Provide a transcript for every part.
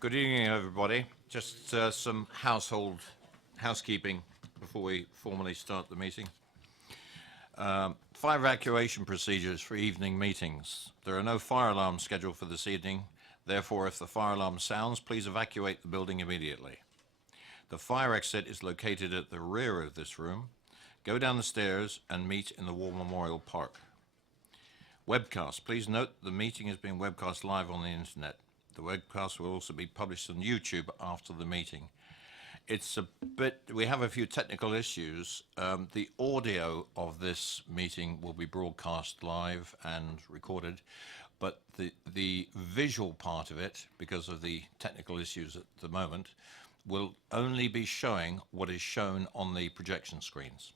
Good evening, everybody. Just some housekeeping before we formally start the meeting. Fire evacuation procedures for evening meetings. There are no fire alarms scheduled for this evening. Therefore, if the fire alarm sounds, please evacuate the building immediately. The fire exit is located at the rear of this room. Go down the stairs and meet in the War Memorial Park. Webcast. Please note the meeting is being webcast live on the internet. The webcast will also be published on YouTube after the meeting. We have a few technical issues. The audio of this meeting will be broadcast live and recorded, but the visual part of it, because of the technical issues at the moment, will only be showing what is shown on the projection screens.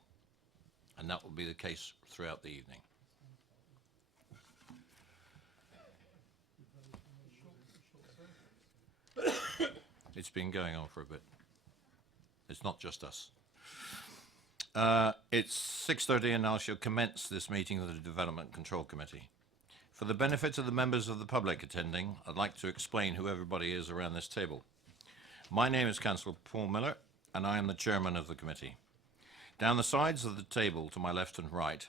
And that will be the case throughout the evening. It's been going on for a bit. It's not just us. It's 6:30 and I shall commence this meeting of the Development Control Committee. For the benefit of the members of the public attending, I'd like to explain who everybody is around this table. My name is Councillor Paul Miller and I am the chairman of the committee. Down the sides of the table to my left and right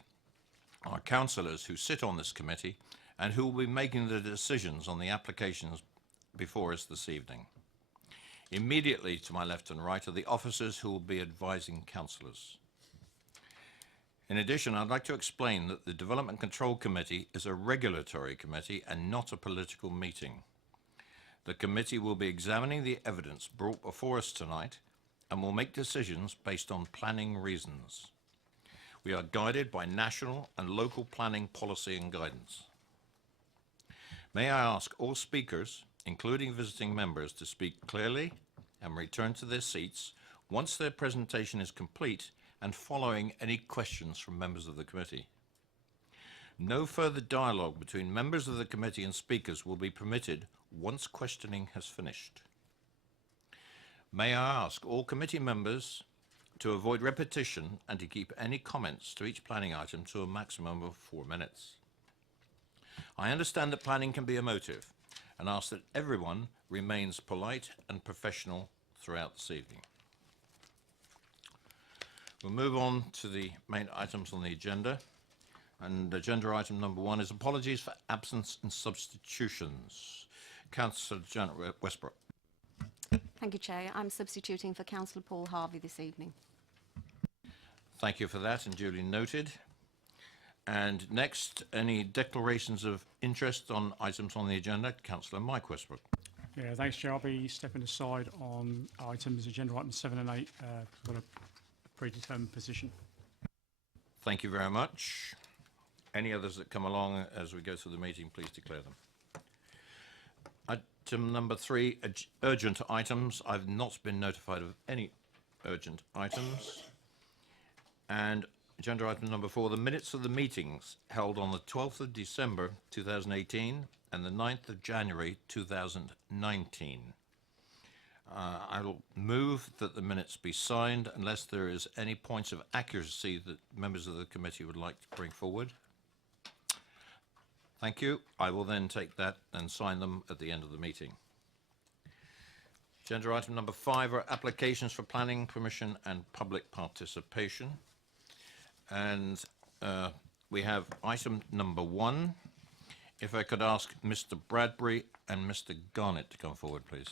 are councillors who sit on this committee and who will be making the decisions on the applications before us this evening. Immediately to my left and right are the officers who will be advising councillors. In addition, I'd like to explain that the Development Control Committee is a regulatory committee and not a political meeting. The committee will be examining the evidence brought before us tonight and will make decisions based on planning reasons. We are guided by national and local planning policy and guidance. May I ask all speakers, including visiting members, to speak clearly and return to their seats once their presentation is complete and following any questions from members of the committee. No further dialogue between members of the committee and speakers will be permitted once questioning has finished. May I ask all committee members to avoid repetition and to keep any comments to each planning item to a maximum of 4 minutes. I understand that planning can be emotive and ask that everyone remains polite and professional throughout this evening. We'll move on to the main items on the agenda. And agenda item number 1 is apologies for absence and substitutions. Councillor Janet Westbrook. Thank you, Chair. I'm substituting for Councillor Paul Harvey this evening. Thank you for that and duly noted. And next, any declarations of interest on items on the agenda? Councillor Mike Westbrook. Yeah, thanks, Chair. I'll be stepping aside on items, agenda items 7 and 8. I've got a predetermined position. Thank you very much. Any others that come along as we go through the meeting, please declare them. Item number 3, urgent items. I've not been notified of any urgent items. And agenda item number 4, the minutes of the meetings held on the 12th of December 2018 and the 9th of January 2019. I will move that the minutes be signed unless there is any points of accuracy that members of the committee would like to bring forward. Thank you. I will then take that and sign them at the end of the meeting. Agenda item number 5 are applications for planning permission and public participation. And we have item number 1. If I could ask Mr. Bradbury and Mr. Garnett to come forward, please.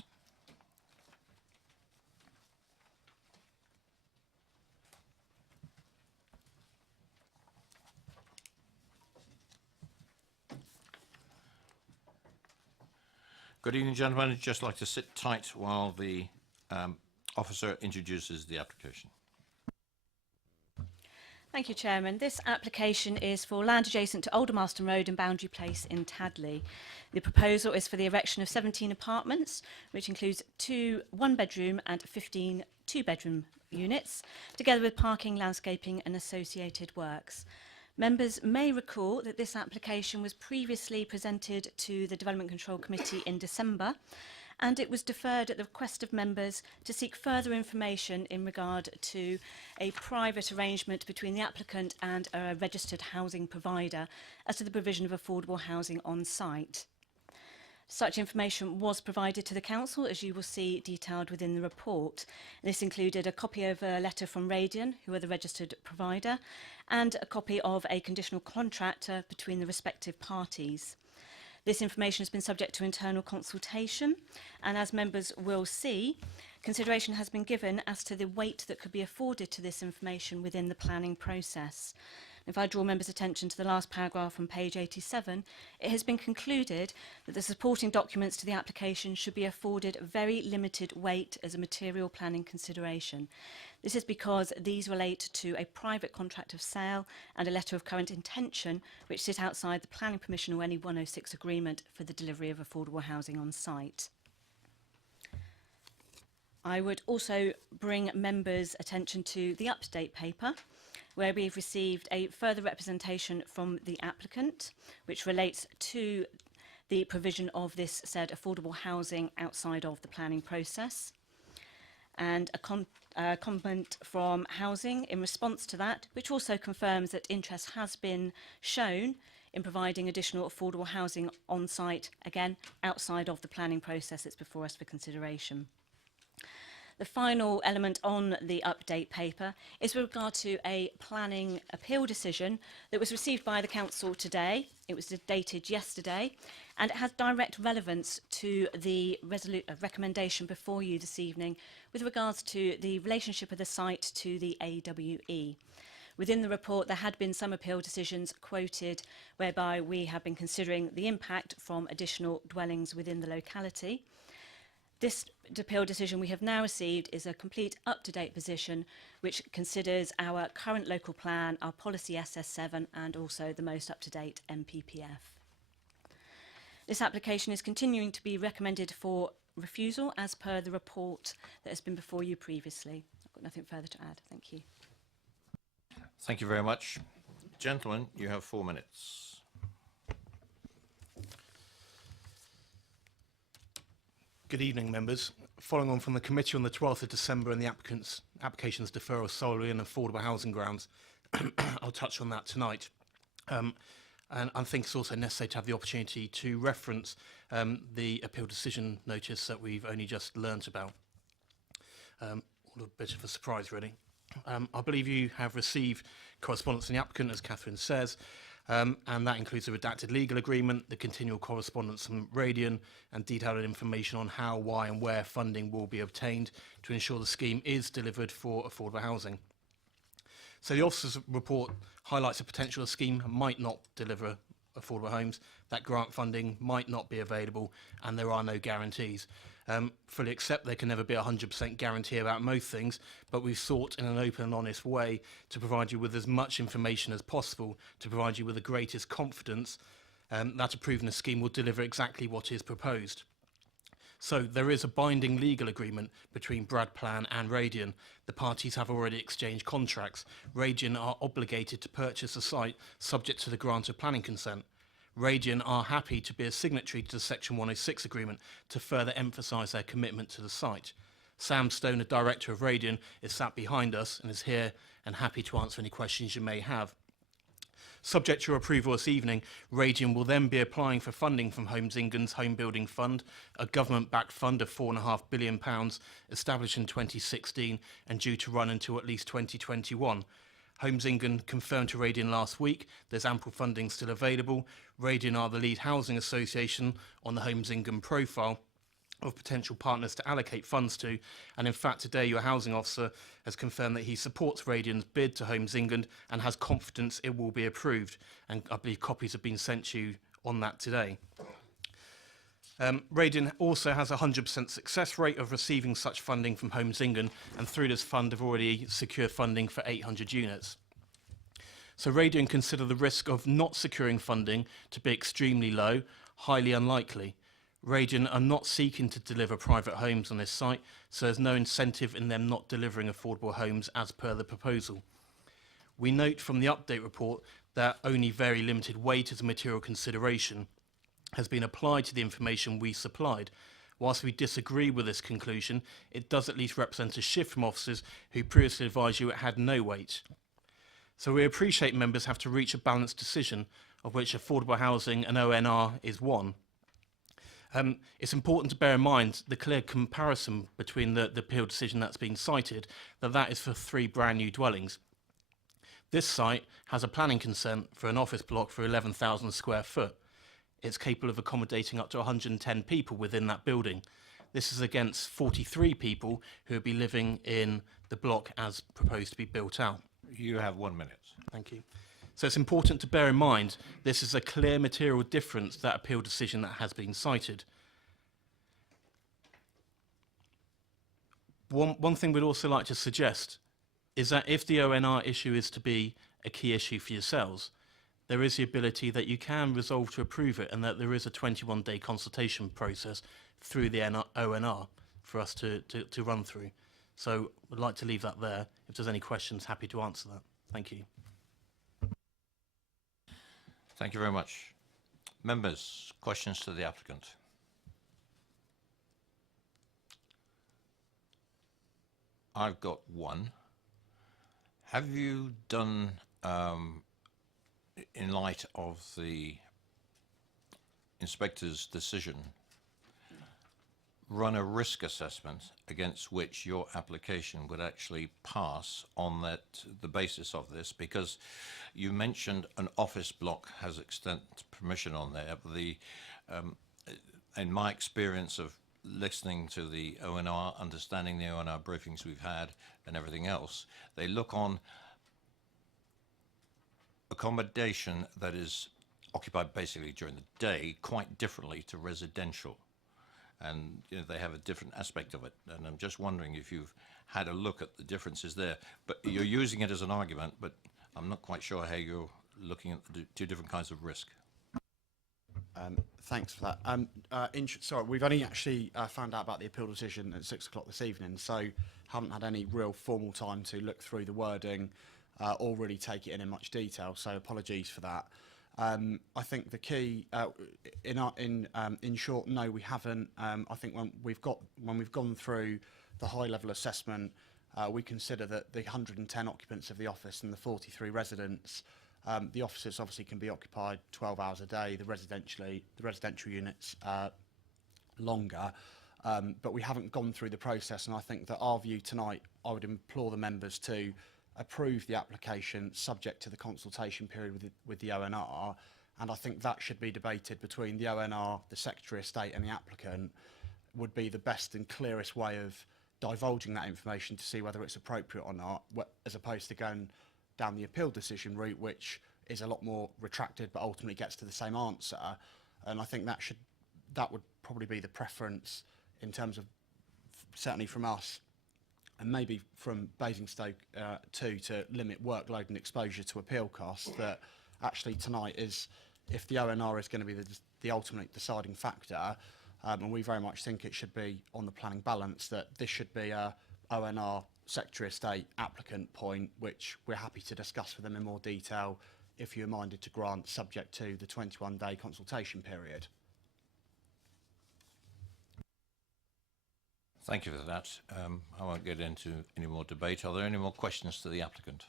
Good evening, gentlemen. I'd just like to sit tight while the officer introduces the application. Thank you, Chairman. This application is for land adjacent to Aldermaston Road and Boundary Place in Tadley. The proposal is for the erection of 17 apartments, which includes 2 one-bedroom and 15 two-bedroom units, together with parking, landscaping and associated works. Members may recall that this application was previously presented to the Development Control Committee in December, and it was deferred at the request of members to seek further information in regard to a private arrangement between the applicant and a registered housing provider as to the provision of affordable housing on site. Such information was provided to the Council, as you will see detailed within the report. This included a copy of a letter from Radian, who are the registered provider, and a copy of a conditional contract between the respective parties. This information has been subject to internal consultation, and as members will see, consideration has been given as to the weight that could be afforded to this information within the planning process. If I draw members' attention to the last paragraph on page 87, it has been concluded that the supporting documents to the application should be afforded very limited weight as a material planning consideration. This is because these relate to a private contract of sale and a letter of current intention, which sit outside the planning permission or any 106 agreement for the delivery of affordable housing on site. I would also bring members' attention to the up-to-date paper, where we've received a further representation from the applicant, which relates to the provision of this said affordable housing outside of the planning process, and a comment from housing in response to that, which also confirms that interest has been shown in providing additional affordable housing on site, again outside of the planning process that's before us for consideration. The final element on the update paper is with regard to a planning appeal decision that was received by the Council today. It was dated yesterday, and it has direct relevance to the recommendation before you this evening with regards to the relationship of the site to the AWE. Within the report, there had been some appeal decisions quoted whereby we have been considering the impact from additional dwellings within the locality. This appeal decision we have now received is a complete up-to-date position which considers our current local plan, our policy SS7 and also the most up-to-date MPPF. This application is continuing to be recommended for refusal as per the report that has been before you previously. I've got nothing further to add. Thank you. Thank you very much. Gentlemen, you have 4 minutes. Good evening, members. Following on from the committee on the 12th of December and the application's deferral solely on affordable housing grounds, I'll touch on that tonight. And I think it's also necessary to have the opportunity to reference the appeal decision notice that we've only just learnt about. All a bit of a surprise, really. I believe you have received correspondence from the applicant, as Catherine says, and that includes a redacted legal agreement, the continual correspondence from Radian, and detailed information on how, why and where funding will be obtained to ensure the scheme is delivered for affordable housing. So the officer's report highlights the potential the scheme might not deliver affordable homes, that grant funding might not be available, and there are no guarantees. Fully accept there can never be a 100% guarantee about most things, but we've sought in an open and honest way to provide you with as much information as possible to provide you with the greatest confidence that a proven scheme will deliver exactly what is proposed. So there is a binding legal agreement between Bradplan and Radian. The parties have already exchanged contracts. Radian are obligated to purchase the site subject to the grant of planning consent. Radian are happy to be a signatory to the Section 106 agreement to further emphasise their commitment to the site. Sam Stone, the director of Radian, is sat behind us and is here and happy to answer any questions you may have. Subject to your approval this evening, Radian will then be applying for funding from Homes England's Home Building Fund, a government-backed fund of £4.5 billion established in 2016 and due to run until at least 2021. Homes England confirmed to Radian last week there's ample funding still available. Radian are the lead housing association on the Homes England profile of potential partners to allocate funds to, and in fact today your housing officer has confirmed that he supports Radian's bid to Homes England and has confidence it will be approved, and I believe copies have been sent you on that today. Radian also has a 100% success rate of receiving such funding from Homes England, and through this fund have already secured funding for 800 units. So Radian consider the risk of not securing funding to be extremely low, highly unlikely. Radian are not seeking to deliver private homes on this site, so there's no incentive in them not delivering affordable homes as per the proposal. We note from the update report that only very limited weight as a material consideration has been applied to the information we supplied. Whilst we disagree with this conclusion, it does at least represent a shift from officers who previously advised you it had no weight. So we appreciate members have to reach a balanced decision, of which affordable housing and ONR is one. It's important to bear in mind the clear comparison between the appeal decision that's been cited, that is for 3 brand new dwellings. This site has a planning consent for an office block for 11,000 square foot. It's capable of accommodating up to 110 people within that building. This is against 43 people who would be living in the block as proposed to be built out. You have 1 minute. Thank you. So it's important to bear in mind this is a clear material difference to that appeal decision that has been cited. One thing we'd also like to suggest is that if the ONR issue is to be a key issue for yourselves, there is the ability that you can resolve to approve it and that there is a 21-day consultation process through the ONR for us to run through. So I'd like to leave that there. If there's any questions, happy to answer that. Thank you. Thank you very much. Members, questions to the applicant? I've got one. Have you done, in light of the inspector's decision, run a risk assessment against which your application would actually pass on the basis of this? Because you mentioned an office block has extent permission on there, but in my experience of listening to the ONR, understanding the ONR briefings we've had and everything else, they look on accommodation that is occupied basically during the day quite differently to residential. And they have a different aspect of it. And I'm just wondering if you've had a look at the differences there. But you're using it as an argument, but I'm not quite sure how you're looking at the 2 different kinds of risk. Thanks for that. Sorry, we've only actually found out about the appeal decision at 6 o'clock this evening, so haven't had any real formal time to look through the wording or really take it in much detail. So apologies for that. I think the key, in short, no, we haven't. I think when we've gone through the high-level assessment, we consider that the 110 occupants of the office and the 43 residents, the offices obviously can be occupied 12 hours a day. The residential units longer, but we haven't gone through the process. And I think that our view tonight, I would implore the members to approve the application subject to the consultation period with the ONR, and I think that should be debated between the ONR, the Secretary of State and the applicant, would be the best and clearest way of divulging that information to see whether it's appropriate or not, as opposed to going down the appeal decision route, which is a lot more retracted but ultimately gets to the same answer. And I think that would probably be the preference in terms of, certainly from us, and maybe from Basingstoke too, to limit workload and exposure to appeal costs, that actually tonight is, if the ONR is going to be the ultimate deciding factor, and we very much think it should be on the planning balance, that this should be a ONR Secretary of State applicant point, which we're happy to discuss with them in more detail if you're minded to grant, subject to the 21-day consultation period. Thank you for that. I won't get into any more debate. Are there any more questions to the applicant?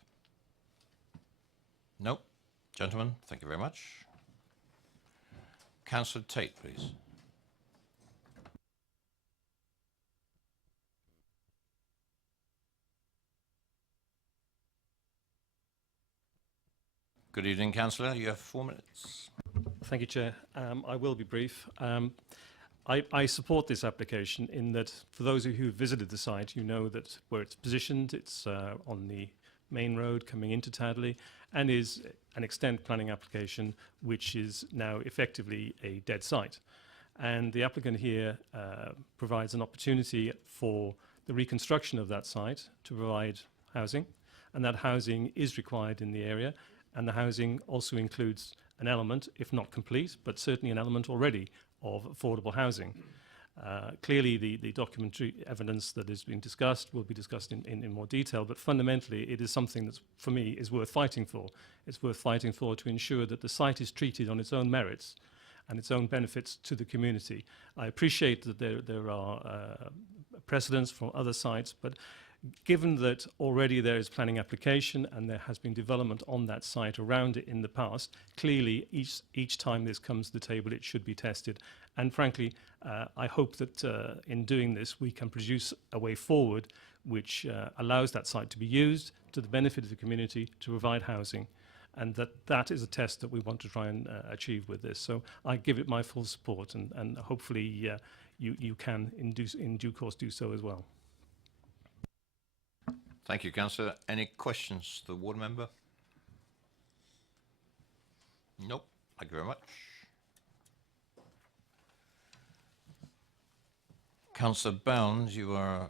No? Gentlemen, thank you very much. Councillor Tate, please. Good evening, Councillor. You have 4 minutes. Thank you, Chair. I will be brief. I support this application in that, for those of you who visited the site, you know that where it's positioned, it's on the main road coming into Tadley, and is an extent planning application which is now effectively a dead site. And the applicant here provides an opportunity for the reconstruction of that site to provide housing, and that housing is required in the area, and the housing also includes an element, if not complete, but certainly an element already of affordable housing. Clearly, the documentary evidence that has been discussed will be discussed in more detail, but fundamentally it is something that, for me, is worth fighting for. It's worth fighting for to ensure that the site is treated on its own merits and its own benefits to the community. I appreciate that there are precedents from other sites, but given that already there is planning application and there has been development on that site around it in the past, clearly each time this comes to the table it should be tested. And frankly, I hope that in doing this we can produce a way forward which allows that site to be used to the benefit of the community to provide housing. And that is a test that we want to try and achieve with this. So I give it my full support, and hopefully you can in due course do so as well. Thank you, Councillor. Any questions to the ward member? Nope. Thank you very much. Councillor Bounds, you are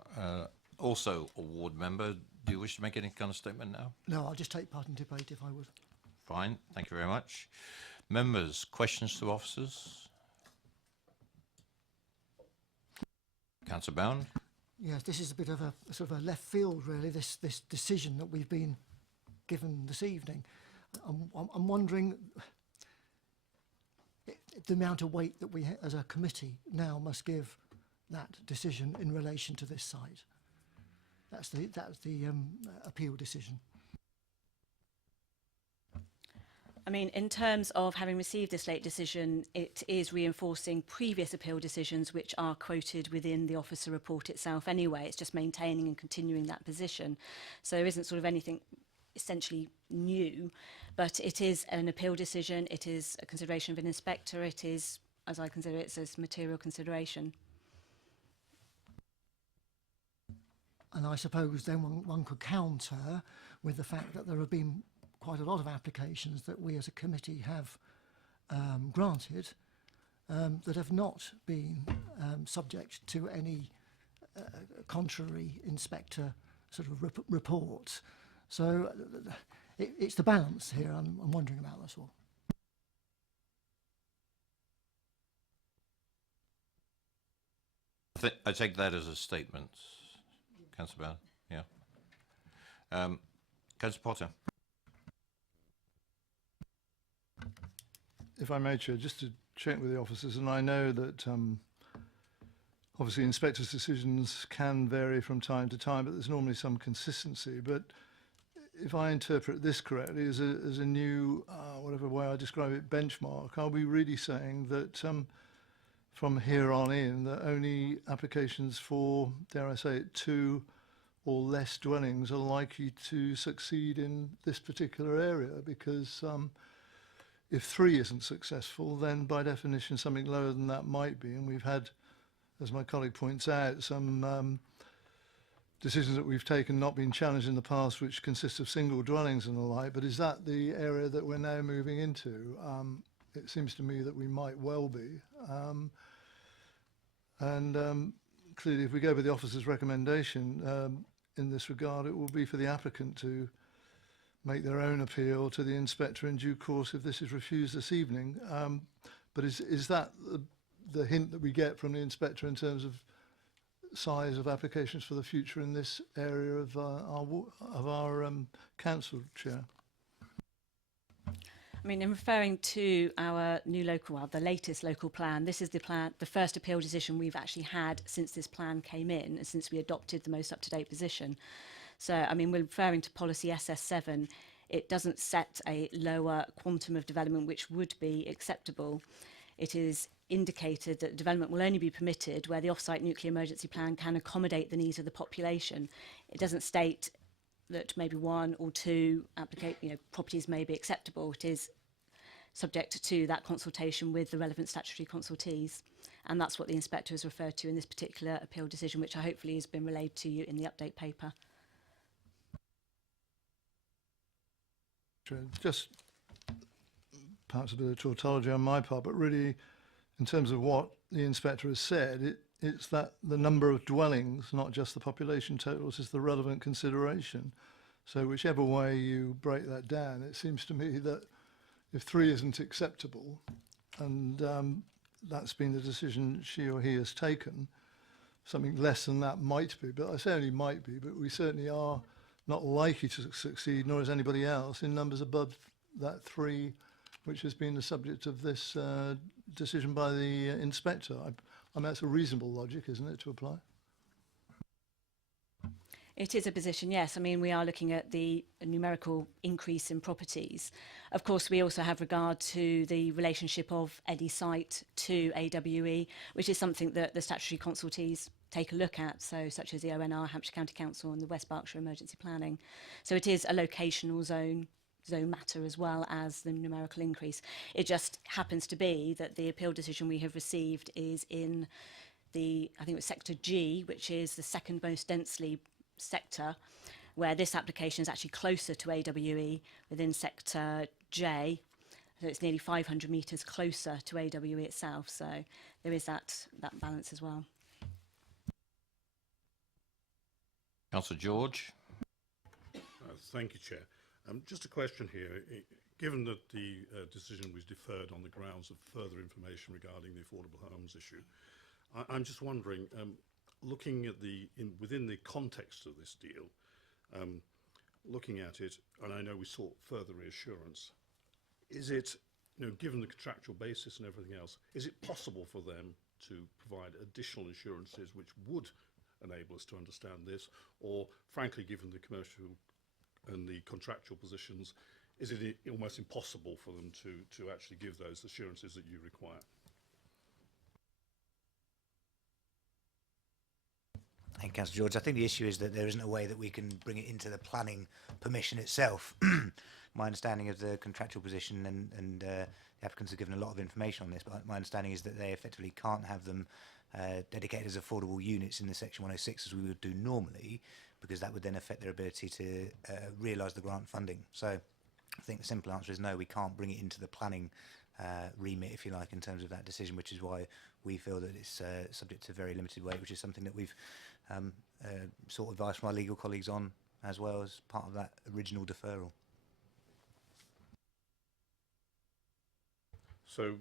also a ward member. Do you wish to make any kind of statement now? No, I'll just take part in debate if I would. Fine. Thank you very much. Members, questions to officers? Councillor Bound? Yes, this is a bit of a sort of a left field, really, this decision that we've been given this evening. I'm wondering the amount of weight that we as a committee now must give that decision in relation to this site. That's the appeal decision. I mean, in terms of having received this late decision, it is reinforcing previous appeal decisions which are quoted within the officer report itself anyway. It's just maintaining and continuing that position. So there isn't sort of anything essentially new, but it is an appeal decision. It is a consideration of an inspector. It is, as I consider it, it's a material consideration. And I suppose then one could counter with the fact that there have been quite a lot of applications that we as a committee have granted that have not been subject to any contrary inspector sort of report. So it's the balance here I'm wondering about, that's all. I take that as a statement. Councillor Bound, yeah. Councillor Potter. If I may, Chair, just to check with the officers, and I know that obviously inspectors' decisions can vary from time to time, but there's normally some consistency. But if I interpret this correctly, as a new, whatever way I describe it, benchmark, are we really saying that from here on in, that only applications for, dare I say it, 2 or less dwellings are likely to succeed in this particular area? Because if 3 isn't successful, then by definition something lower than that might be. And we've had, as my colleague points out, some decisions that we've taken not been challenged in the past, which consist of single dwellings and the like. But is that the area that we're now moving into? It seems to me that we might well be. Clearly, if we go with the officer's recommendation in this regard, it will be for the applicant to make their own appeal to the inspector in due course if this is refused this evening. But is that the hint that we get from the inspector in terms of size of applications for the future in this area of our council, Chair? I mean, in referring to our new local, well, the latest local plan, this is the plan, the first appeal decision we've actually had since this plan came in and since we adopted the most up-to-date position. So, I mean, we're referring to policy SS7. It doesn't set a lower quantum of development which would be acceptable. It is indicated that development will only be permitted where the off-site nuclear emergency plan can accommodate the needs of the population. It doesn't state that maybe 1 or 2 properties may be acceptable. It is subject to that consultation with the relevant statutory consultees. And that's what the inspector has referred to in this particular appeal decision, which I hopefully has been relayed to you in the update paper. Just perhaps a bit of tautology on my part, but really in terms of what the inspector has said, it's that the number of dwellings, not just the population totals, is the relevant consideration. So whichever way you break that down, it seems to me that if 3 isn't acceptable, and that's been the decision she or he has taken, something less than that might be, but I say only might be, but we certainly are not likely to succeed, nor is anybody else, in numbers above that 3, which has been the subject of this decision by the inspector. I mean, that's a reasonable logic, isn't it, to apply? It is a position, yes. I mean, we are looking at the numerical increase in properties. Of course, we also have regard to the relationship of any site to AWE, which is something that the statutory consultees take a look at, so such as the ONR, Hampshire County Council and the West Berkshire Emergency Planning. So it is a locational zone matter as well as the numerical increase. It just happens to be that the appeal decision we have received is in the, I think it was sector G, which is the second most densely sector, where this application is actually closer to AWE within sector J, so it's nearly 500 metres closer to AWE itself, so there is that balance as well. Councillor George. Thank you, Chair. Just a question here. Given that the decision was deferred on the grounds of further information regarding the affordable homes issue, I'm just wondering, looking at within the context of this deal, looking at it, and I know we sought further reassurance, is it, given the contractual basis and everything else, is it possible for them to provide additional assurances which would enable us to understand this, or frankly, given the commercial and the contractual positions, is it almost impossible for them to actually give those assurances that you require? Thank you, Councillor George. I think the issue is that there isn't a way that we can bring it into the planning permission itself. My understanding of the contractual position, and the applicants have given a lot of information on this, but my understanding is that they effectively can't have them dedicated as affordable units in the Section 106 as we would do normally, because that would then affect their ability to realise the grant funding. So I think the simple answer is no, we can't bring it into the planning remit, if you like, in terms of that decision, which is why we feel that it's subject to very limited weight, which is something that we've sought advice from our legal colleagues on as well as part of that original deferral. So,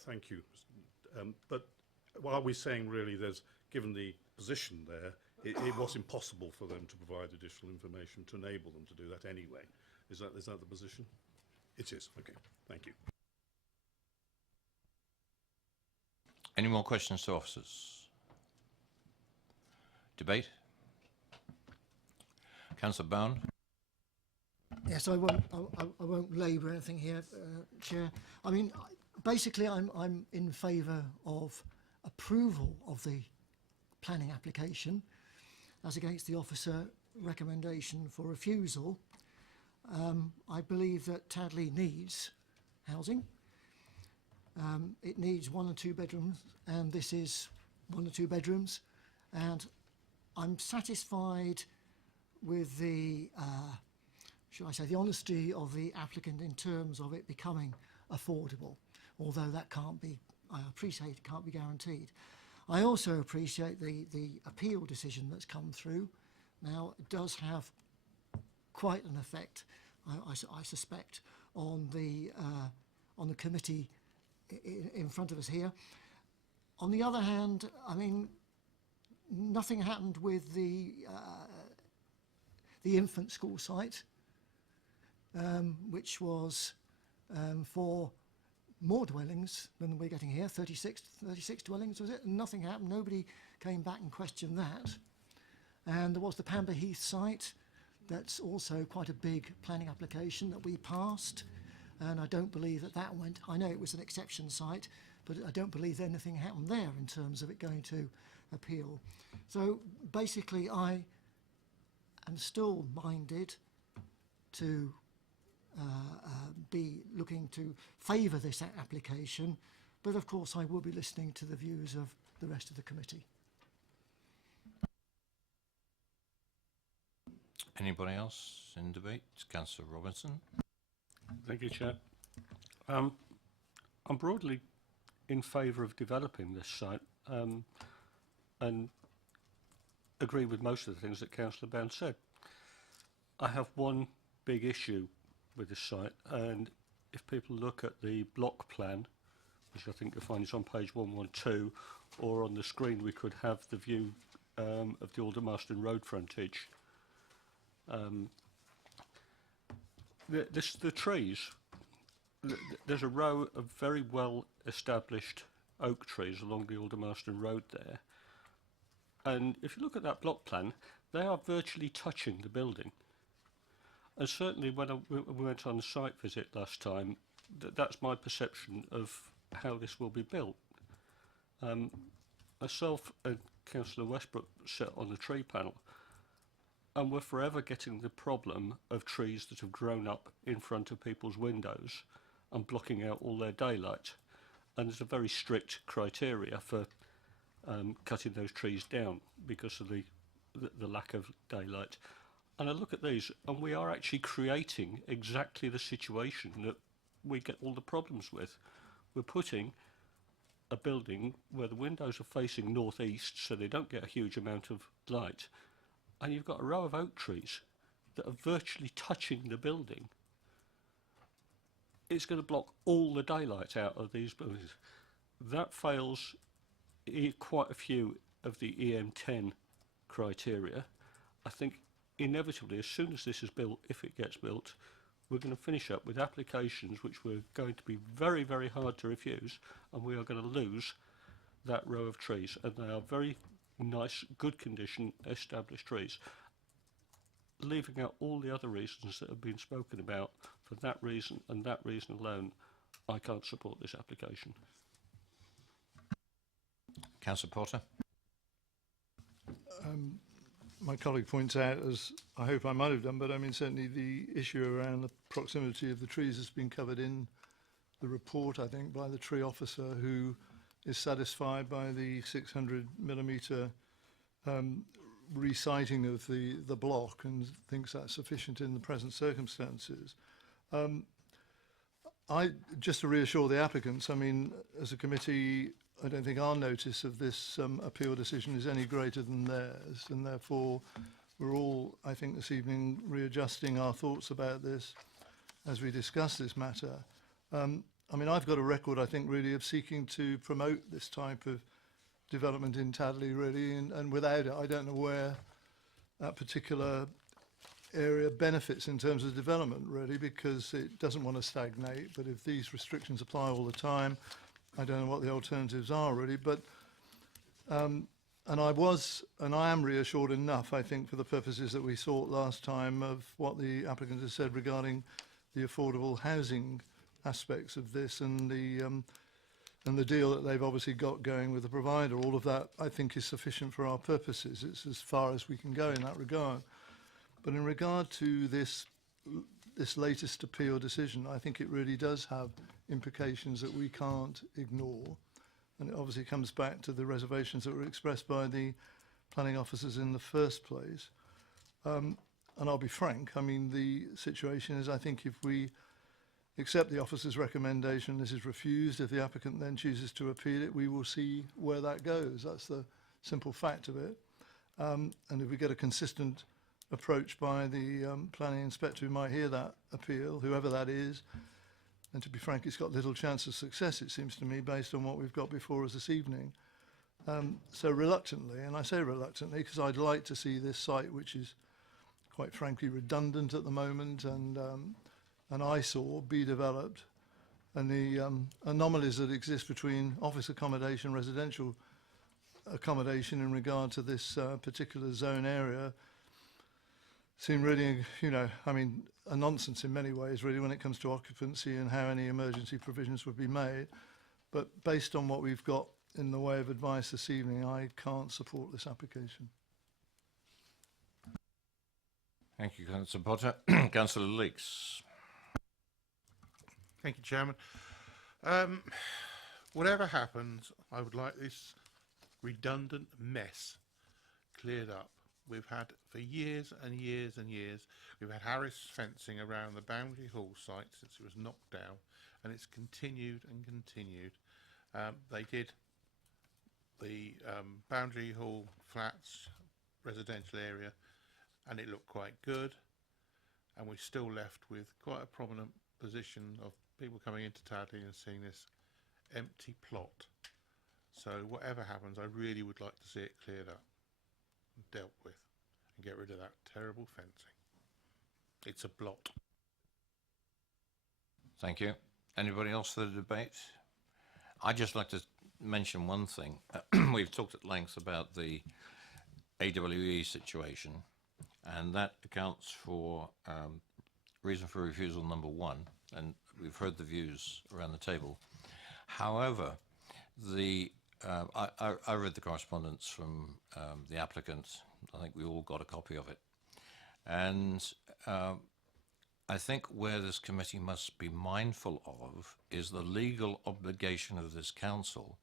thank you. But what are we saying really, given the position there, it was impossible for them to provide additional information to enable them to do that anyway. Is that the position? It is. Okay. Thank you. Any more questions to officers? Debate? Councillor Bound. Yes, I won't labour anything here, Chair. I mean, basically, I'm in favour of approval of the planning application as against the officer recommendation for refusal. I believe that Tadley needs housing. It needs 1 and 2 bedrooms, and this is 1 or 2 bedrooms. And I'm satisfied with the, should I say, the honesty of the applicant in terms of it becoming affordable, although that can't be, I appreciate it can't be guaranteed. I also appreciate the appeal decision that's come through. Now, it does have quite an effect, I suspect, on the committee in front of us here. On the other hand, I mean, nothing happened with the infant school site, which was for more dwellings than we're getting here, 36 dwellings, was it? And nothing happened. Nobody came back and questioned that. And there was the Pamber Heath site. That's also quite a big planning application that we passed. And I don't believe that went, I know it was an exception site, but I don't believe anything happened there in terms of it going to appeal. So basically, I am still minded to be looking to favour this application, but of course I will be listening to the views of the rest of the committee. Anybody else in debate? Councillor Robinson. Thank you, Chair. I'm broadly in favour of developing this site and agree with most of the things that Councillor Bound said. I have one big issue with this site, and if people look at the block plan, which I think you'll find is on page 112, or on the screen we could have the view of the Aldermaston Road frontage. The trees, there's a row of very well established oak trees along the Aldermaston Road there, And if you look at that block plan, they are virtually touching the building. And certainly when we went on a site visit last time, that's my perception of how this will be built. Myself and Councillor Westbrook sat on the tree panel, and we're forever getting the problem of trees that have grown up in front of people's windows and blocking out all their daylight. And there's a very strict criteria for cutting those trees down because of the lack of daylight. And I look at these, and we are actually creating exactly the situation that we get all the problems with. We're putting a building where the windows are facing northeast, so they don't get a huge amount of light, and you've got a row of oak trees that are virtually touching the building. It's going to block all the daylight out of these buildings. That fails quite a few of the EM10 criteria. I think inevitably, as soon as this is built, if it gets built, we're going to finish up with applications which were going to be very, very hard to refuse, and we are going to lose that row of trees. And they are very nice, good condition, established trees. Leaving out all the other reasons that have been spoken about, for that reason and that reason alone, I can't support this application. Councillor Porter. My colleague points out, as I hope I might have done, but I mean certainly the issue around the proximity of the trees has been covered in the report, I think, by the tree officer, who is satisfied by the 600mm resiting of the block and thinks that's sufficient in the present circumstances. Just to reassure the applicants, I mean, as a committee, I don't think our notice of this appeal decision is any greater than theirs, and therefore we're all, I think, this evening readjusting our thoughts about this as we discuss this matter. I mean, I've got a record, I think, really of seeking to promote this type of development in Tadley, really, and without it, I don't know where that particular area benefits in terms of development, really, because it doesn't want to stagnate. But if these restrictions apply all the time, I don't know what the alternatives are, really. But and I am reassured enough, I think, for the purposes that we sought last time, of what the applicant has said regarding the affordable housing aspects of this and the deal that they've obviously got going with the provider. All of that, I think, is sufficient for our purposes. It's as far as we can go in that regard. But in regard to this latest appeal decision, I think it really does have implications that we can't ignore. And it obviously comes back to the reservations that were expressed by the planning officers in the first place. And I'll be frank, I mean, the situation is, I think, if we accept the officer's recommendation, this is refused, if the applicant then chooses to appeal it, we will see where that goes. That's the simple fact of it. And if we get a consistent approach by the planning inspector who might hear that appeal, whoever that is, and to be frank, it's got little chance of success, it seems to me, based on what we've got before us this evening. So reluctantly, and I say reluctantly because I'd like to see this site, which is quite frankly redundant at the moment and an eyesore, be developed, and the anomalies that exist between office accommodation, residential accommodation in regard to this particular zone area seem really, you know, I mean, a nonsense in many ways, really, when it comes to occupancy and how any emergency provisions would be made. But based on what we've got in the way of advice this evening, I can't support this application. Thank you, Councillor Potter. Councillor Leeks. Thank you, Chairman. Whatever happens, I would like this redundant mess cleared up. We've had for years and years and years, we've had Harris fencing around the Boundary Hall site since it was knocked down, and it's continued and continued. They did the Boundary Hall flats residential area, and it looked quite good, and we're still left with quite a prominent position of people coming into Tadley and seeing this empty plot. So whatever happens, I really would like to see it cleared up and dealt with and get rid of that terrible fencing. It's a blot. Thank you. Anybody else for the debate? I'd just like to mention one thing. We've talked at length about the AWE situation, and that accounts for reason for refusal number 1, and we've heard the views around the table. However, I read the correspondence from the applicant. I think we all got a copy of it. And I think where this committee must be mindful of is the legal obligation of this council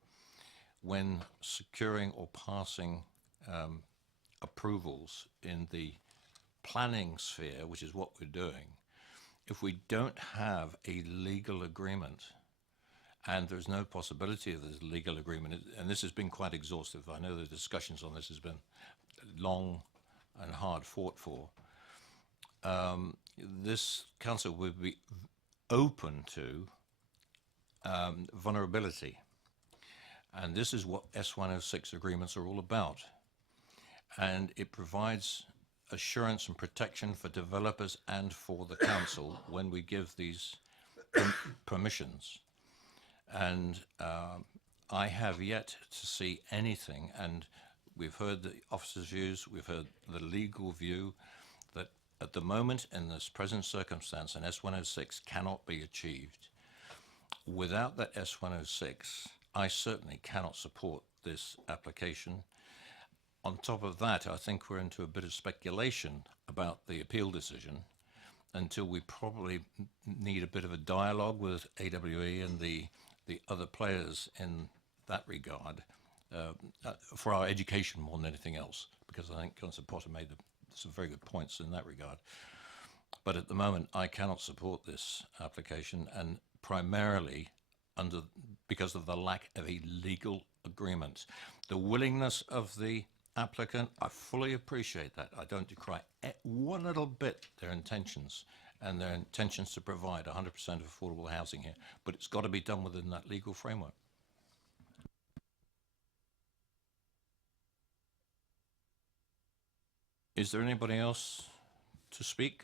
when securing or passing approvals in the planning sphere, which is what we're doing. If we don't have a legal agreement, and there's no possibility of this legal agreement, and this has been quite exhaustive. I know the discussions on this has been long and hard fought for. This council would be open to vulnerability. And this is what S106 agreements are all about. And it provides assurance and protection for developers and for the council when we give these permissions. And I have yet to see anything, and we've heard the officers' views, we've heard the legal view, that at the moment, in this present circumstance, an S106 cannot be achieved. Without that S106, I certainly cannot support this application. On top of that, I think we're into a bit of speculation about the appeal decision until we probably need a bit of a dialogue with AWE and the other players in that regard for our education more than anything else, because I think Councillor Potter made some very good points in that regard. But at the moment, I cannot support this application, and primarily because of the lack of a legal agreement. The willingness of the applicant, I fully appreciate that. I don't decry one little bit their intentions and their intentions to provide 100% of affordable housing here, but it's got to be done within that legal framework. Is there anybody else to speak?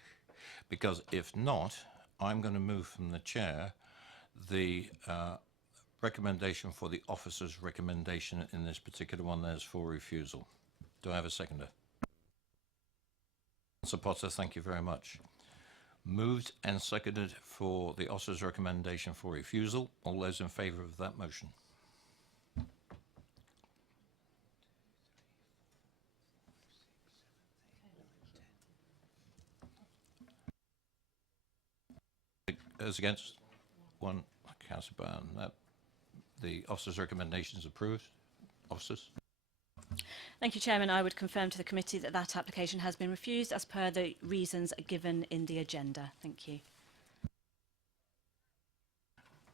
Because if not, I'm going to move from the chair the recommendation for the officer's recommendation in this particular one. There's for refusal. Do I have a seconder? Councillor Potter, thank you very much. Moved and seconded for the officer's recommendation for refusal. All those in favour of that motion? Those against? 1. Councillor Byrne. The officer's recommendation is approved. Officers? Thank you, Chairman. I would confirm to the committee that that application has been refused as per the reasons given in the agenda. Thank you.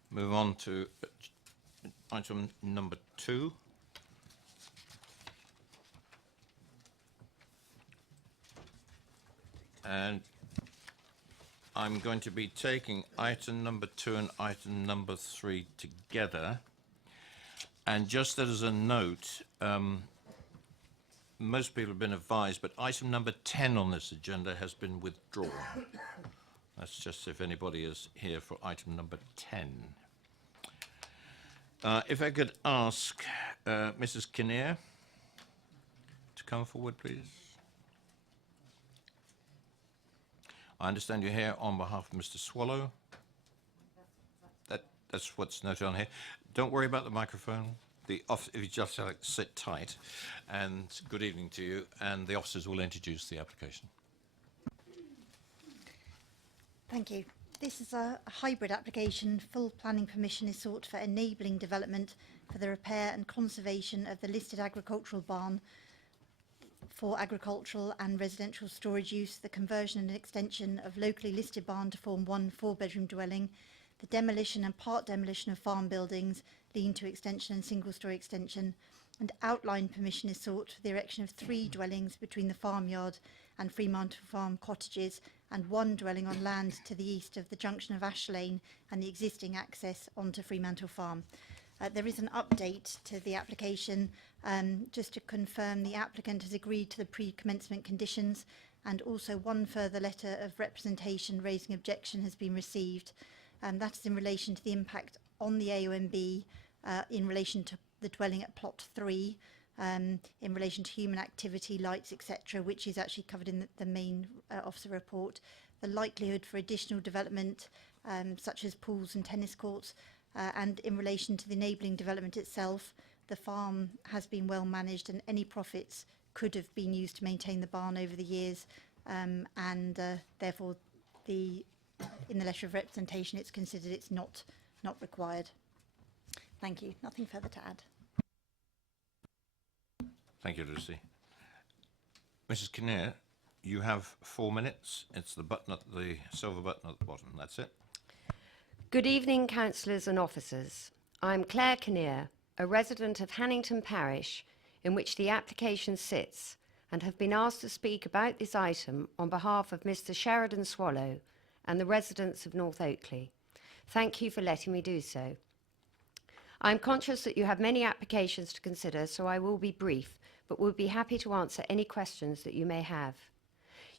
Move on to item number 2. And I'm going to be taking item number 2 and item number 3 together. And just as a note, most people have been advised, but item number 10 on this agenda has been withdrawn. That's just if anybody is here for item number 10. If I could ask Mrs. Kinnear to come forward, please. I understand you're here on behalf of Mr. Swallow. That's what's noted on here. Don't worry about the microphone. If you just sit tight, and good evening to you, and the officers will introduce the application. Thank you. This is a hybrid application. Full planning permission is sought for enabling development for the repair and conservation of the listed agricultural barn for agricultural and residential storage use, the conversion and extension of locally listed barn to form 1 4-bedroom dwelling, the demolition and part demolition of farm buildings, lean-to extension and single-storey extension, and outline permission is sought for the erection of 3 dwellings between the farmyard and Fremantle Farm cottages, and 1 dwelling on land to the east of the junction of Ash Lane and the existing access onto Fremantle Farm. There is an update to the application just to confirm the applicant has agreed to the pre-commencement conditions, and also 1 further letter of representation raising objection has been received. That is in relation to the impact on the AONB in relation to the dwelling at plot 3. in relation to human activity, lights, etc., which is actually covered in the main officer report. The likelihood for additional development, such as pools and tennis courts, and in relation to the enabling development itself, the farm has been well managed and any profits could have been used to maintain the barn over the years, and therefore in the letter of representation it's considered it's not required. Thank you. Nothing further to add. Thank you, Lucy. Mrs. Kinnear, you have 4 minutes. It's the button at the silver button at the bottom. That's it. Good evening, councillors and officers. I'm Claire Kinnear, a resident of Hannington Parish, in which the application sits, and have been asked to speak about this item on behalf of Mr. Sheridan Swallow and the residents of North Oakley. Thank you for letting me do so. I'm conscious that you have many applications to consider, so I will be brief, but will be happy to answer any questions that you may have.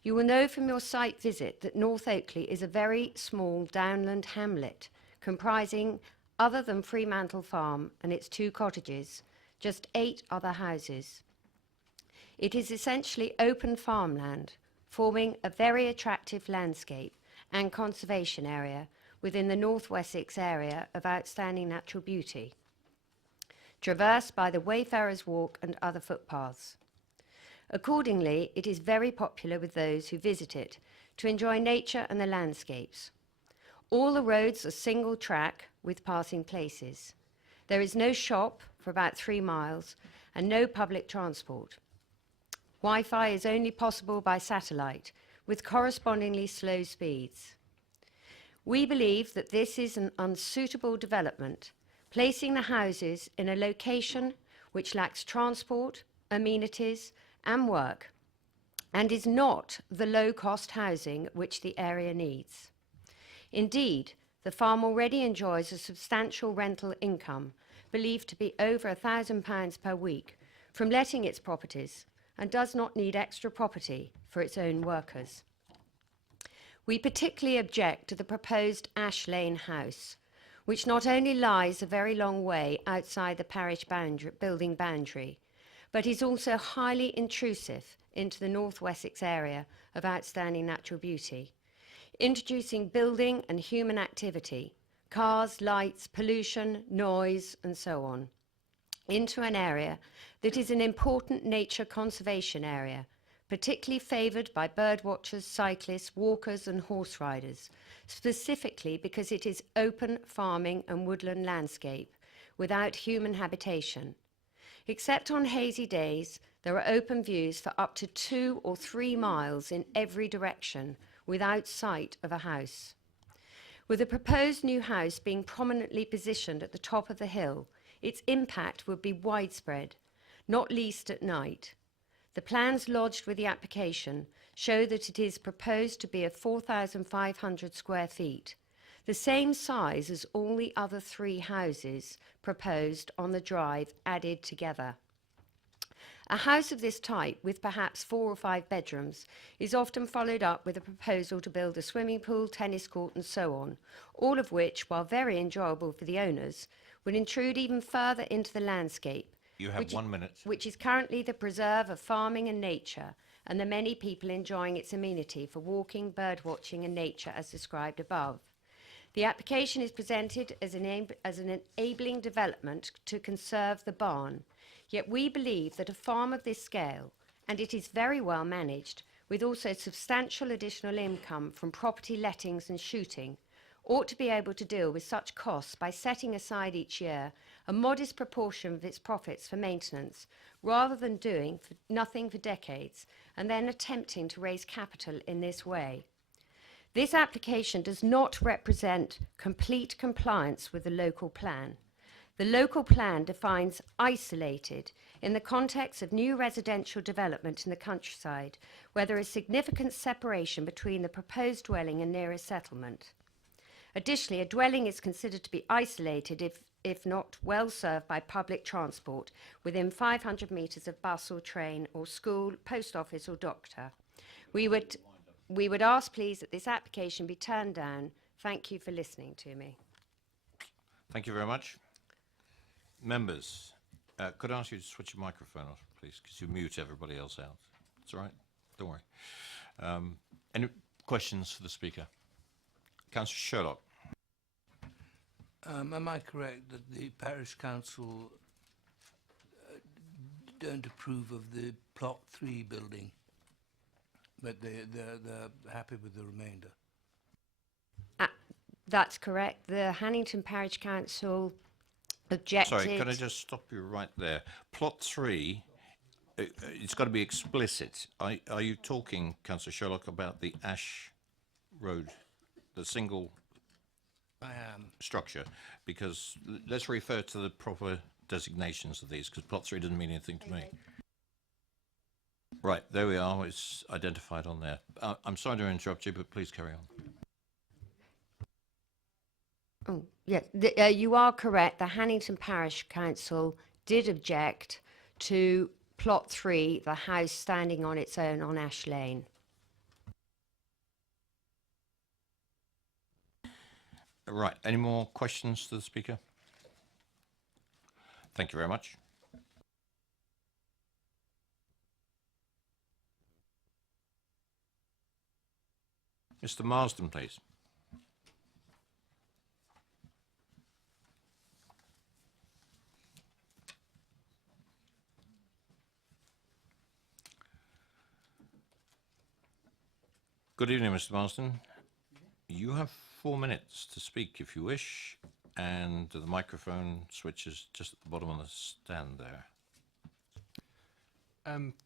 You will know from your site visit that North Oakley is a very small downland hamlet, comprising, other than Fremantle Farm and its 2 cottages, just 8 other houses. It is essentially open farmland, forming a very attractive landscape and conservation area within the North Wessex area of outstanding natural beauty, traversed by the Wayfarers Walk and other footpaths. Accordingly, it is very popular with those who visit it to enjoy nature and the landscapes. All the roads are single track with passing places. There is no shop for about 3 miles and no public transport. Wi-Fi is only possible by satellite with correspondingly slow speeds. We believe that this is an unsuitable development, placing the houses in a location which lacks transport, amenities and work, and is not the low-cost housing which the area needs. Indeed, the farm already enjoys a substantial rental income, believed to be over £1,000 per week, from letting its properties, and does not need extra property for its own workers. We particularly object to the proposed Ash Lane house, which not only lies a very long way outside the parish building boundary, but is also highly intrusive into the North Wessex area of outstanding natural beauty, introducing building and human activity, cars, lights, pollution, noise, and so on, into an area that is an important nature conservation area, particularly favoured by bird watchers, cyclists, walkers and horse riders, specifically because it is open farming and woodland landscape without human habitation. Except on hazy days, there are open views for up to 2 or 3 miles in every direction without sight of a house. With the proposed new house being prominently positioned at the top of the hill, its impact would be widespread, not least at night. The plans lodged with the application show that it is proposed to be of 4,500 square feet, the same size as all the other 3 houses proposed on the drive added together. A house of this type, with perhaps 4 or 5 bedrooms, is often followed up with a proposal to build a swimming pool, tennis court and so on, all of which, while very enjoyable for the owners, would intrude even further into the landscape. You have 1 minute. Which is currently the preserve of farming and nature, and the many people enjoying its amenity for walking, bird watching and nature as described above. The application is presented as an enabling development to conserve the barn, yet we believe that a farm of this scale, and it is very well managed, with also substantial additional income from property lettings and shooting, ought to be able to deal with such costs by setting aside each year a modest proportion of its profits for maintenance, rather than doing nothing for decades and then attempting to raise capital in this way. This application does not represent complete compliance with the local plan. The local plan defines isolated in the context of new residential development in the countryside, where there is significant separation between the proposed dwelling and nearest settlement. Additionally, a dwelling is considered to be isolated if not well served by public transport within 500 metres of bus or train or school, post office or doctor. We would ask, please, that this application be turned down. Thank you for listening to me. Thank you very much. Members, Could I ask you to switch your microphone off, please, because you mute everybody else out. It's all right. Don't worry. Any questions for the speaker? Councillor Sherlock. Am I correct that the parish council don't approve of the plot 3 building, but they're happy with the remainder? That's correct. The Hannington Parish Council objected. Sorry, can I just stop you right there? Plot 3, it's got to be explicit. Are you talking, Councillor Sherlock, about the Ash Road, the single I am. structure? Because let's refer to the proper designations of these, because plot 3 doesn't mean anything to me. Right, there we are. It's identified on there. I'm sorry to interrupt you, but please carry on. Oh, yes, you are correct. The Hannington Parish Council did object to plot 3, the house standing on its own on Ash Lane. Right, any more questions to the speaker? Thank you very much. Mr. Marsden, please. Good evening, Mr. Marsden. You have 4 minutes to speak if you wish, and the microphone switch is just at the bottom of the stand there.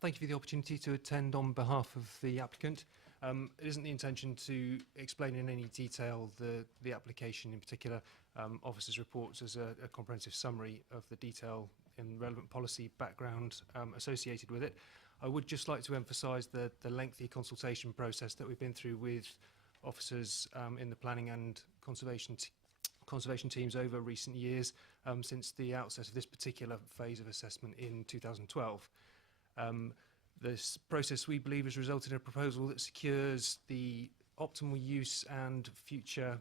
Thank you for the opportunity to attend on behalf of the applicant. It isn't the intention to explain in any detail the application in particular. Officers' reports as a comprehensive summary of the detail and relevant policy background associated with it. I would just like to emphasise the lengthy consultation process that we've been through with officers in the planning and conservation teams over recent years since the outset of this particular phase of assessment in 2012. This process, we believe, has resulted in a proposal that secures the optimal use and future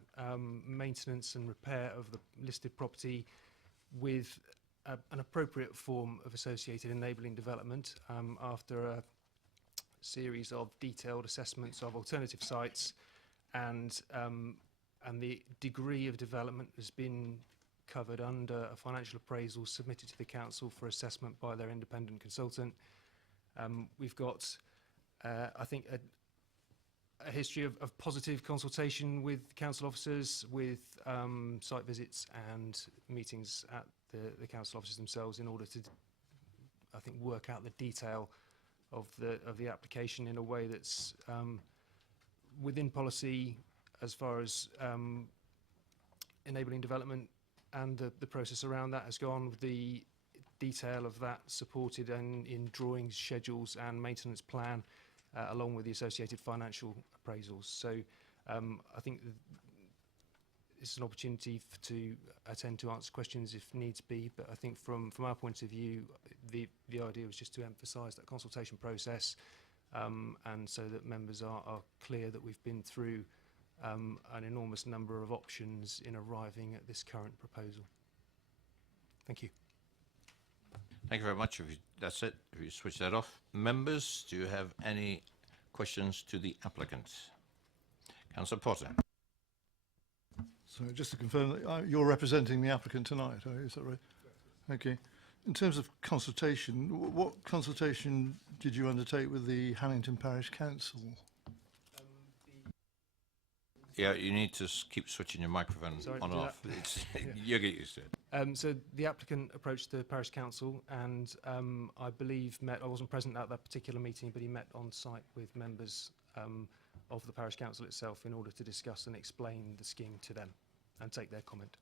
maintenance and repair of the listed property with an appropriate form of associated enabling development after a series of detailed assessments of alternative sites, and the degree of development has been covered under a financial appraisal submitted to the council for assessment by their independent consultant. We've got, I think, a history of positive consultation with council officers, with site visits and meetings at the council officers themselves in order to, I think, work out the detail of the application in a way that's within policy as far as enabling development, and the process around that has gone with the detail of that supported in drawings, schedules and maintenance plan along with the associated financial appraisals. So I think it's an opportunity to attend to answer questions if needs be, but I think from our point of view the idea was just to emphasise that consultation process and so that members are clear that we've been through an enormous number of options in arriving at this current proposal. Thank you. Thank you very much. That's it. If you switch that off. Members, do you have any questions to the applicant? Councillor Potter. So just to confirm, that you're representing the applicant tonight, are you? Is that right? Okay. In terms of consultation, what consultation did you undertake with the Hannington Parish Council? Yeah, you need to keep switching your microphone on and off. You'll get used to it. So the applicant approached the parish council and I believe I wasn't present at that particular meeting, but he met on site with members of the parish council itself in order to discuss and explain the scheme to them and take their comment.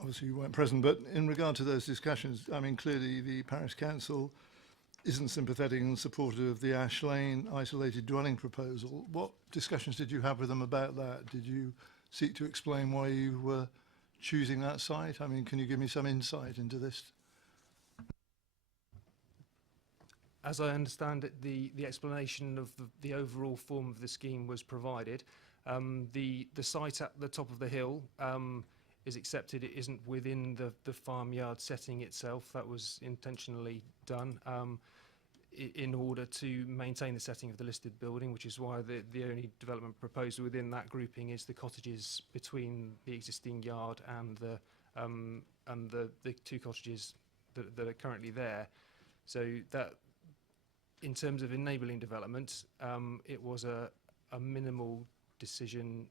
Obviously you weren't present, but in regard to those discussions, I mean, clearly the parish council isn't sympathetic and supportive of the Ash Lane isolated dwelling proposal. What discussions did you have with them about that? Did you seek to explain why you were choosing that site? I mean, can you give me some insight into this? As I understand it, the explanation of the overall form of the scheme was provided. The site at the top of the hill is accepted. It isn't within the farmyard setting itself. That was intentionally done in order to maintain the setting of the listed building, which is why the only development proposed within that grouping is the cottages between the existing yard and the two cottages that are currently there. So that, in terms of enabling development, it was a minimal decision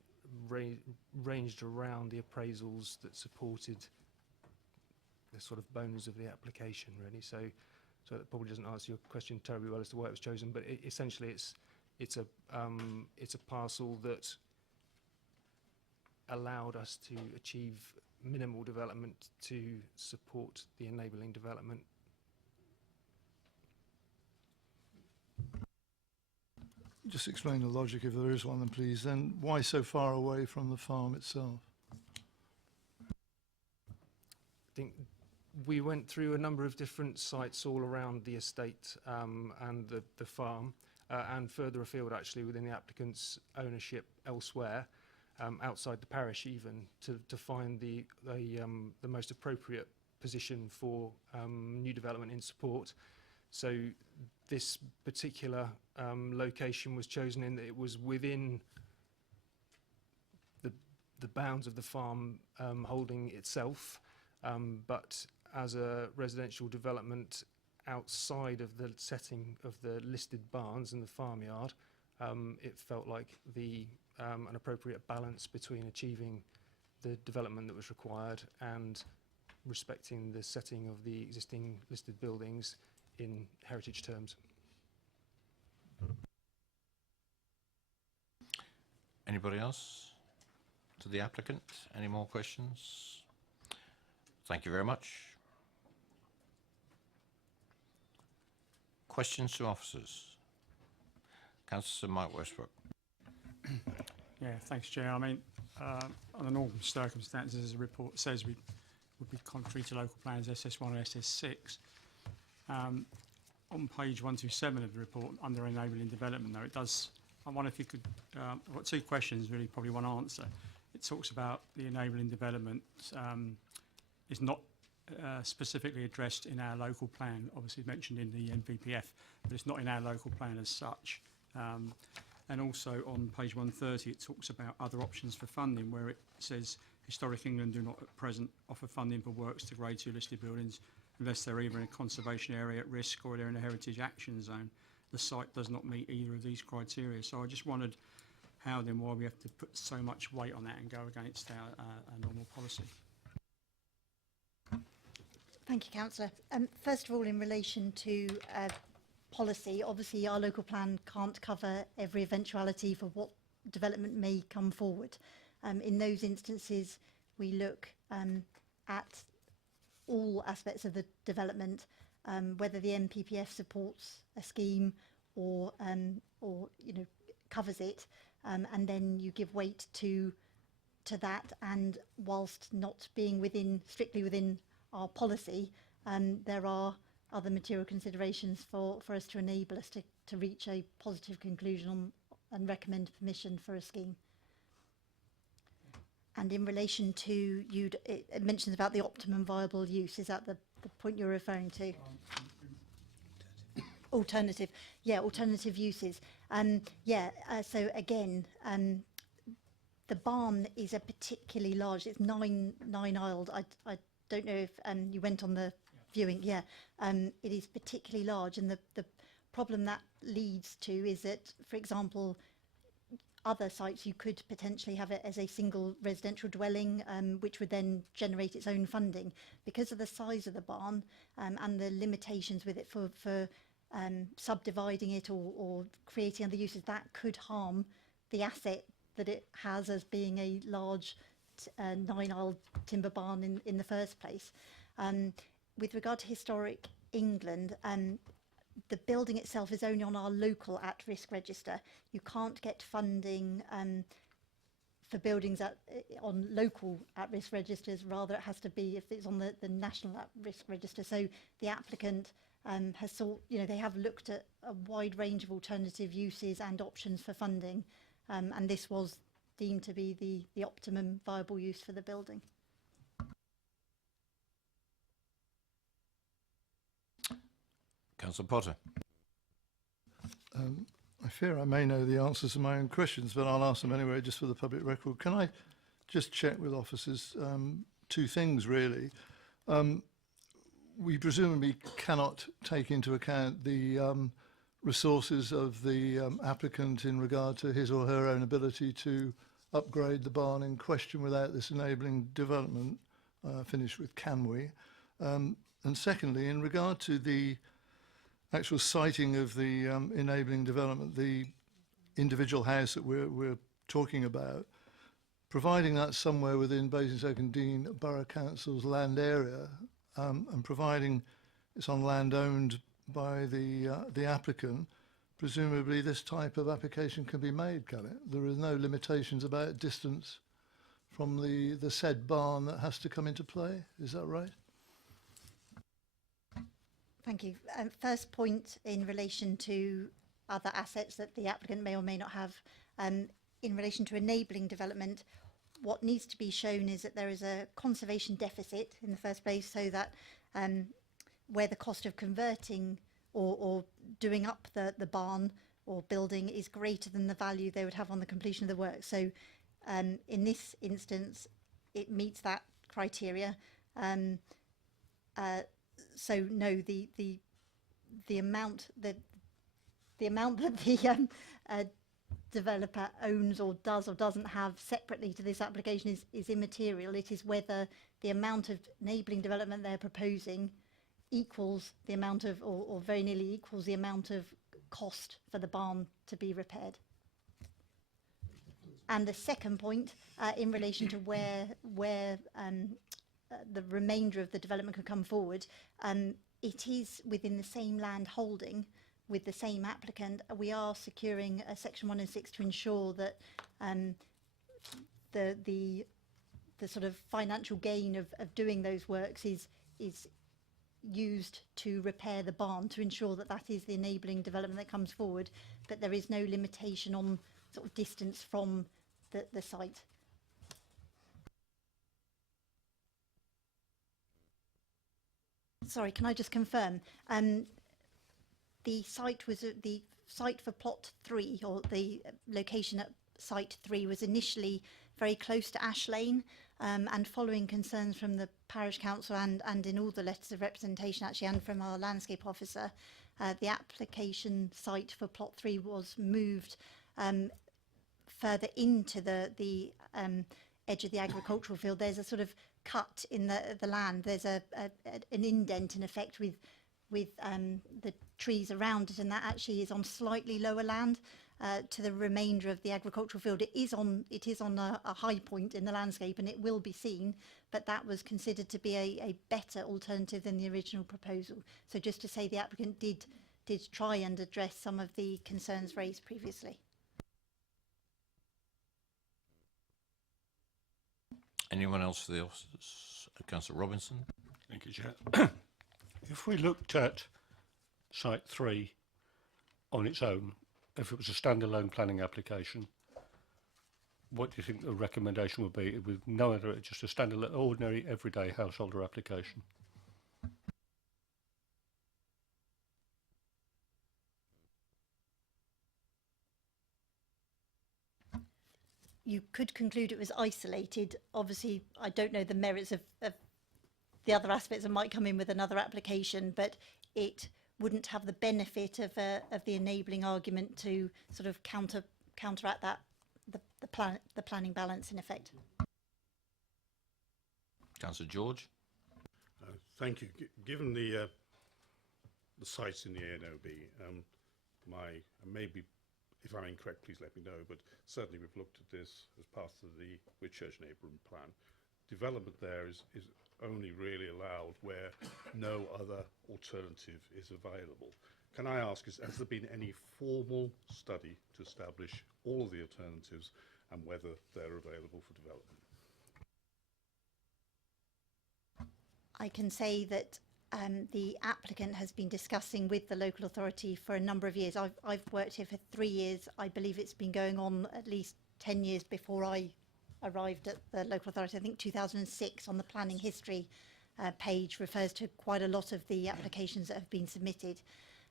ranged around the appraisals that supported the sort of bones of the application, really. So that probably doesn't answer your question terribly well as to why it was chosen, but essentially it's a parcel that allowed us to achieve minimal development to support the enabling development. Just explain the logic, if there is one, then please. Then why so far away from the farm itself? I think we went through a number of different sites all around the estate and the farm, and further afield actually within the applicant's ownership elsewhere, outside the parish even, to find the most appropriate position for new development in support. So this particular location was chosen in that it was within the bounds of the farm holding itself, but as a residential development outside of the setting of the listed barns and the farmyard, it felt like an appropriate balance between achieving the development that was required and respecting the setting of the existing listed buildings in heritage terms. Anybody else to the applicant? Any more questions? Thank you very much. Questions to officers? Councillor Mike Westbrook. Yeah, thanks, Chair. I mean, under normal circumstances, as the report says, we would be contrary to local plans SS1 and SS6. On page 127 of the report, under enabling development, though, it does. I wonder if you could. I've got two questions, really, probably one answer. It talks about the enabling development is not specifically addressed in our local plan. Obviously mentioned in the NPPF, but it's not in our local plan as such. And also on page 130, it talks about other options for funding, where it says Historic England do not at present offer funding for works to Grade 2 listed buildings unless they're either in a conservation area at risk or they're in a heritage action zone. The site does not meet either of these criteria. So I just wondered how then why we have to put so much weight on that and go against our normal policy. Thank you, Councillor. First of all, in relation to policy, obviously our local plan can't cover every eventuality for what development may come forward. In those instances, we look at all aspects of the development, whether the NPPF supports a scheme or covers it, and then you give weight to that. And whilst not being strictly within our policy, there are other material considerations for us to enable us to reach a positive conclusion on and recommend permission for a scheme. And in relation to, it mentions about the optimum viable use. Is that the point you're referring to? Alternative uses. So again, the barn is a particularly large. It's nine-aisled. I don't know if you went on the viewing. Yeah, it is particularly large, and the problem that leads to is that, for example, other sites you could potentially have it as a single residential dwelling, which would then generate its own funding. Because of the size of the barn and the limitations with it for subdividing it or creating other uses, that could harm the asset that it has as being a large nine-aisled timber barn in the first place. With regard to Historic England, the building itself is only on our local at-risk register. You can't get funding for buildings on local at-risk registers. Rather, it has to be if it's on the national at-risk register. So the applicant has sought, they have looked at a wide range of alternative uses and options for funding, and this was deemed to be the optimum viable use for the building. Councillor Potter. I fear I may know the answers to my own questions, but I'll ask them anyway, just for the public record. Can I just check with officers two things, really? We presumably cannot take into account the resources of the applicant in regard to his or her own ability to upgrade the barn in question without this enabling development. Finish with can we? And secondly, in regard to the actual siting of the enabling development, the individual house that we're talking about, providing that somewhere within Basingstoke and Dean Borough Council's land area, and providing it's on land owned by the applicant, presumably this type of application can be made, can it? There are no limitations about distance from the said barn that has to come into play, is that right? Thank you. First point in relation to other assets that the applicant may or may not have, in relation to enabling development, what needs to be shown is that there is a conservation deficit in the first place, so that where the cost of converting or doing up the barn or building is greater than the value they would have on the completion of the work. So in this instance, it meets that criteria. So no, the amount that the developer owns or does or doesn't have separately to this application is immaterial. It is whether the amount of enabling development they're proposing equals the amount of, or very nearly equals the amount of cost for the barn to be repaired. And the second point, in relation to where the remainder of the development could come forward, it is within the same land holding with the same applicant. We are securing a Section 106 to ensure that the sort of financial gain of doing those works is used to repair the barn, to ensure that that is the enabling development that comes forward, but there is no limitation on sort of distance from the site. Sorry, can I just confirm? The site was the site for plot 3, or the location at site 3, was initially very close to Ash Lane, and following concerns from the parish council and in all the letters of representation actually, and from our landscape officer, the application site for plot 3 was moved further into the edge of the agricultural field. There's a sort of cut in the land. There's an indent in effect with the trees around it, and that actually is on slightly lower land to the remainder of the agricultural field. It is on a high point in the landscape, and it will be seen, but that was considered to be a better alternative than the original proposal. So just to say, the applicant did try and address some of the concerns raised previously. Anyone else for the officers? Councillor Robinson. Thank you, Chair. If we looked at Site 3 on its own, if it was a standalone planning application, what do you think the recommendation would be with no other, just a standalone, ordinary, everyday householder application? You could conclude it was isolated. Obviously, I don't know the merits of the other aspects that might come in with another application, but it wouldn't have the benefit of the enabling argument to sort of counteract that the planning balance in effect. Councillor George. Thank you. Given the sites in the ANOB, maybe, if I'm incorrect, please let me know, but certainly we've looked at this as part of the Whitchurch neighbourhood plan. Development there is only really allowed where no other alternative is available. Can I ask, has there been any formal study to establish all of the alternatives and whether they're available for development? I can say that the applicant has been discussing with the local authority for a number of years. I've worked here for 3 years. I believe it's been going on at least 10 years before I arrived at the local authority. I think 2006 on the planning history page refers to quite a lot of the applications that have been submitted.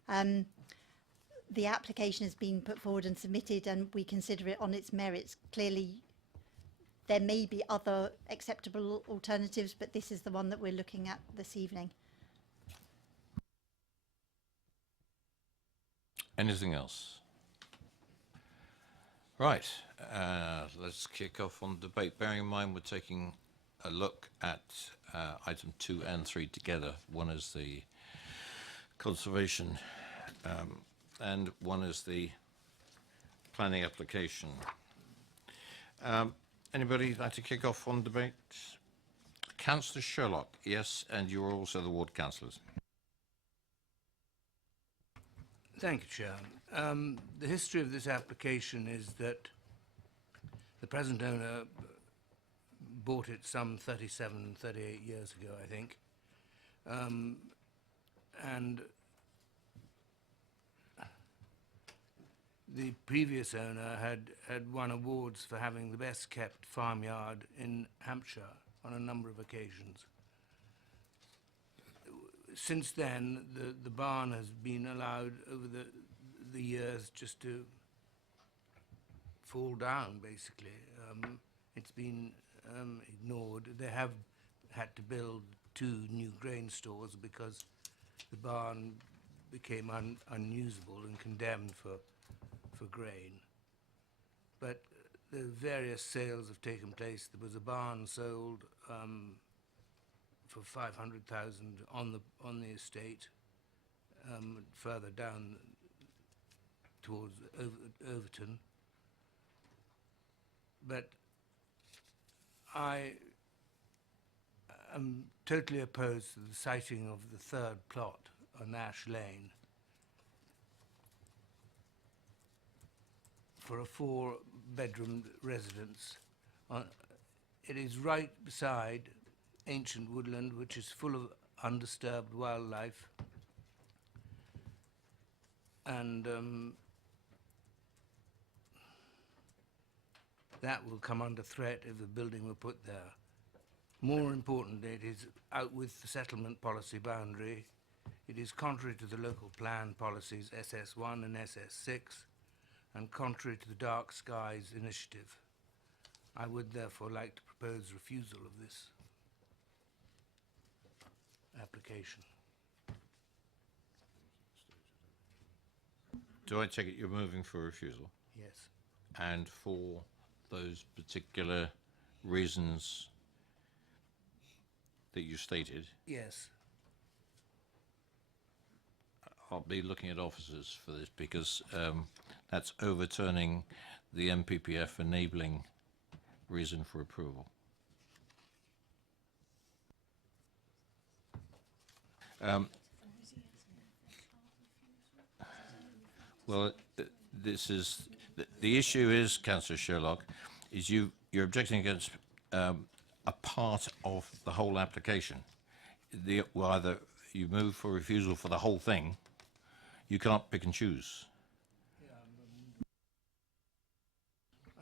The application has been put forward and submitted, and we consider it on its merits. Clearly, there may be other acceptable alternatives, but this is the one that we're looking at this evening. Anything else? Right, let's kick off on debate. Bearing in mind we're taking a look at item 2 and 3 together. One is the conservation and one is the planning application. Anybody like to kick off on debate? Councillor Sherlock, yes, and you're also the ward councillors. Thank you, Chair. The history of this application is that the present owner bought it some 37, 38 years ago, I think. And the previous owner had won awards for having the best kept farmyard in Hampshire on a number of occasions. Since then, the barn has been allowed over the years just to fall down, basically. It's been ignored. They have had to build 2 new grain stores because the barn became unusable and condemned for grain. But the various sales have taken place. There was a barn sold for 500,000 on the estate, further down towards Overton. But I am totally opposed to the siting of the 3rd plot on Ash Lane for a 4-bedroom residence. It is right beside ancient woodland, which is full of undisturbed wildlife, and that will come under threat if the building were put there. More importantly, it is out with the settlement policy boundary. It is contrary to the local plan policies SS1 and SS6, and contrary to the Dark Skies initiative. I would therefore like to propose refusal of this application. Do I take it you're moving for refusal? Yes. And for those particular reasons that you stated? Yes. I'll be looking at officers for this because that's overturning the MPPF enabling reason for approval. Well, this is the issue is, Councillor Sherlock, is you're objecting against a part of the whole application. Well, either you move for refusal for the whole thing, you can't pick and choose.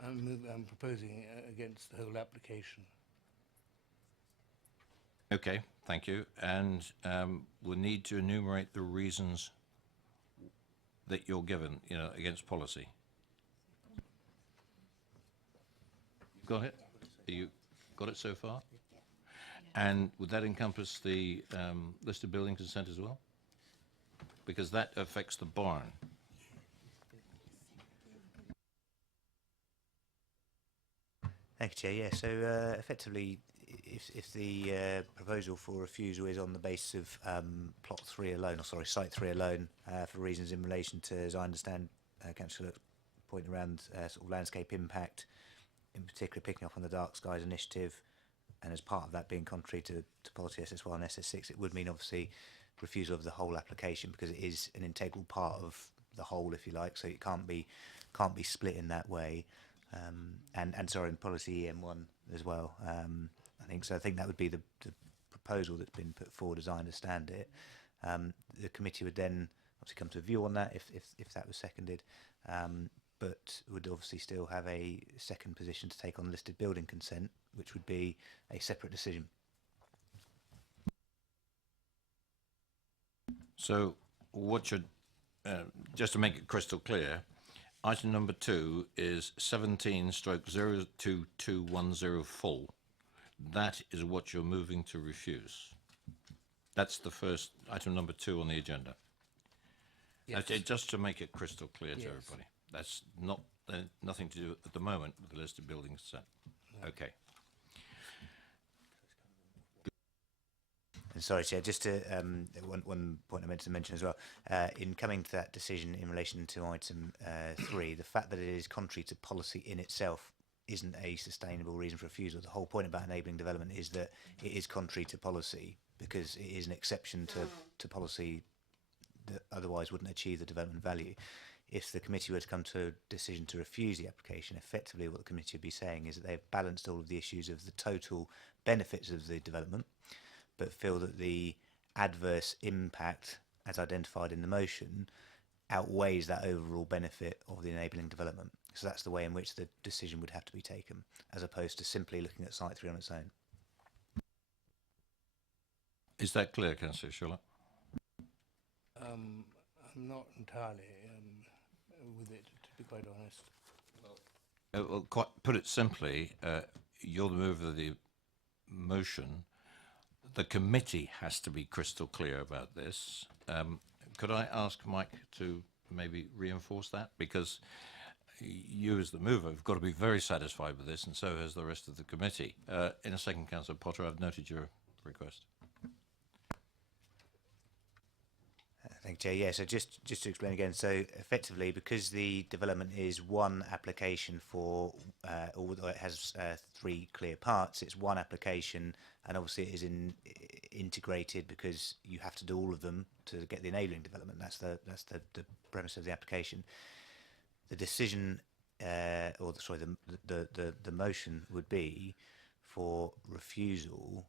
I'm proposing against the whole application. Okay, thank you. And we'll need to enumerate the reasons that you're given, against policy. Got it? You got it so far? And would that encompass the listed building consent as well? Because that affects the barn. Thank you, Chair. Yeah, so effectively, if the proposal for refusal is on the basis of plot 3 alone, or sorry, site 3 alone, for reasons in relation to, as I understand, Councillor point around sort of landscape impact, in particular picking up on the Dark Skies initiative, and as part of that being contrary to policy SS1 and SS6, it would mean obviously refusal of the whole application because it is an integral part of the whole, if you like, so it can't be split in that way. And sorry, in policy EM1 as well. I think so. I think that would be the proposal that's been put forward, as I understand it. The committee would then obviously come to a view on that if that was seconded, but would obviously still have a second position to take on listed building consent, which would be a separate decision. So what should, just to make it crystal clear, item number 2 is 17/02210 full. That is what you're moving to refuse. That's the first item number 2 on the agenda. Yes. Just to make it crystal clear to Yes. everybody. That's not nothing to do at the moment with the listed buildings set. Okay. And sorry, Chair, just to one point I meant to mention as well. In coming to that decision in relation to item 3, the fact that it is contrary to policy in itself isn't a sustainable reason for refusal. The whole point about enabling development is that it is contrary to policy because it is an exception to policy that otherwise wouldn't achieve the development value. If the committee were to come to a decision to refuse the application, effectively what the committee would be saying is that they've balanced all of the issues of the total benefits of the development, but feel that the adverse impact, as identified in the motion, outweighs that overall benefit of the enabling development. So that's the way in which the decision would have to be taken, as opposed to simply looking at Site 3 on its own. Is that clear, Councillor Sherlock? I'm not entirely with it, to be quite honest. Well, put it simply, you're the mover of the motion. The committee has to be crystal clear about this. Could I ask Mike to maybe reinforce that? Because you as the mover have got to be very satisfied with this, and so has the rest of the committee. In a second, Councillor Potter, I've noted your request. Thank you, Chair. Yeah, so just to explain again, so effectively, because the development is one application for, although it has 3 clear parts, it's one application, and obviously it is integrated because you have to do all of them to get the enabling development. That's the premise of the application. The decision, the motion would be for refusal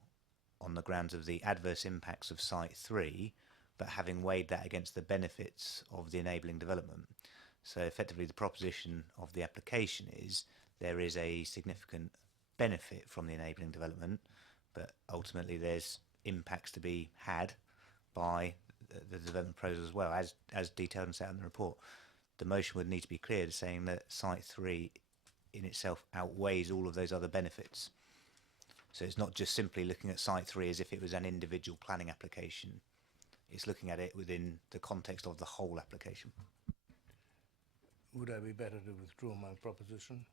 on the grounds of the adverse impacts of Site 3, but having weighed that against the benefits of the enabling development. So effectively the proposition of the application is there is a significant benefit from the enabling development, but ultimately there's impacts to be had by the development process as well, as detailed and set out in the report. The motion would need to be clear to saying that Site 3 in itself outweighs all of those other benefits. So it's not just simply looking at Site 3 as if it was an individual planning application. It's looking at it within the context of the whole application. Would I be better to withdraw my proposition?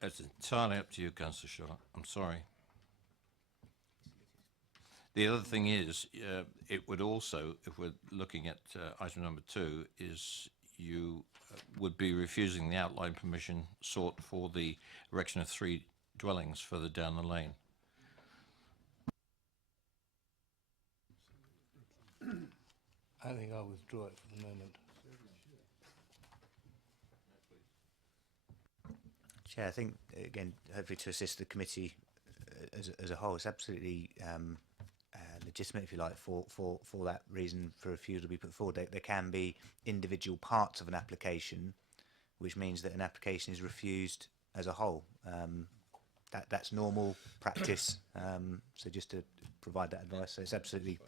It's entirely up to you, Councillor Sherlock. I'm sorry. The other thing is, it would also, if we're looking at item number 2, is you would be refusing the outline permission sought for the erection of 3 dwellings further down the lane. I think I'll withdraw it for the moment. Chair, I think, again, hopefully to assist the committee as a whole, it's absolutely legitimate, if you like, for that reason for refusal to be put forward. There can be individual parts of an application, which means that an application is refused as a whole. That's normal practice, so just to provide that advice. So it's absolutely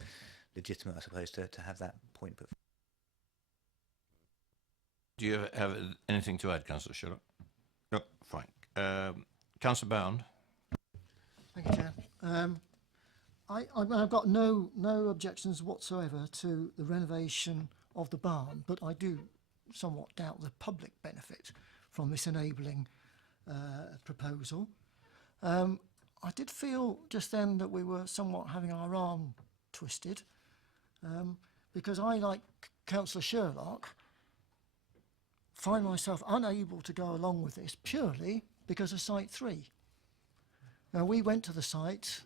legitimate, I suppose, to have that point put forward. Do you have anything to add, Councillor Sherlock? No, fine. Councillor Bound. Thank you, Chair. I've got no objections whatsoever to the renovation of the barn, but I do somewhat doubt the public benefit from this enabling proposal. I did feel just then that we were somewhat having our arm twisted, because I, like Councillor Sherlock, find myself unable to go along with this purely because of Site 3. Now, we went to the site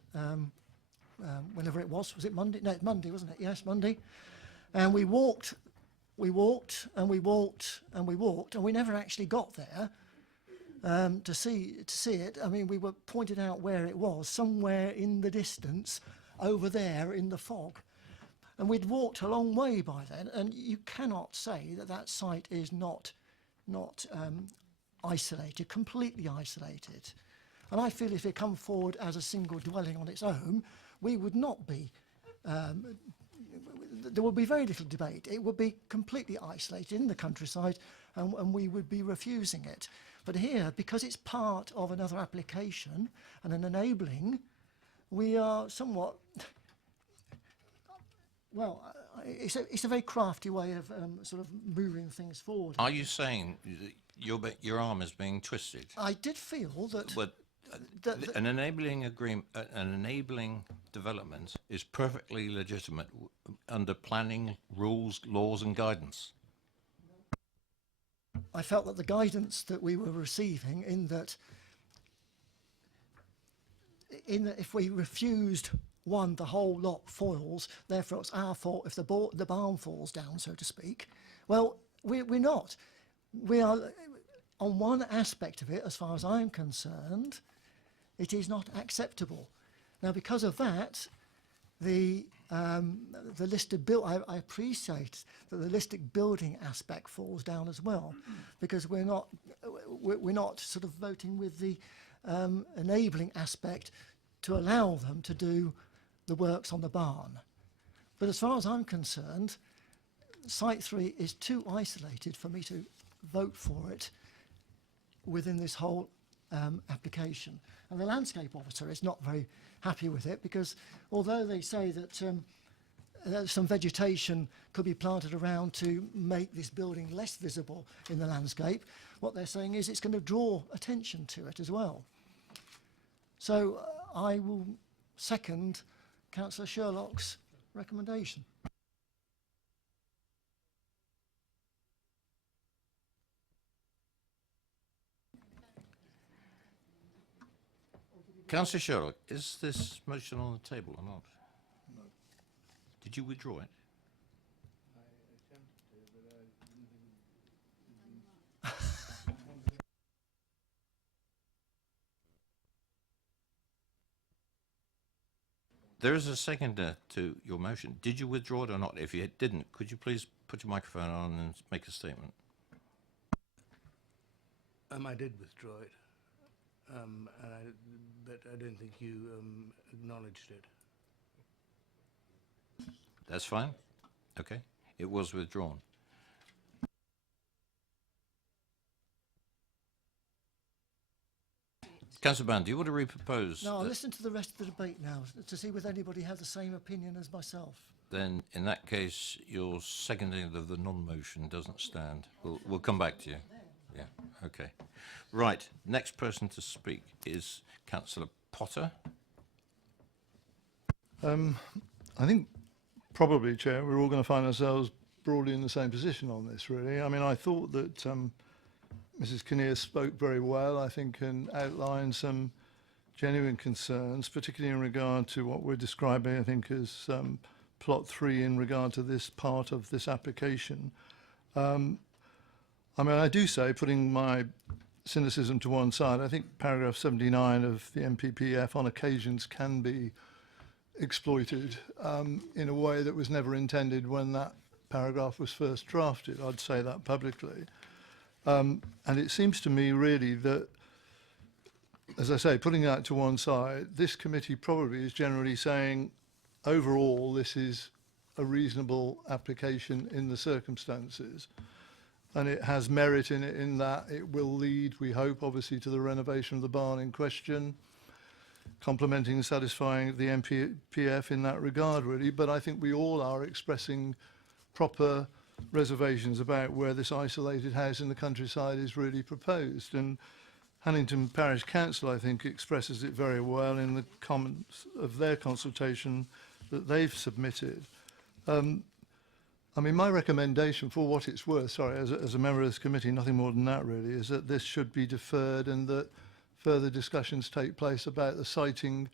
whenever it was it Monday? No, Monday, wasn't it? Yes, Monday. And we walked, and we never actually got there to see it. I mean, we were pointed out where it was, somewhere in the distance, over there in the fog. And we'd walked a long way by then, and you cannot say that that site is not isolated, completely isolated. And I feel if it come forward as a single dwelling on its own, we would not be there would be very little debate. It would be completely isolated in the countryside, and we would be refusing it. But here, because it's part of another application and an enabling, we are somewhat, well, it's a very crafty way of sort of moving things forward. Are you saying that your arm is being twisted? I did feel that... But an enabling agreement, an enabling development is perfectly legitimate under planning rules, laws and guidance. I felt that the guidance that we were receiving in that if we refused one, the whole lot foils, therefore it's our fault if the barn falls down, so to speak. Well, we're not. We are, on one aspect of it, as far as I'm concerned, it is not acceptable. Now, because of that, the listed I appreciate that the listed building aspect falls down as well, because we're not sort of voting with the enabling aspect to allow them to do the works on the barn. But as far as I'm concerned, Site 3 is too isolated for me to vote for it within this whole application. And the landscape officer is not very happy with it, because although they say that some vegetation could be planted around to make this building less visible in the landscape, what they're saying is it's going to draw attention to it as well. So I will second Councillor Sherlock's recommendation. Councillor Sherlock, is this motion on the table or not? No. Did you withdraw it? There is a seconder to your motion. Did you withdraw it or not? If you didn't, could you please put your microphone on and make a statement? I did withdraw it, but I don't think you acknowledged it. That's fine. Okay. It was withdrawn. Councillor Band, do you want to repropose? No, I'll listen to the rest of the debate now to see whether anybody has the same opinion as myself. Then, in that case, your seconding of the non-motion doesn't stand. We'll come back to you. Yeah, okay. Right, next person to speak is Councillor Potter. I think probably, Chair, we're all going to find ourselves broadly in the same position on this, really. I mean, I thought that Mrs. Kinnear spoke very well, I think, and outlined some genuine concerns, particularly in regard to what we're describing, I think, as plot 3 in regard to this part of this application. I mean, I do say, putting my cynicism to one side, I think paragraph 79 of the MPPF on occasions can be exploited in a way that was never intended when that paragraph was first drafted. I'd say that publicly. And it seems to me really that, as I say, putting that to one side, this committee probably is generally saying, overall, this is a reasonable application in the circumstances. And it has merit in it in that it will lead, we hope, obviously, to the renovation of the barn in question, complementing and satisfying the MPPF in that regard, really. But I think we all are expressing proper reservations about where this isolated house in the countryside is really proposed. And Hannington Parish Council, I think, expresses it very well in the comments of their consultation that they've submitted. I mean, my recommendation, for what it's worth, sorry, as a member of this committee, nothing more than that really, is that this should be deferred and that further discussions take place about the siting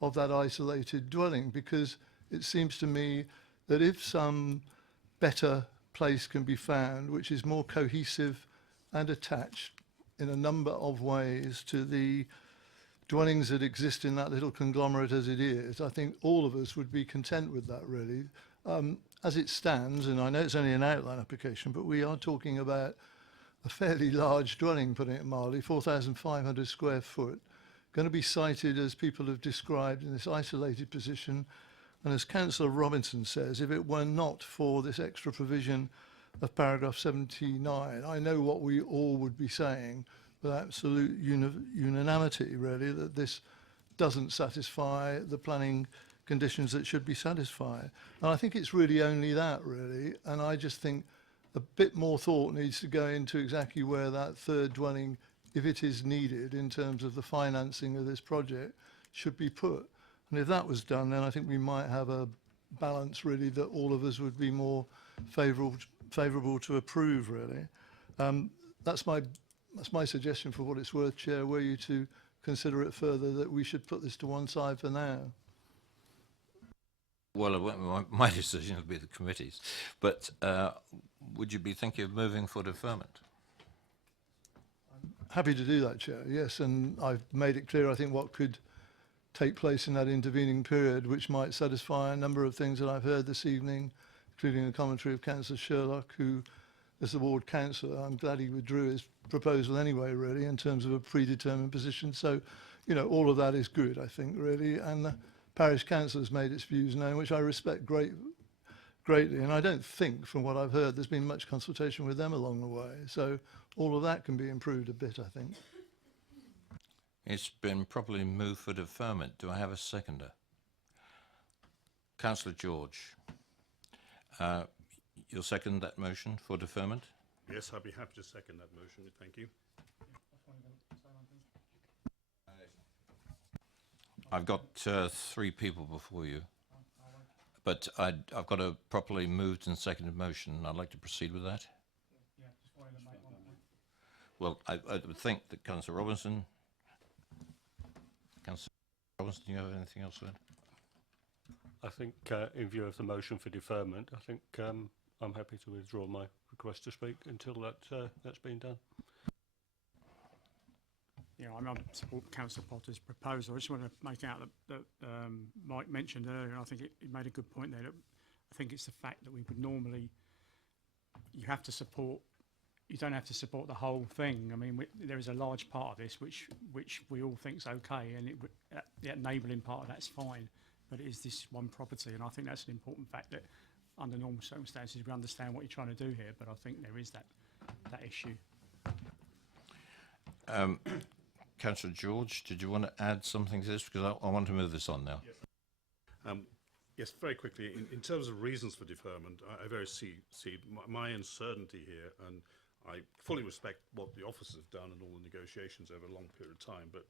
of that isolated dwelling, because it seems to me that if some better place can be found which is more cohesive and attached in a number of ways to the dwellings that exist in that little conglomerate as it is, I think all of us would be content with that, really. As it stands, and I know it's only an outline application, but we are talking about a fairly large dwelling, putting it mildly, 4,500 square foot, going to be sited, as people have described, in this isolated position And as Councillor Robinson says, if it were not for this extra provision of paragraph 79, I know what we all would be saying with absolute unanimity, really, that this doesn't satisfy the planning conditions that should be satisfied. And I think it's really only that, really. And I just think a bit more thought needs to go into exactly where that third dwelling, if it is needed in terms of the financing of this project, should be put. And if that was done, then I think we might have a balance, really, that all of us would be more favourable to approve, really. That's my suggestion for what it's worth, Chair, were you to consider it further, that we should put this to one side for now. Well, my decision will be the committee's. But would you be thinking of moving for deferment? Happy to do that, Chair, yes, and I've made it clear, I think, what could take place in that intervening period, which might satisfy a number of things that I've heard this evening, including a commentary of Councillor Sherlock, who, as the ward councillor, I'm glad he withdrew his proposal anyway, really, in terms of a predetermined position. So, you know, all of that is good, I think, really, and the parish council has made its views known, which I respect greatly, and I don't think, from what I've heard, there's been much consultation with them along the way. So all of that can be improved a bit, I think. It's been properly moved for deferment. Do I have a seconder? Councillor George, you'll second that motion for deferment? Yes, I'd be happy to second that motion. Thank you. I've got 3 people before you, but I've got a properly moved and seconded motion. I'd like to proceed with that. Well, I would think that Councillor Robinson, do you have anything else to add? I think, in view of the motion for deferment, I think I'm happy to withdraw my request to speak until that's been done. Yeah, I support Councillor Potter's proposal. I just want to make out that Mike mentioned earlier, and I think he made a good point there. That I think it's the fact that we would normally, you don't have to support the whole thing. I mean, there is a large part of this which we all think is okay, and the enabling part of that's fine, but it is this one property, and I think that's an important fact that under normal circumstances we understand what you're trying to do here, but I think there is that issue. Councillor George, did you want to add something to this? Because I want to move this on now. Yes, very quickly. In terms of reasons for deferment, I very see my uncertainty here, and I fully respect what the officers have done and all the negotiations over a long period of time, but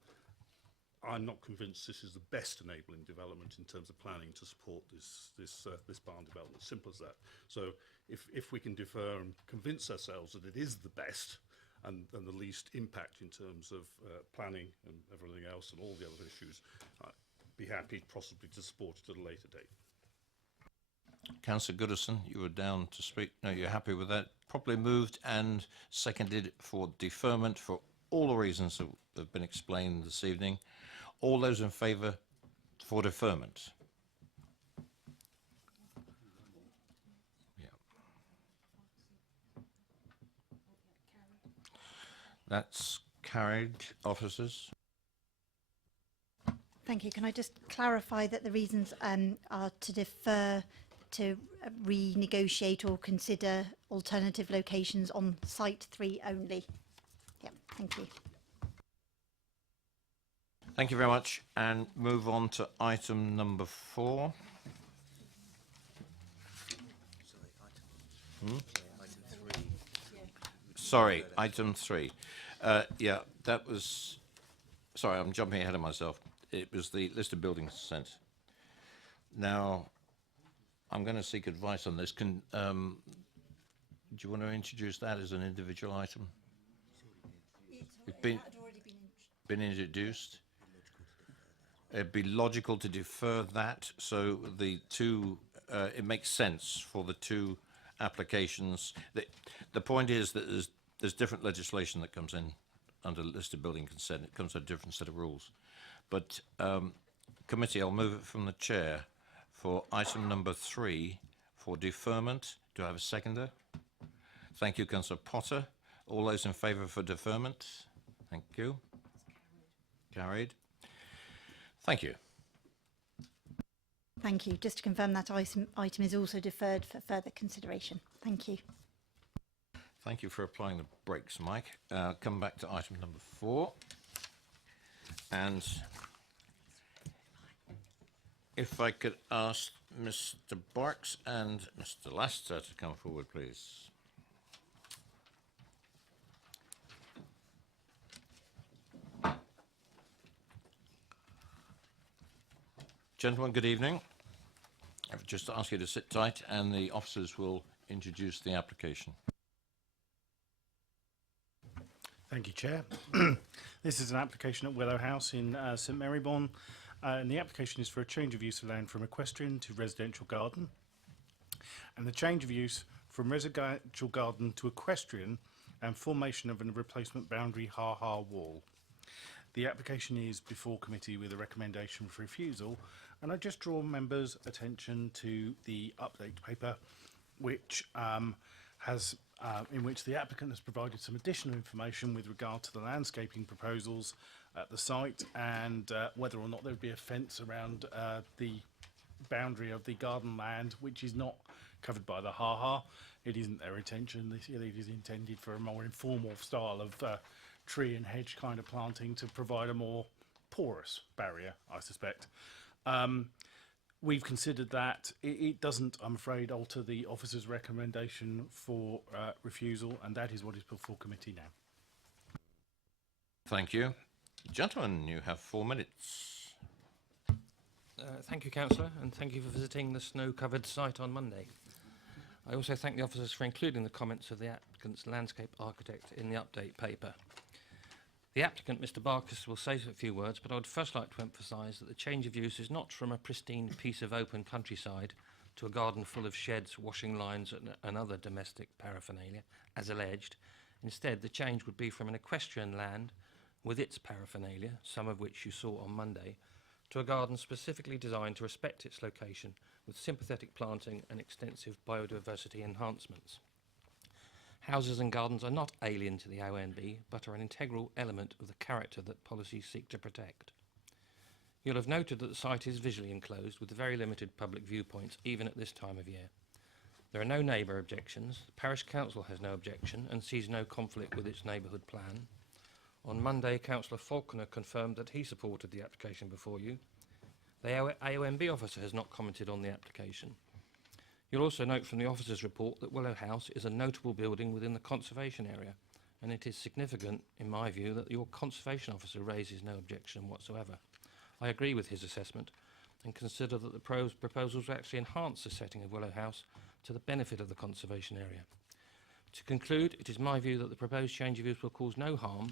I'm not convinced this is the best enabling development in terms of planning to support this barn development. Simple as that. So if we can defer and convince ourselves that it is the best and the least impact in terms of planning and everything else and all the other issues, I'd be happy possibly to support it at a later date. Councillor Goodison, you were down to speak. No, you're happy with that? Properly moved and seconded for deferment for all the reasons that have been explained this evening. All those in favour for deferment? Yeah. That's carried. Officers? Thank you. Can I just clarify that the reasons are to defer to renegotiate or consider alternative locations on Site 3 only? Yeah, thank you. Thank you very much. And move on to item number 4. Sorry, item 3. Yeah, that was... Sorry, I'm jumping ahead of myself. It was the list of building consent. Now, I'm going to seek advice on this. Do you want to introduce that as an individual item? It's been introduced. It'd be logical to defer that, so the two, it makes sense for the two applications. The point is that there's different legislation that comes in under listed building consent. It comes with a different set of rules. But committee, I'll move it from the chair for item number 3 for deferment. Do I have a seconder? Thank you, Councillor Potter. All those in favour for deferment? Thank you. Carried. Thank you. Thank you. Just to confirm that item is also deferred for further consideration. Thank you. Thank you for applying the brakes, Mike. Come back to item number 4. And if I could ask Mr. Barks and Mr. Laster to come forward, please. Gentlemen, good evening. I've just asked you to sit tight and the officers will introduce the application. Thank you, Chair. This is an application at Willow House in St Maryborn, and the application is for a change of use of land from equestrian to residential garden. And the change of use from residential garden to equestrian and formation of a replacement boundary ha-ha wall. The application is before committee with a recommendation for refusal, and I just draw members' attention to the update paper, which in which the applicant has provided some additional information with regard to the landscaping proposals at the site and whether or not there would be a fence around the boundary of the garden land, which is not covered by the ha-ha. It isn't their intention. It is intended for a more informal style of tree and hedge kind of planting to provide a more porous barrier, I suspect. We've considered that. It doesn't, I'm afraid, alter the officer's recommendation for refusal, and that is what is before committee now. Thank you. Gentlemen, you have 4 minutes. Thank you, Councillor, and thank you for visiting the snow-covered site on Monday. I also thank the officers for including the comments of the applicant's landscape architect in the update paper. The applicant, Mr. Barkis, will say a few words, but I would first like to emphasise that the change of use is not from a pristine piece of open countryside to a garden full of sheds, washing lines and other domestic paraphernalia, as alleged. Instead, the change would be from an equestrian land with its paraphernalia, some of which you saw on Monday, to a garden specifically designed to respect its location with sympathetic planting and extensive biodiversity enhancements. Houses and gardens are not alien to the ONB, but are an integral element of the character that policies seek to protect. You'll have noted that the site is visually enclosed with very limited public viewpoints, even at this time of year. There are no neighbour objections, the Parish Council has no objection and sees no conflict with its neighbourhood plan. On Monday, Councillor Falconer confirmed that he supported the application before you. The AONB officer has not commented on the application. You'll also note from the officer's report that Willow House is a notable building within the conservation area, and it is significant, in my view, that your conservation officer raises no objection whatsoever. I agree with his assessment and consider that the proposals will actually enhance the setting of Willow House to the benefit of the conservation area. To conclude, it is my view that the proposed change of use will cause no harm,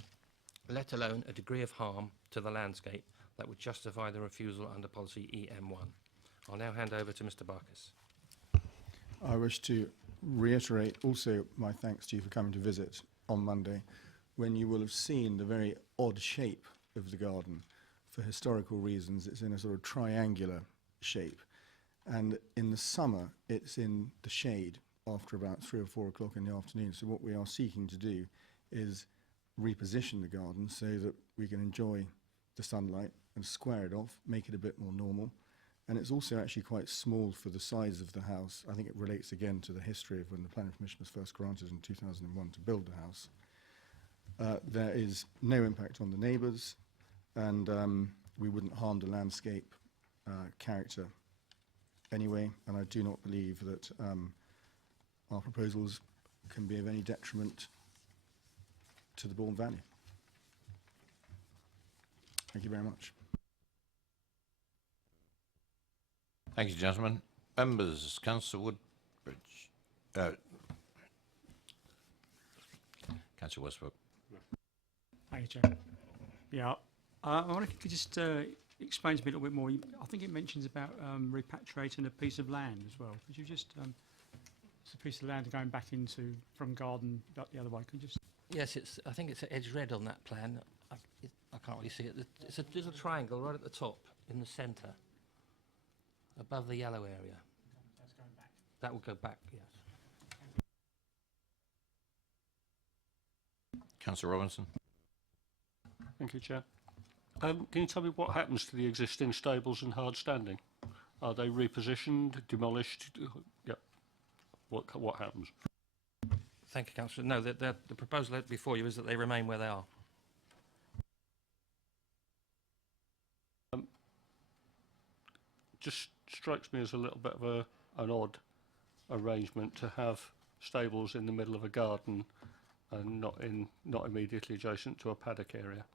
let alone a degree of harm to the landscape that would justify the refusal under policy EM1. I'll now hand over to Mr. Barkis. I wish to reiterate also my thanks to you for coming to visit on Monday, when you will have seen the very odd shape of the garden. For historical reasons, it's in a sort of triangular shape. And in the summer, it's in the shade after about 3 or 4 o'clock in the afternoon. So what we are seeking to do is reposition the garden so that we can enjoy the sunlight and square it off, make it a bit more normal. And it's also actually quite small for the size of the house. I think it relates again to the history of when the planning permission was first granted in 2001 to build the house. There is no impact on the neighbours, and we wouldn't harm the landscape character anyway, and I do not believe that our proposals can be of any detriment to the Bourne Valley. Thank you very much. Thank you, gentlemen. Members, Councillor Woodbridge. Councillor Westbrook. Thank you, Chair. Yeah, I wonder if you could just explain to me a little bit more. I think it mentions about repatriating a piece of land as well. Could you just, it's a piece of land going back into, from garden the other way. Could you just? Yes, I think it's edge red on that plan. I can't really see it. It's a little triangle right at the top in the centre, above the yellow area. That's going back. That will go back, yes. Councillor Robinson. Thank you, Chair. Can you tell me what happens to the existing stables and hard standing? Are they repositioned, demolished? Yep. What happens? Thank you, Councillor. No, the proposal before you is that they remain where they are. Just strikes me as a little bit of an odd arrangement to have stables in the middle of a garden and not immediately adjacent to a paddock area.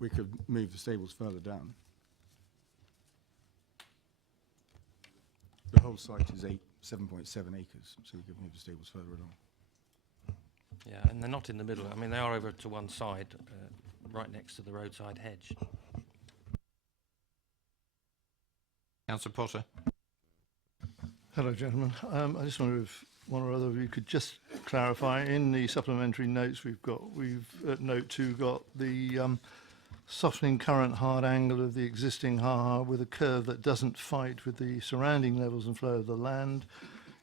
We could move the stables further down. The whole site is 7.7 acres, so we could move the stables further along. Yeah, and they're not in the middle. I mean, they are over to one side, right next to the roadside hedge. Councillor Potter. Hello, gentlemen. I just wonder if one or other of you could just clarify. In the supplementary notes we've at note 2 got the softening current hard angle of the existing ha-ha with a curve that doesn't fight with the surrounding levels and flow of the land,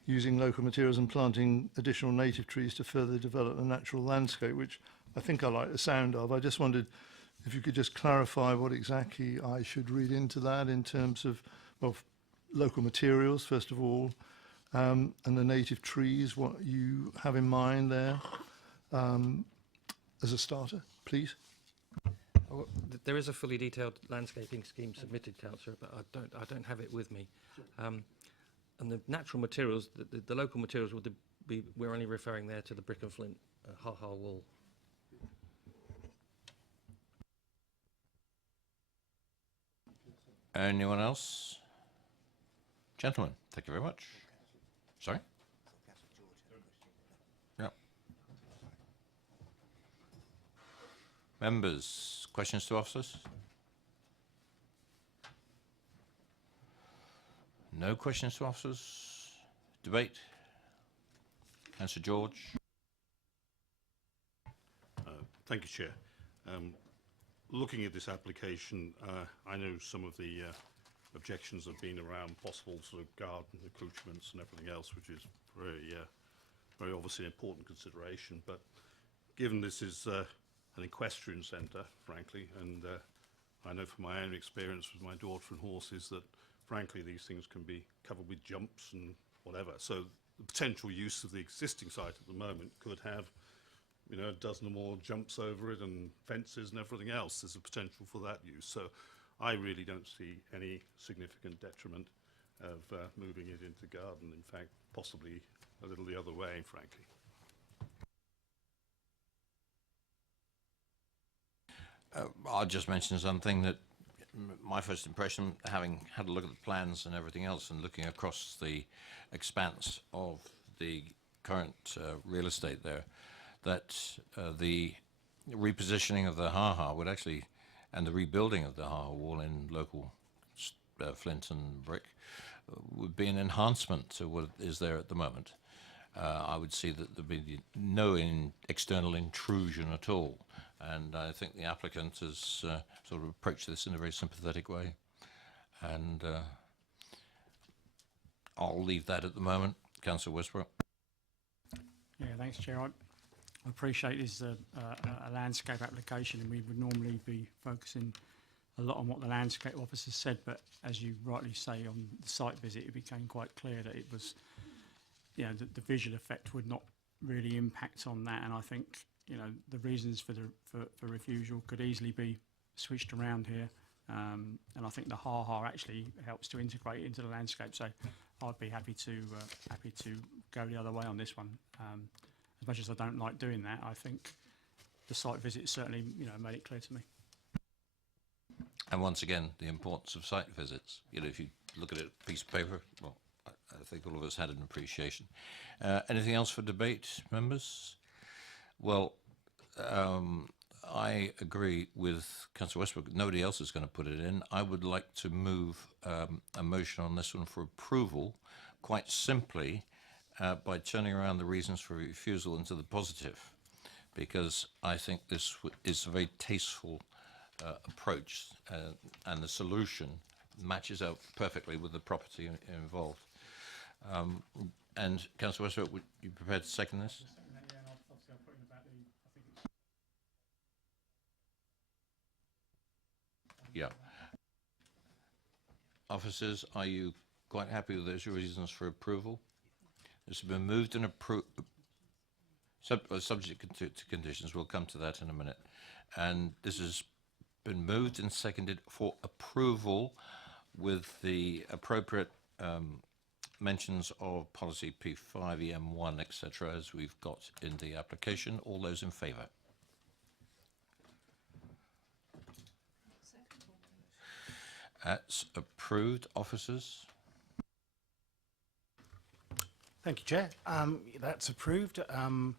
using local materials and planting additional native trees to further develop the natural landscape, which I think I like the sound of. I just wondered if you could just clarify what exactly I should read into that in terms of, well, local materials, first of all, and the native trees, what you have in mind there as a starter, please. Oh, there is a fully detailed landscaping scheme submitted, Councillor, but I don't have it with me. And the natural materials, the local materials would be, we're only referring there to the brick and flint ha-ha wall. Anyone else? Gentlemen, thank you very much. Sorry? Yeah. Members, questions to officers? No questions to officers? Debate? Councillor George? Thank you, Chair. Looking at this application, I know some of the objections have been around possible sort of garden accoutrements and everything else, which is very obviously an important consideration. But given this is an equestrian centre, frankly, and I know from my own experience with my daughter and horses that, frankly, these things can be covered with jumps and whatever. So the potential use of the existing site at the moment could have, you know, a dozen or more jumps over it and fences and everything else. There's a potential for that use. So I really don't see any significant detriment of moving it into garden. In fact, possibly a little the other way, frankly. I'll just mention something that my first impression, having had a look at the plans and everything else and looking across the expanse of the current real estate there, that the repositioning of the ha-ha would actually, and the rebuilding of the ha-ha wall in local flint and brick would be an enhancement to what is there at the moment. I would see that there'd be no external intrusion at all. And I think the applicant has sort of approached this in a very sympathetic way. And I'll leave that at the moment. Councillor Westbrook. Yeah, thanks, Chair. I appreciate this is a landscape application, and we would normally be focusing a lot on what the landscape officer said, but as you rightly say, on the site visit, it became quite clear that it was, you know, the visual effect would not really impact on that. And I think, you know, the reasons for refusal could easily be switched around here. And I think the ha-ha actually helps to integrate into the landscape. So I'd be happy to go the other way on this one. As much as I don't like doing that, I think the site visit certainly, you know, made it clear to me. And once again, the importance of site visits. You know, if you look at it, a piece of paper, well, I think all of us had an appreciation. Anything else for debate, members? Well, I agree with Councillor Westbrook. Nobody else is going to put it in. I would like to move a motion on this one for approval, quite simply by turning around the reasons for refusal into the positive, because I think this is a very tasteful approach, and the solution matches out perfectly with the property involved. And Councillor Westbrook, would you prepared to second this? Yeah. Officers, are you quite happy with those reasons for approval? This has been moved and subject to conditions. We'll come to that in a minute. And this has been moved and seconded for approval with the appropriate mentions of policy P5, EM1, etc., as we've got in the application. All those in favour? That's approved. Officers? Thank you, Chair. That's approved. I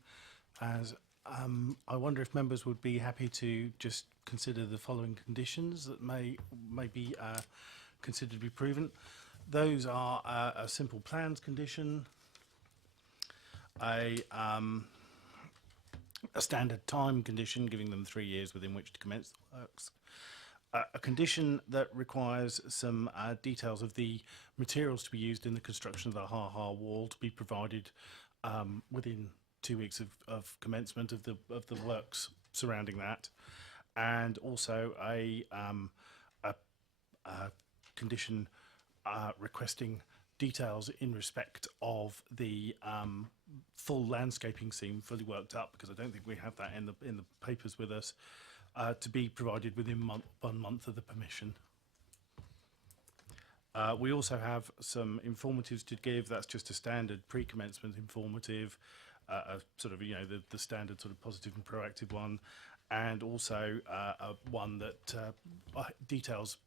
wonder if members would be happy to just consider the following conditions that may be considered to be proven. Those are a simple plans condition, a standard time condition, giving them 3 years within which to commence the works, a condition that requires some details of the materials to be used in the construction of the ha-ha wall to be provided within 2 weeks of commencement of the works surrounding that, and also a condition requesting details in respect of the full landscaping scene fully worked up, because I don't think we have that in the papers with us, to be provided within 1 month of the permission. We also have some informatives to give. That's just a standard pre-commencement informative, a sort of, the standard sort of positive and proactive one, and also one that details,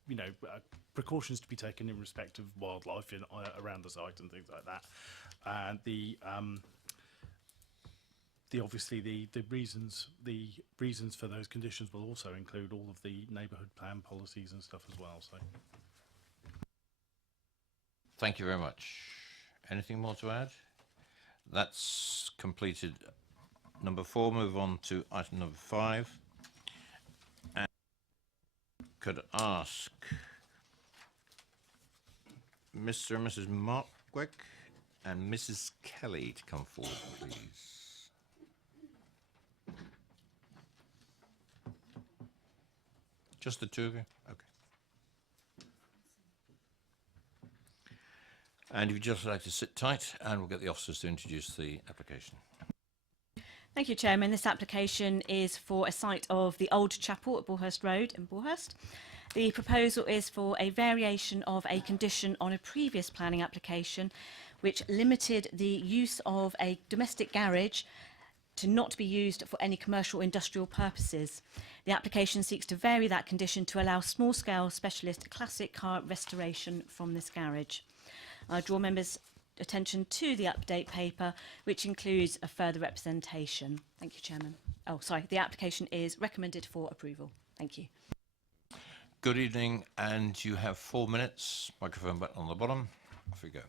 precautions to be taken in respect of wildlife around the site and things like that. And the obviously the reasons for those conditions will also include all of the neighbourhood plan policies and stuff as well. So, Thank you very much. Anything more to add? That's completed number 4. Move on to item number 5. And could ask Mr. and Mrs. Markwick and Mrs. Kelly to come forward, please. Just the two of you? Okay. And if you'd just like to sit tight, and we'll get the officers to introduce the application. Thank you, Chairman. This application is for a site of the Old Chapel at Borehurst Road in Borehurst. The proposal is for a variation of a condition on a previous planning application which limited the use of a domestic garage to not be used for any commercial or industrial purposes. The application seeks to vary that condition to allow small-scale specialist classic car restoration from this garage. I draw members' attention to the update paper, which includes a further representation. Thank you, Chairman. Oh, sorry, the application is recommended for approval. Thank you. Good evening, and you have 4 minutes. Microphone button on the bottom. Off you go.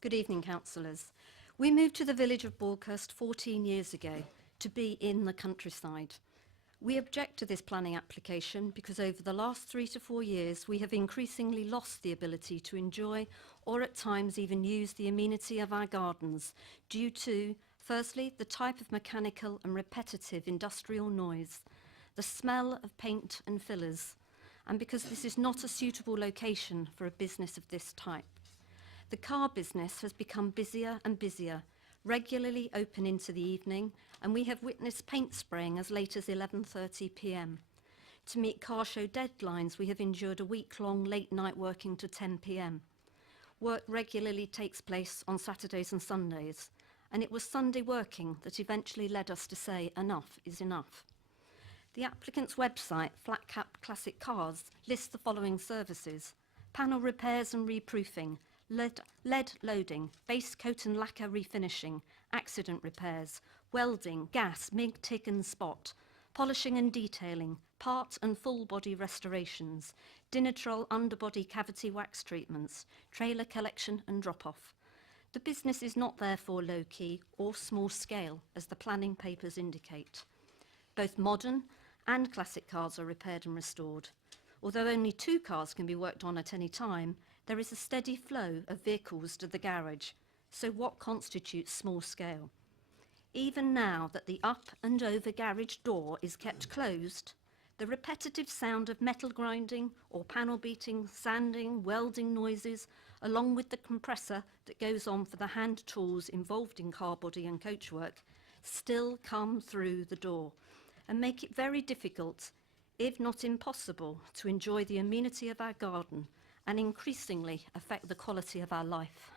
Good evening, councillors. We moved to the village of Borehurst 14 years ago to be in the countryside. We object to this planning application because over the last 3 to 4 years we have increasingly lost the ability to enjoy or at times even use the amenity of our gardens due to, firstly, the type of mechanical and repetitive industrial noise, the smell of paint and fillers, and because this is not a suitable location for a business of this type. The car business has become busier and busier, regularly open into the evening, and we have witnessed paint spraying as late as 11:30 p.m. To meet car show deadlines, we have endured a week-long late night working to 10 p.m. Work regularly takes place on Saturdays and Sundays, and it was Sunday working that eventually led us to say enough is enough. The applicant's website, Flat Cap Classic Cars, lists the following services: panel repairs and reproofing, lead loading, base coat and lacquer refinishing, accident repairs, welding, gas, MIG, TIG and spot, polishing and detailing, part and full body restorations, Dinitrol underbody cavity wax treatments, trailer collection and drop-off. The business is not therefore low-key or small scale, as the planning papers indicate. Both modern and classic cars are repaired and restored. Although only 2 cars can be worked on at any time, there is a steady flow of vehicles to the garage. So what constitutes small scale? Even now that the up and over garage door is kept closed, The repetitive sound of metal grinding or panel beating, sanding, welding noises, along with the compressor that goes on for the hand tools involved in car body and coachwork, still come through the door and make it very difficult, if not impossible, to enjoy the amenity of our garden and increasingly affect the quality of our life.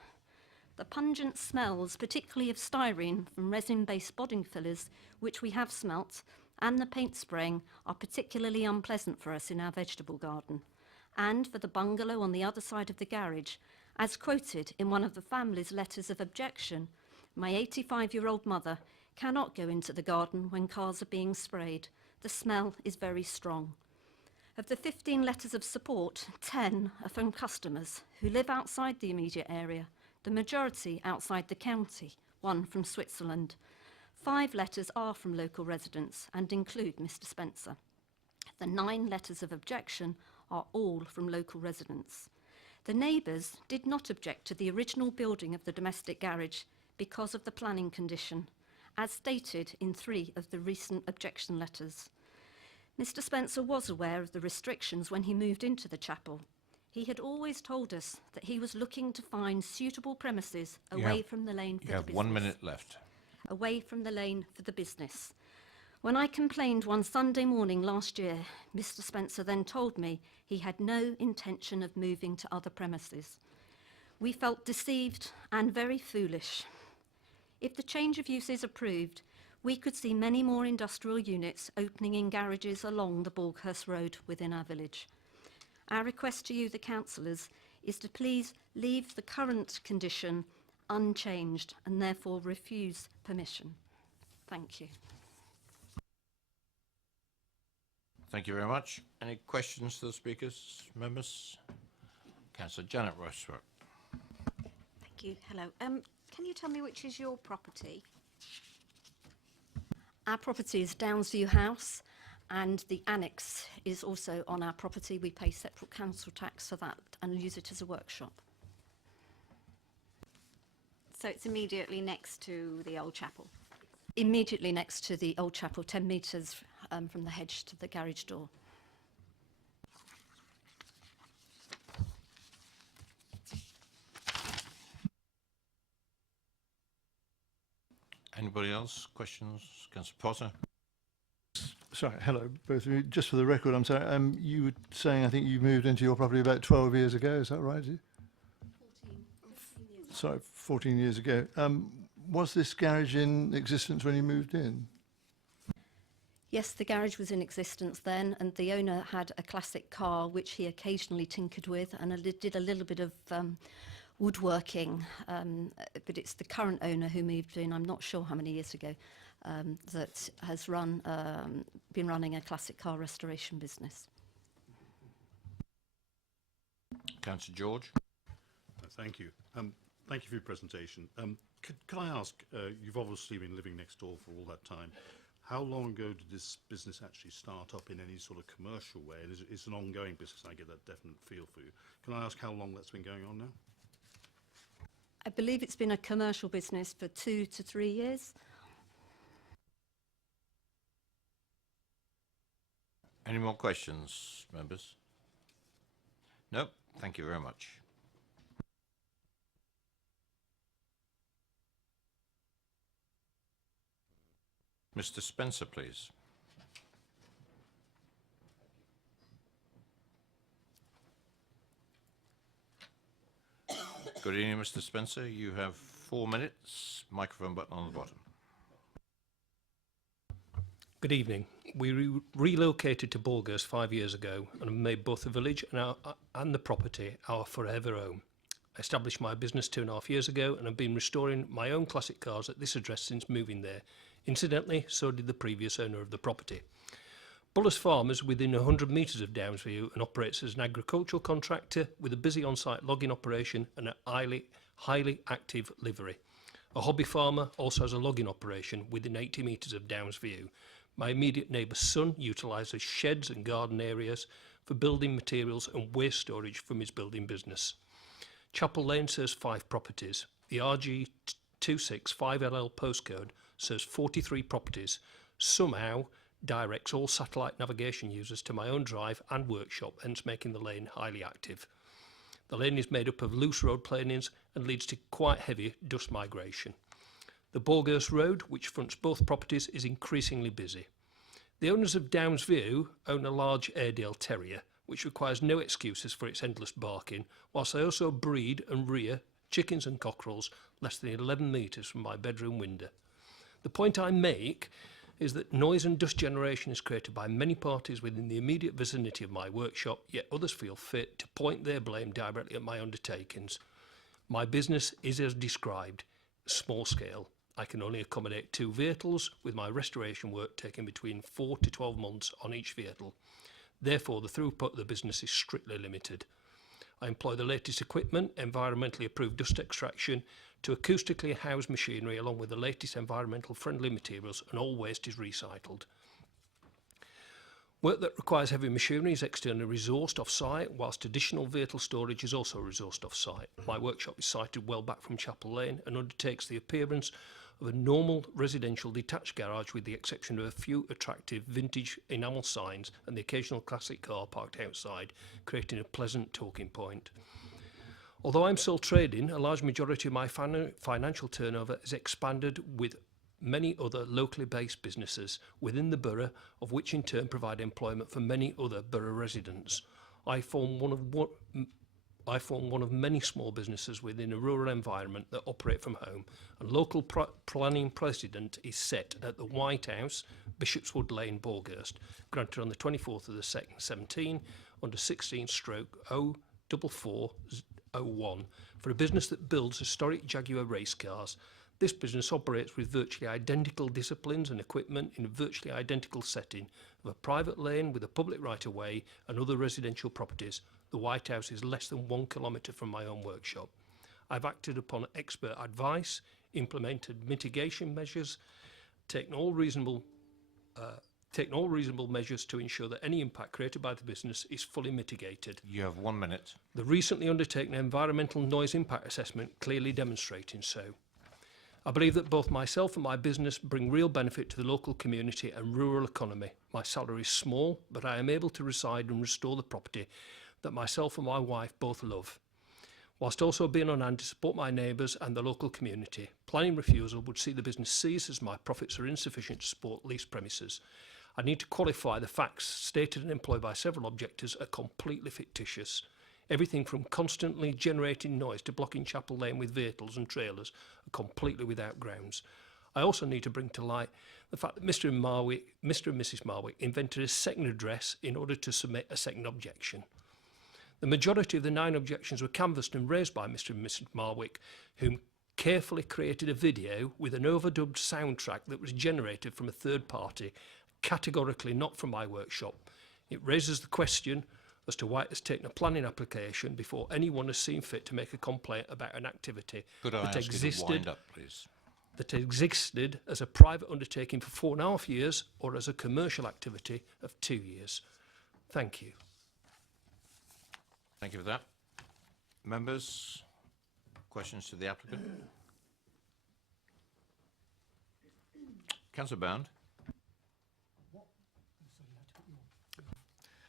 The pungent smells, particularly of styrene from resin-based body fillers, which we have smelt, and the paint spraying are particularly unpleasant for us in our vegetable garden, and for the bungalow on the other side of the garage. As quoted in one of the family's letters of objection, my 85-year-old mother cannot go into the garden when cars are being sprayed. The smell is very strong. Of the 15 letters of support, 10 are from customers who live outside the immediate area, the majority outside the county, 1 from Switzerland. 5 letters are from local residents and include Mr. Spencer. The 9 letters of objection are all from local residents. The neighbours did not object to the original building of the domestic garage because of the planning condition, as stated in 3 of the recent objection letters. Mr. Spencer was aware of the restrictions when he moved into the chapel. He had always told us that he was looking to find suitable premises away from the lane for the business. You have 1 minute left. Away from the lane for the business. When I complained one Sunday morning last year, Mr. Spencer then told me he had no intention of moving to other premises. We felt deceived and very foolish. If the change of use is approved, we could see many more industrial units opening in garages along the Bulghurst Road within our village. Our request to you, the councillors, is to please leave the current condition unchanged and therefore refuse permission. Thank you. Thank you very much. Any questions to the speakers, members? Councillor Janet Rushworth. Thank you. Hello. Can you tell me which is your property? Our property is Downsview House, and the annex is also on our property. We pay separate council tax for that and use it as a workshop. So it's immediately next to the old chapel? Immediately next to the old chapel, 10 metres from the hedge to the garage door. Anybody else? Questions? Councillor Potter. Sorry, hello, both of you. Just for the record, I'm sorry, you were saying I think you moved into your property about 12 years ago, is that right? 14 years ago. Was this garage in existence when you moved in? Yes, the garage was in existence then, and the owner had a classic car which he occasionally tinkered with and did a little bit of woodworking, but it's the current owner who moved in, I'm not sure how many years ago, that has been running a classic car restoration business. Councillor George. Thank you. Thank you for your presentation. Could I ask, you've obviously been living next door for all that time. How long ago did this business actually start up in any sort of commercial way? And it's an ongoing business, I get that definite feel for you. Can I ask how long that's been going on now? I believe it's been a commercial business for 2 to 3 years. Any more questions, members? No? Thank you very much. Mr. Spencer, please. Good evening, Mr. Spencer. You have 4 minutes. Microphone button on the bottom. Good evening. We relocated to Bulghurst 5 years ago and have made both the village and the property our forever home. I established my business 2.5 years ago and have been restoring my own classic cars at this address since moving there. Incidentally, so did the previous owner of the property. Bulghurst Farm is within 100 metres of Downsview and operates as an agricultural contractor with a busy on-site logging operation and a highly active livery. A hobby farmer also has a logging operation within 80 metres of Downsview. My immediate neighbour's son utilises sheds and garden areas for building materials and waste storage from his building business. Chapel Lane serves 5 properties. The RG265LL postcode serves 43 properties. Somehow, directs all satellite navigation users to my own drive and workshop, hence making the lane highly active. The lane is made up of loose road planings and leads to quite heavy dust migration. The Borghurst Road, which fronts both properties, is increasingly busy. The owners of Downs View own a large Airedale Terrier, which requires no excuses for its endless barking, whilst they also breed and rear chickens and cockerels less than 11 metres from my bedroom window. The point I make is that noise and dust generation is created by many parties within the immediate vicinity of my workshop, yet others feel fit to point their blame directly at my undertakings. My business is as described, small scale. I can only accommodate 2 vehicles, with my restoration work taking between 4 to 12 months on each vehicle. Therefore, the throughput of the business is strictly limited. I employ the latest equipment, environmentally approved dust extraction, to acoustically house machinery along with the latest environmental friendly materials, and all waste is recycled. Work that requires heavy machinery is externally resourced off-site, whilst additional vehicle storage is also resourced off-site. My workshop is sited well back from Chapel Lane and undertakes the appearance of a normal residential detached garage, with the exception of a few attractive vintage enamel signs and the occasional classic car parked outside, creating a pleasant talking point. Although I'm sole trading, a large majority of my financial turnover is expanded with many other locally based businesses within the borough, of which in turn provide employment for many other borough residents. I form one of many small businesses within a rural environment that operate from home, and local planning precedent is set at the White House, Bishopswood Lane, Borghurst, granted on the 24th of the 2nd, 17, under 16/04401, for a business that builds historic Jaguar race cars. This business operates with virtually identical disciplines and equipment in a virtually identical setting of a private lane with a public right-of-way and other residential properties. The White House is less than 1 kilometre from my own workshop. I've acted upon expert advice, implemented mitigation measures, taken all reasonable measures to ensure that any impact created by the business is fully mitigated. You have 1 minute. The recently undertaken environmental noise impact assessment clearly demonstrating so. I believe that both myself and my business bring real benefit to the local community and rural economy. My salary is small, but I am able to reside and restore the property that myself and my wife both love, whilst also being on hand to support my neighbours and the local community. Planning refusal would see the business cease, as my profits are insufficient to support leased premises. I need to qualify the facts stated and employed by several objectors are completely fictitious. Everything from constantly generating noise to blocking Chapel Lane with vehicles and trailers are completely without grounds. I also need to bring to light the fact that Mr. and Mrs. Marwick invented a second address in order to submit a second objection. The majority of the 9 objections were canvassed and raised by Mr. and Mrs. Marwick, whom carefully created a video with an overdubbed soundtrack that was generated from a third party, categorically not from my workshop. It raises the question as to why it has taken a planning application before anyone has seen fit to make a complaint about an activity Could I ask you to wind up, please? That existed as a private undertaking for 4.5 years or as a commercial activity of 2 years. Thank you. Thank you for that. Members, questions to the applicant? Councillor Bound.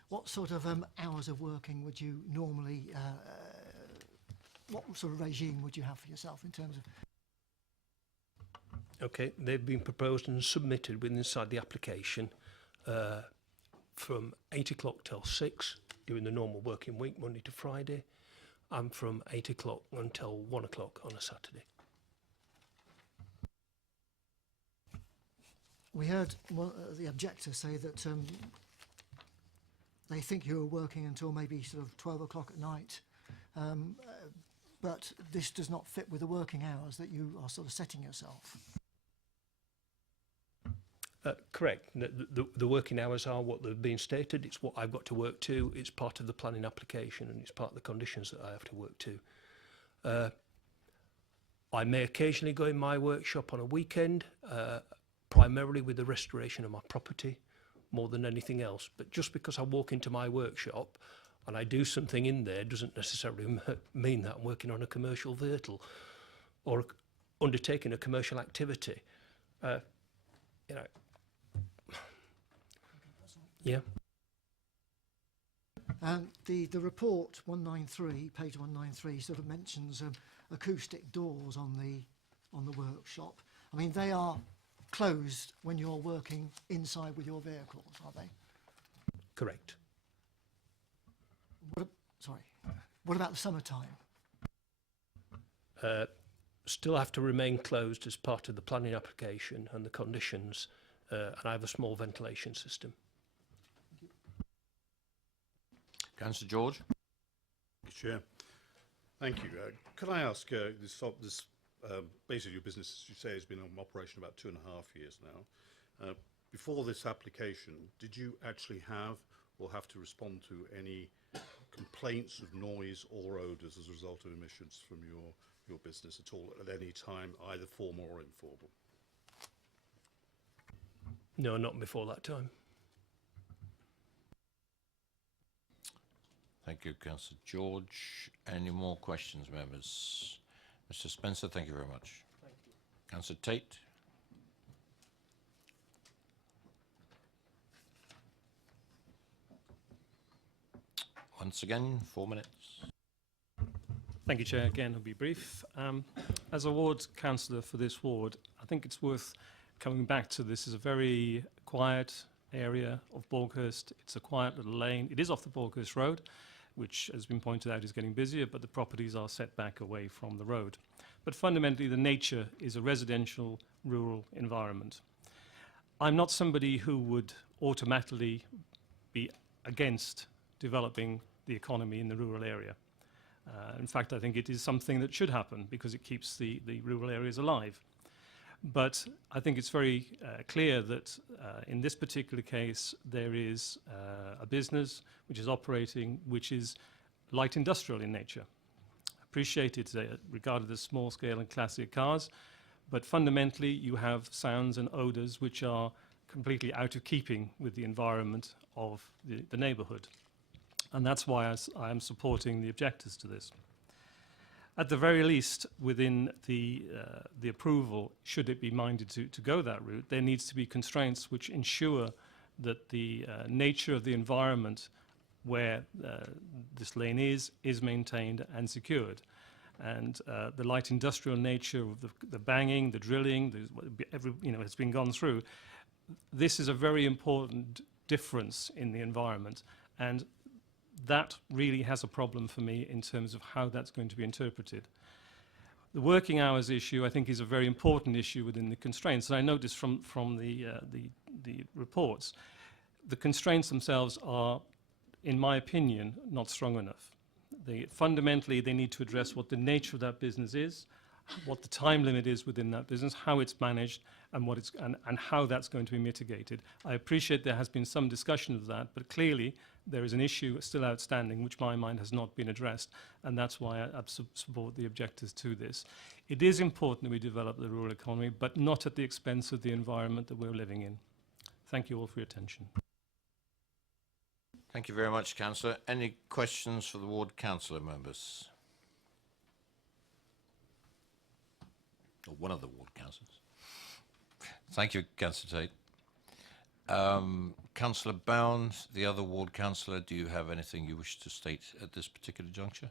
What sort of hours of working would you normally, what sort of regime would you have for yourself in terms of? Okay, they've been proposed and submitted within inside the application from 8 o'clock till 6 during the normal working week, Monday to Friday, and from 8 o'clock until 1 o'clock on a Saturday. We heard the objector say that they think you were working until maybe sort of 12 o'clock at night, but this does not fit with the working hours that you are sort of setting yourself. Correct. The working hours are what they've been stated. It's what I've got to work to. It's part of the planning application and it's part of the conditions that I have to work to. I may occasionally go in my workshop on a weekend, primarily with the restoration of my property, more than anything else. But just because I walk into my workshop and I do something in there doesn't necessarily mean that I'm working on a commercial vehicle or undertaking a commercial activity. You know, Yeah. The report 193, page 193, sort of mentions acoustic doors on the workshop. I mean, they are closed when you're working inside with your vehicles, are they? Correct. What about the summertime? Still have to remain closed as part of the planning application and the conditions, and I have a small ventilation system. Councillor George. Chair. Thank you. Could I ask, this basically your business, as you say, has been in operation about 2.5 years now. Before this application, did you actually have or have to respond to any complaints of noise or odours as a result of emissions from your business at all at any time, either formal or informal? No, not before that time. Thank you, Councillor George. Any more questions, members? Mr. Spencer, thank you very much. Thank you. Councillor Tate. Once again, 4 minutes. Thank you, Chair. Again, I'll be brief. As a ward councillor for this ward, I think it's worth coming back to this. Is a very quiet area of Borghurst. It's a quiet little lane. It is off the Borghurst Road, which has been pointed out is getting busier, but the properties are set back away from the road. But fundamentally, the nature is a residential, rural environment. I'm not somebody who would automatically be against developing the economy in the rural area. In fact, I think it is something that should happen because it keeps the rural areas alive. But I think it's very clear that in this particular case, there is a business which is operating, which is light industrial in nature. Appreciate it's regarded as small scale and classic cars, but fundamentally you have sounds and odours which are completely out of keeping with the environment of the neighbourhood. And that's why I am supporting the objectors to this. At the very least, within the approval, should it be minded to go that route, there needs to be constraints which ensure that the nature of the environment where this lane is maintained and secured. And the light industrial nature of the banging, the drilling, has been gone through. This is a very important difference in the environment. And that really has a problem for me in terms of how that's going to be interpreted. The working hours issue, I think, is a very important issue within the constraints. And I noticed from the reports, the constraints themselves are, in my opinion, not strong enough. Fundamentally, they need to address what the nature of that business is, what the time limit is within that business, how it's managed, and how that's going to be mitigated. I appreciate there has been some discussion of that, but clearly there is an issue still outstanding which my mind has not been addressed, and that's why I support the objectors to this. It is important that we develop the rural economy, but not at the expense of the environment that we're living in. Thank you all for your attention. Thank you very much, Councillor. Any questions for the ward councillor members? Or one of the ward councillors. Thank you, Councillor Tate. Councillor Bound, the other ward councillor, do you have anything you wish to state at this particular juncture?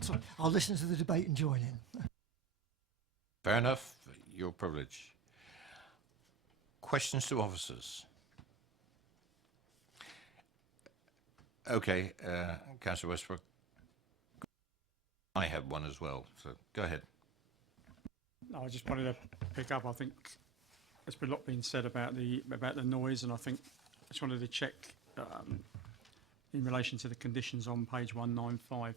So I'll listen to the debate and join in. Fair enough, your privilege. Questions to officers? Okay, Councillor Westbrook. I have one as well, so go ahead. No, I just wanted to pick up. I think there's been a lot being said about the noise, and I think I just wanted to check in relation to the conditions on page 195,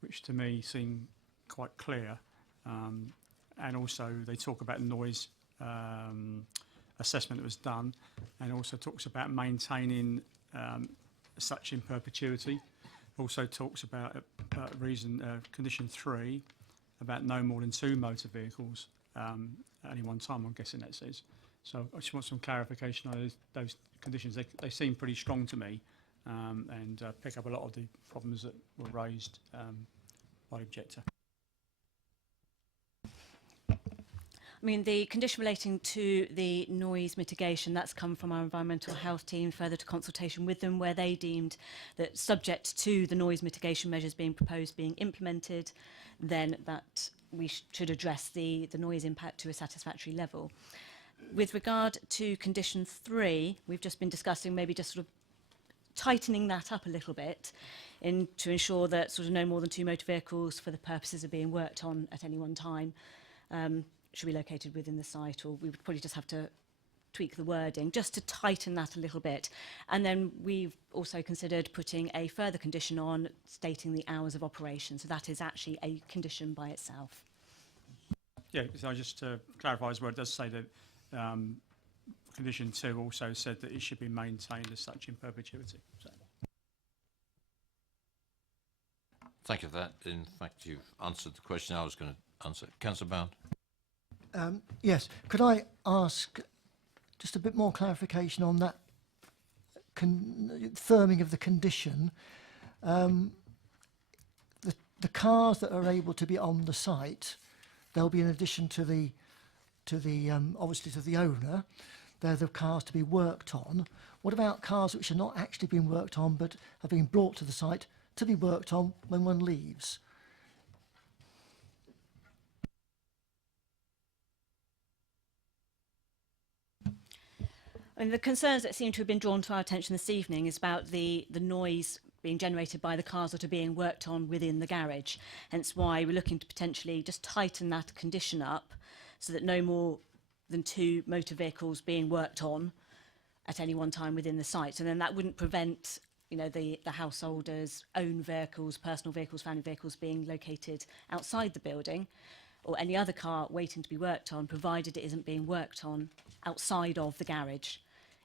which to me seem quite clear, and also they talk about noise assessment that was done, and also talks about maintaining such in perpetuity. Also talks about condition 3 about no more than 2 motor vehicles at any one time, I'm guessing that says. So I just want some clarification on those conditions. They seem pretty strong to me, and pick up a lot of the problems that were raised by the objector. I mean, the condition relating to the noise mitigation, that's come from our environmental health team, further to consultation with them, where they deemed that subject to the noise mitigation measures being proposed being implemented, then that we should address the noise impact to a satisfactory level. With regard to condition 3, we've just been discussing maybe just sort of tightening that up a little bit to ensure that sort of no more than 2 motor vehicles for the purposes of being worked on at any one time should be located within the site, or we would probably just have to tweak the wording just to tighten that a little bit. And then we've also considered putting a further condition on stating the hours of operation. So that is actually a condition by itself. Yeah, so just to clarify as well, it does say that condition 2 also said that it should be maintained as such in perpetuity. So. Thank you for that. In fact, you've answered the question I was going to answer. Councillor Bound. Yes, could I ask just a bit more clarification on that firming of the condition? The cars that are able to be on the site, they'll be in addition to the obviously to the owner. They're the cars to be worked on. What about cars which are not actually being worked on but have been brought to the site to be worked on when one leaves? I mean, the concerns that seem to have been drawn to our attention this evening is about the noise being generated by the cars that are being worked on within the garage. Hence why we're looking to potentially just tighten that condition up so that no more than 2 motor vehicles being worked on at any one time within the site. And then that wouldn't prevent, you know, the householders' own vehicles, personal vehicles, family vehicles being located outside the building, or any other car waiting to be worked on, provided it isn't being worked on outside of the garage.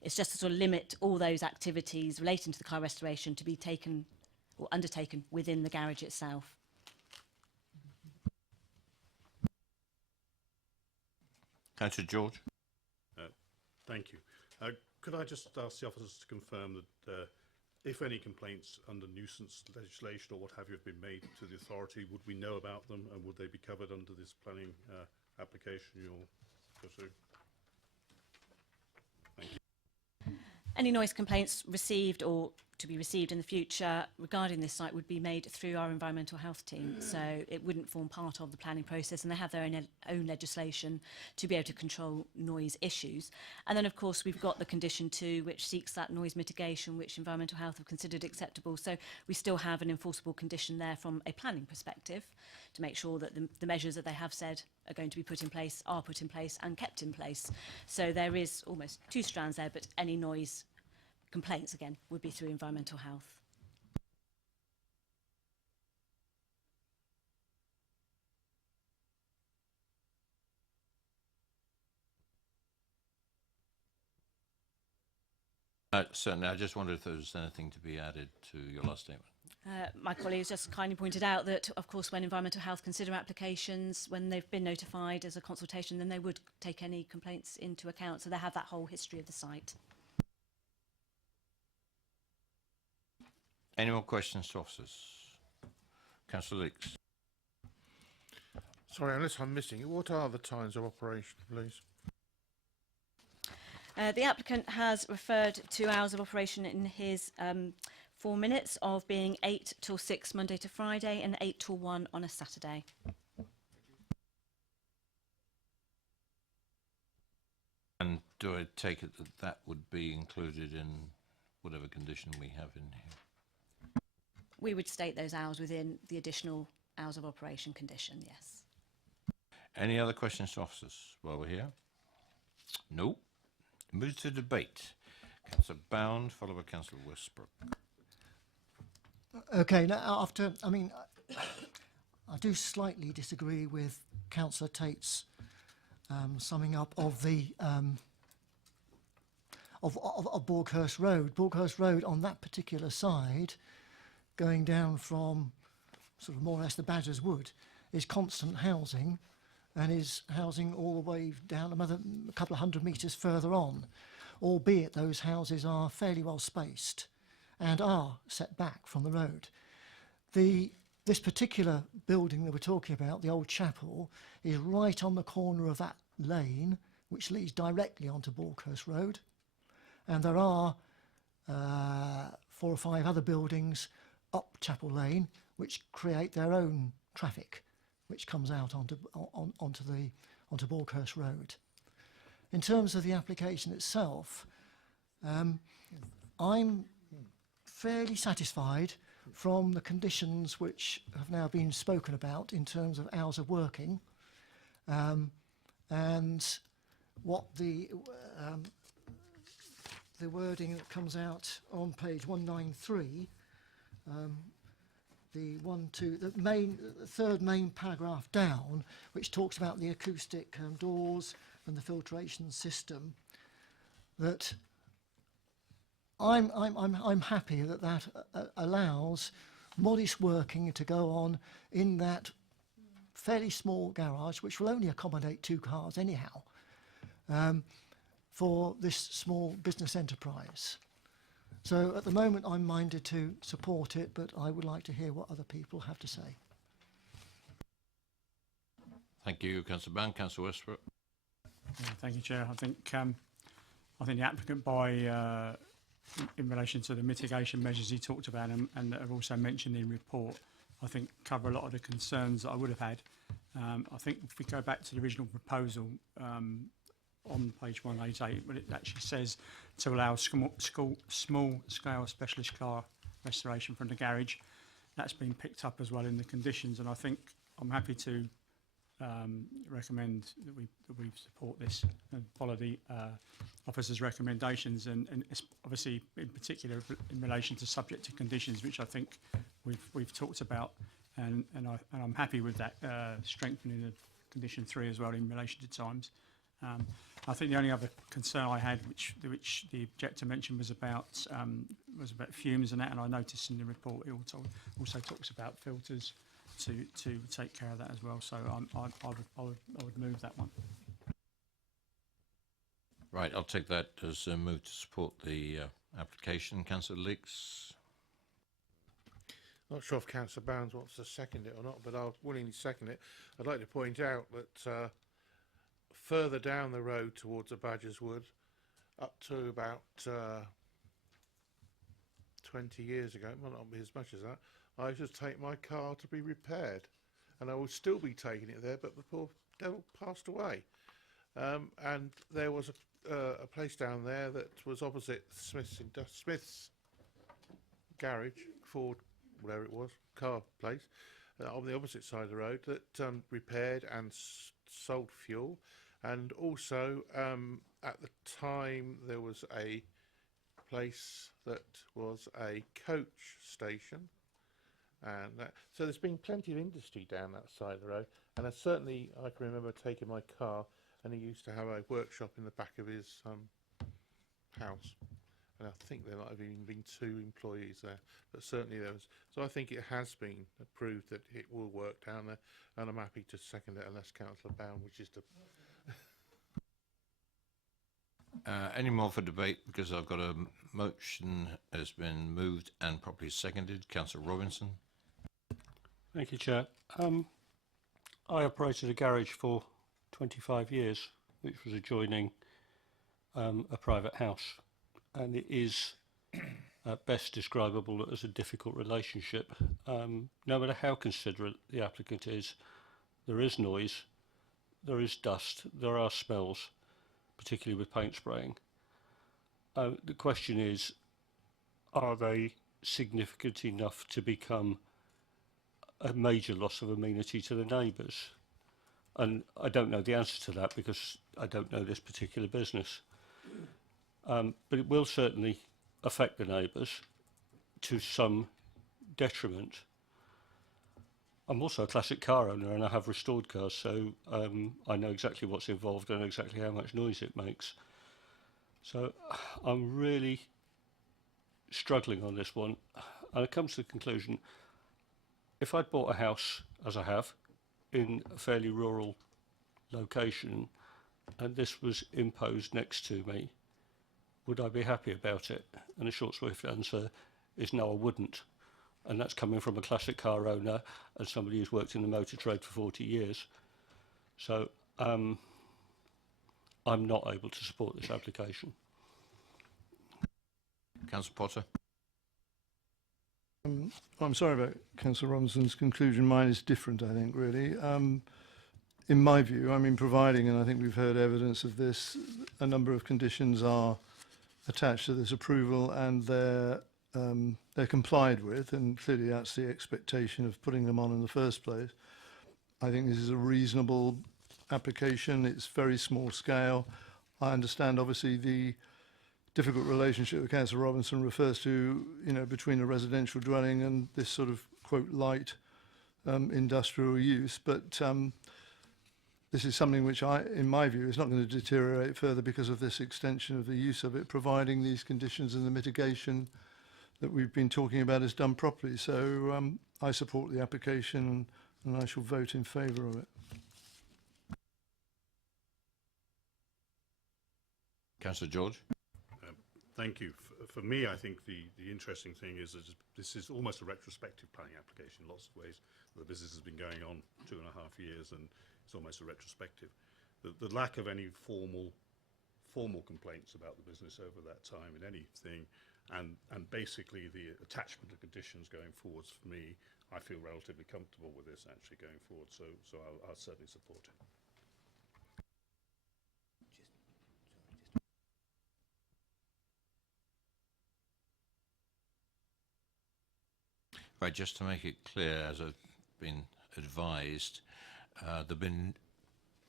It's just to sort of limit all those activities relating to the car restoration to be taken or undertaken within the garage itself. Councillor George. Thank you. Could I just ask the officers to confirm that if any complaints under nuisance legislation or what have you have been made to the authority, would we know about them and would they be covered under this planning application you'll pursue? Thank you. Any noise complaints received or to be received in the future regarding this site would be made through our environmental health team, so it wouldn't form part of the planning process, and they have their own legislation to be able to control noise issues. And then of course we've got the condition 2, which seeks that noise mitigation, which environmental health have considered acceptable, so we still have an enforceable condition there from a planning perspective to make sure that the measures that they have said are going to be put in place are put in place and kept in place. So there is almost 2 strands there, but any noise complaints, again, would be through environmental health. Certainly, I just wondered if there was anything to be added to your last statement. My colleagues just kindly pointed out that, of course, when environmental health consider applications, when they've been notified as a consultation, then they would take any complaints into account, so they have that whole history of the site. Any more questions to officers? Councillor Leeks. Sorry, unless I'm missing it, what are the times of operation, please? The applicant has referred to hours of operation in his 4 minutes of being 8 till 6 Monday to Friday and 8 till 1 on a Saturday. And do I take it that that would be included in whatever condition we have in here? We would state those hours within the additional hours of operation condition, yes. Any other questions to officers while we're here? No. Move to debate. Councillor Bound, followed by Councillor Westbrook. Okay, now after, I mean, I do slightly disagree with Councillor Tate's summing up of the of Borghurst Road. Borghurst Road on that particular side, going down from sort of more or less the Badger's Wood, is constant housing, and is housing all the way down a couple of 100 metres further on, albeit those houses are fairly well spaced and are set back from the road. This particular building that we're talking about, the old chapel, is right on the corner of that lane which leads directly onto Balkhurst Road, and there are 4 or 5 other buildings up Chapel Lane which create their own traffic, which comes out onto Balkhurst Road. In terms of the application itself, I'm fairly satisfied from the conditions which have now been spoken about in terms of hours of working, and what the wording that comes out on page 193, the third main paragraph down, which talks about the acoustic doors and the filtration system, that I'm happy that that allows modest working to go on in that fairly small garage, which will only accommodate 2 cars anyhow, for this small business enterprise. So at the moment I'm minded to support it, but I would like to hear what other people have to say. Thank you, Councillor Bound. Councillor Westbrook. Thank you, Chair. I think the applicant, in relation to the mitigation measures he talked about and that are also mentioned in the report, I think cover a lot of the concerns that I would have had. I think if we go back to the original proposal on page 188, but it actually says to allow small-scale specialist car restoration from the garage. That's been picked up as well in the conditions, and I think I'm happy to recommend that we support this and follow the officer's recommendations, and obviously in particular in relation to subject to conditions, which I think we've talked about, and I'm happy with that strengthening of condition 3 as well in relation to times. I think the only other concern I had, which the objector mentioned, was about fumes and that, and I noticed in the report it also talks about filters to take care of that as well. So I would move that one. Right, I'll take that as a move to support the application. Councillor Leeks. Not sure if Councillor Bounds wants to second it or not, but I'll willingly second it. I'd like to point out that further down the road towards the Badgers Wood, up to about 20 years ago, it might not be as much as that, I used to take my car to be repaired, and I would still be taking it there, but the poor devil passed away. And there was a place down there that was opposite Smith's garage, Ford, whatever it was, car place, on the opposite side of the road, that repaired and sold fuel. And also, at the time, there was a place that was a coach station. And so there's been plenty of industry down that side of the road. And I can remember taking my car, and he used to have a workshop in the back of his house. And I think there might have even been 2 employees there, but certainly there was. So I think it has been approved that it will work down there, and I'm happy to second it unless Councillor Bound wishes to. Any more for debate? Because I've got a motion has been moved and properly seconded. Councillor Robinson. Thank you, Chair. I operated a garage for 25 years, which was adjoining a private house, and it is at best describable as a difficult relationship. No matter how considerate the applicant is, there is noise, there is dust, there are smells, particularly with paint spraying. The question is, are they significant enough to become a major loss of amenity to the neighbours? And I don't know the answer to that because I don't know this particular business. But it will certainly affect the neighbours to some detriment. I'm also a classic car owner and I have restored cars, so I know exactly what's involved and exactly how much noise it makes. So I'm really struggling on this one. And it comes to the conclusion, if I'd bought a house, as I have, in a fairly rural location, and this was imposed next to me, would I be happy about it? And the short, swift answer is no, I wouldn't. And that's coming from a classic car owner and somebody who's worked in the motor trade for 40 years. So I'm not able to support this application. Councillor Potter. I'm sorry about Councillor Robinson's conclusion. Mine is different, I think, really. In my view, I mean, providing, and I think we've heard evidence of this, a number of conditions are attached to this approval and they're complied with, and clearly that's the expectation of putting them on in the first place. I think this is a reasonable application. It's very small scale. I understand, obviously, the difficult relationship that Councillor Robinson refers to, you know, between a residential dwelling and this sort of, quote, light industrial use. But this is something which, in my view, is not going to deteriorate further because of this extension of the use of it, providing these conditions and the mitigation that we've been talking about is done properly. So I support the application and I shall vote in favour of it. Councillor George. Thank you. For me, I think the interesting thing is that this is almost a retrospective planning application in lots of ways. The business has been going on 2.5 years and it's almost a retrospective. The lack of any formal complaints about the business over that time in anything, and basically the attachment of conditions going forwards, for me, I feel relatively comfortable with this actually going forward. So I'll certainly support it. Right, just to make it clear, as I've been advised, there've been,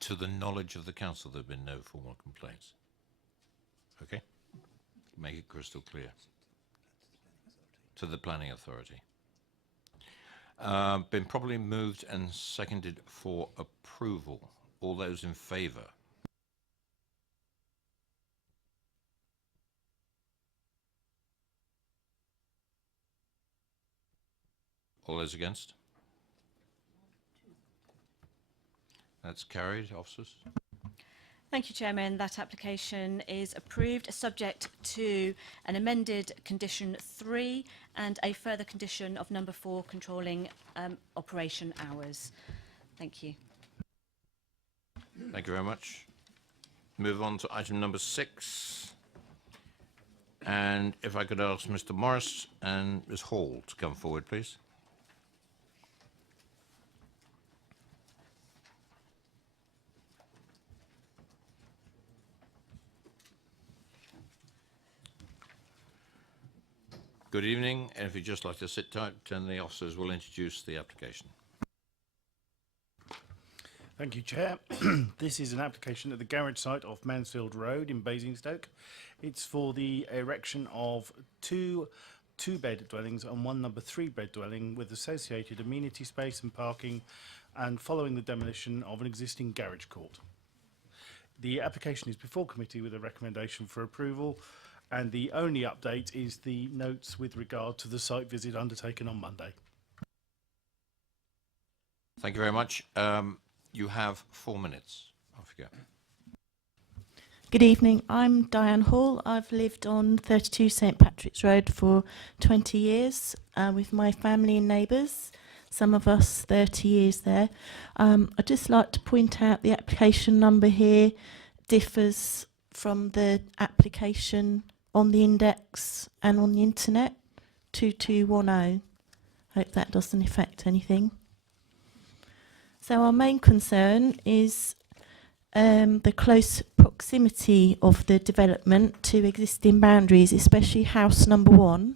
to the knowledge of the council, there've been no formal complaints. Okay? Make it crystal clear. To the planning authority. Been properly moved and seconded for approval. All those in favour? All those against? That's carried, officers. Thank you, Chairman. That application is approved, subject to an amended condition 3 and a further condition of number 4, controlling operation hours. Thank you. Thank you very much. Move on to item number 6. And if I could ask Mr. Morris and Ms. Hall to come forward, please. Good evening, and if you'd just like to sit tight, then the officers will introduce the application. Thank you, Chair. This is an application at the garage site of Mansfield Road in Basingstoke. It's for the erection of two two-bed dwellings and one number 3-bed dwelling with associated amenity space and parking, and following the demolition of an existing garage court. The application is before committee with a recommendation for approval, and the only update is the notes with regard to the site visit undertaken on Monday. Thank you very much. You have 4 minutes. Off you go. Good evening. I'm Diane Hall. I've lived on 32 St Patrick's Road for 20 years with my family and neighbours, some of us 30 years there. I'd just like to point out the application number here differs from the application on the index and on the internet, 2210. Hope that doesn't affect anything. So our main concern is the close proximity of the development to existing boundaries, especially house number 1.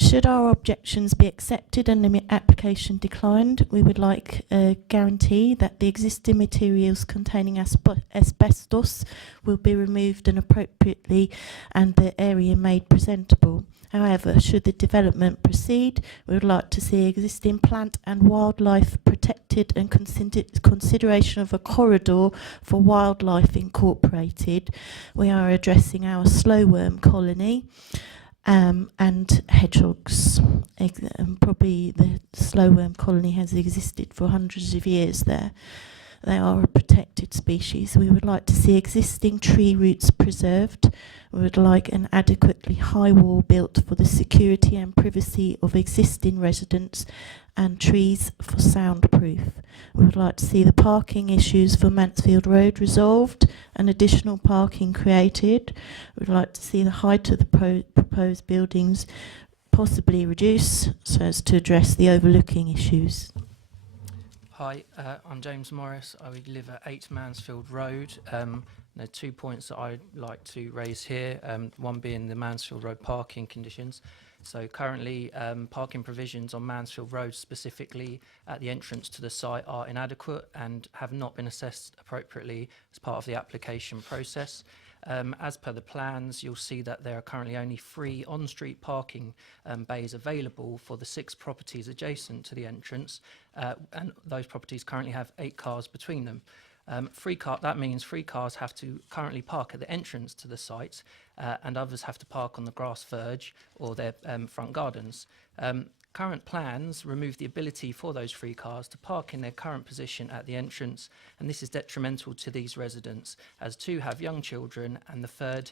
Should our objections be accepted and the application declined, we would like a guarantee that the existing materials containing asbestos will be removed and appropriately and the area made presentable. However, should the development proceed, we would like to see existing plant and wildlife protected and consideration of a corridor for wildlife incorporated. We are addressing our slowworm colony and hedgehogs. Probably the slowworm colony has existed for hundreds of years there. They are a protected species. We would like to see existing tree roots preserved. We would like an adequately high wall built for the security and privacy of existing residents, and trees for soundproof. We would like to see the parking issues for Mansfield Road resolved and additional parking created. We would like to see the height of the proposed buildings possibly reduced so as to address the overlooking issues. Hi, I'm James Morris. I live at 8 Mansfield Road. There are 2 points that I'd like to raise here, one being the Mansfield Road parking conditions. So currently, parking provisions on Mansfield Road, specifically at the entrance to the site, are inadequate and have not been assessed appropriately as part of the application process. As per the plans, you'll see that there are currently only 3 on-street parking bays available for the 6 properties adjacent to the entrance, and those properties currently have 8 cars between them. That means 3 cars have to currently park at the entrance to the site, and others have to park on the grass verge or their front gardens. Current plans remove the ability for those 3 cars to park in their current position at the entrance, and this is detrimental to these residents, as 2 have young children and the 3rd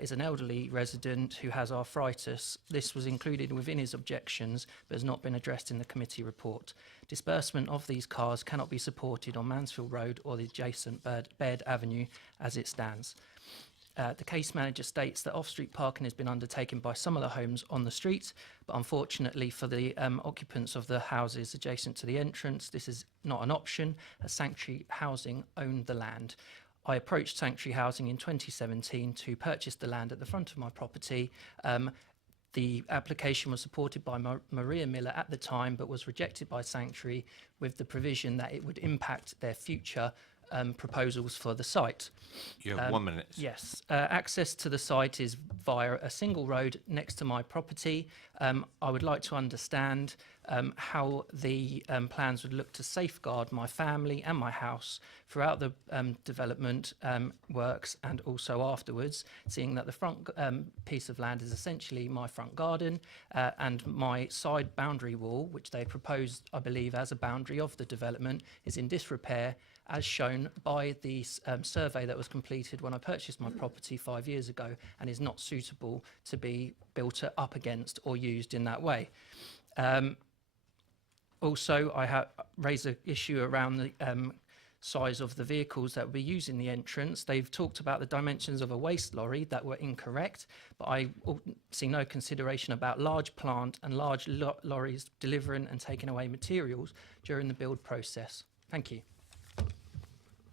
is an elderly resident who has arthritis. This was included within his objections but has not been addressed in the committee report. Disbursement of these cars cannot be supported on Mansfield Road or the adjacent Baird Avenue as it stands. The case manager states that off-street parking has been undertaken by some of the homes on the street, but unfortunately for the occupants of the houses adjacent to the entrance, this is not an option, as Sanctuary Housing owned the land. I approached Sanctuary Housing in 2017 to purchase the land at the front of my property. The application was supported by Maria Miller at the time, but was rejected by Sanctuary with the provision that it would impact their future proposals for the site. You have 1 minute. Yes. Access to the site is via a single road next to my property. I would like to understand how the plans would look to safeguard my family and my house throughout the development works and also afterwards, seeing that the front piece of land is essentially my front garden and my side boundary wall, which they proposed, I believe, as a boundary of the development, is in disrepair, as shown by the survey that was completed when I purchased my property 5 years ago, and is not suitable to be built up against or used in that way. Also, I have raised an issue around the size of the vehicles that will be using the entrance. They've talked about the dimensions of a waste lorry that were incorrect, but I see no consideration about large plant and large lorries delivering and taking away materials during the build process. Thank you.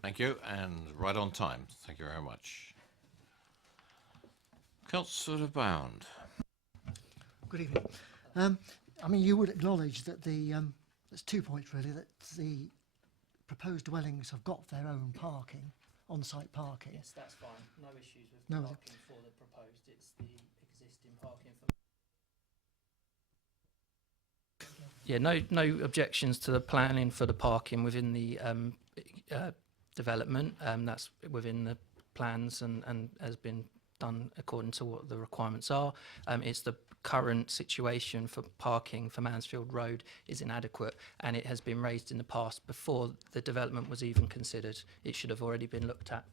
Thank you, and right on time. Thank you very much. Councillor Bound. Good evening. I mean, you would acknowledge that there's 2 points really, that the proposed dwellings have got their own parking, on-site parking. Yes, that's fine. No issues with No, parking for the proposed. It's the existing parking for... Yeah, no objections to the planning for the parking within the development. That's within the plans and has been done according to what the requirements are. It's the current situation for parking for Mansfield Road is inadequate, and it has been raised in the past before the development was even considered. It should have already been looked at.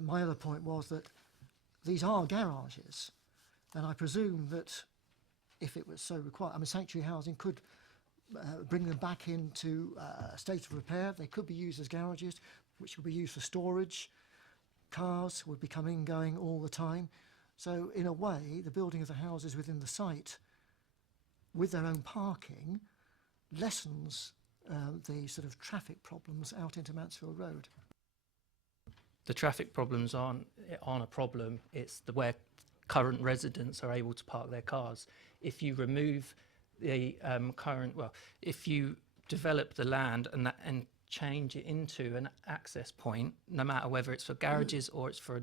My other point was that these are garages, and I presume that if it was so required, I mean, Sanctuary Housing could bring them back into a state of repair. They could be used as garages, which would be used for storage. Cars would be coming, going all the time. So in a way, the building of the houses within the site with their own parking lessens the sort of traffic problems out into Mansfield Road. The traffic problems aren't a problem. It's where current residents are able to park their cars. If you remove the if you develop the land and change it into an access point, no matter whether it's for garages or it's for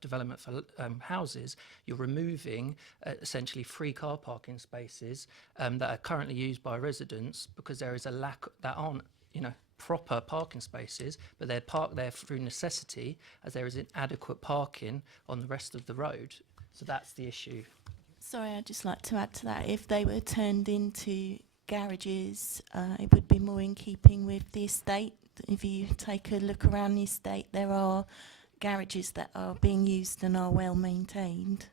development for houses, you're removing essentially 3 car parking spaces that are currently used by residents, because there is a lack that aren't, proper parking spaces, but they're parked there through necessity, as there is inadequate parking on the rest of the road. So that's the issue. Sorry, I'd just like to add to that. If they were turned into garages, it would be more in keeping with the estate. If you take a look around the estate, there are garages that are being used and are well maintained.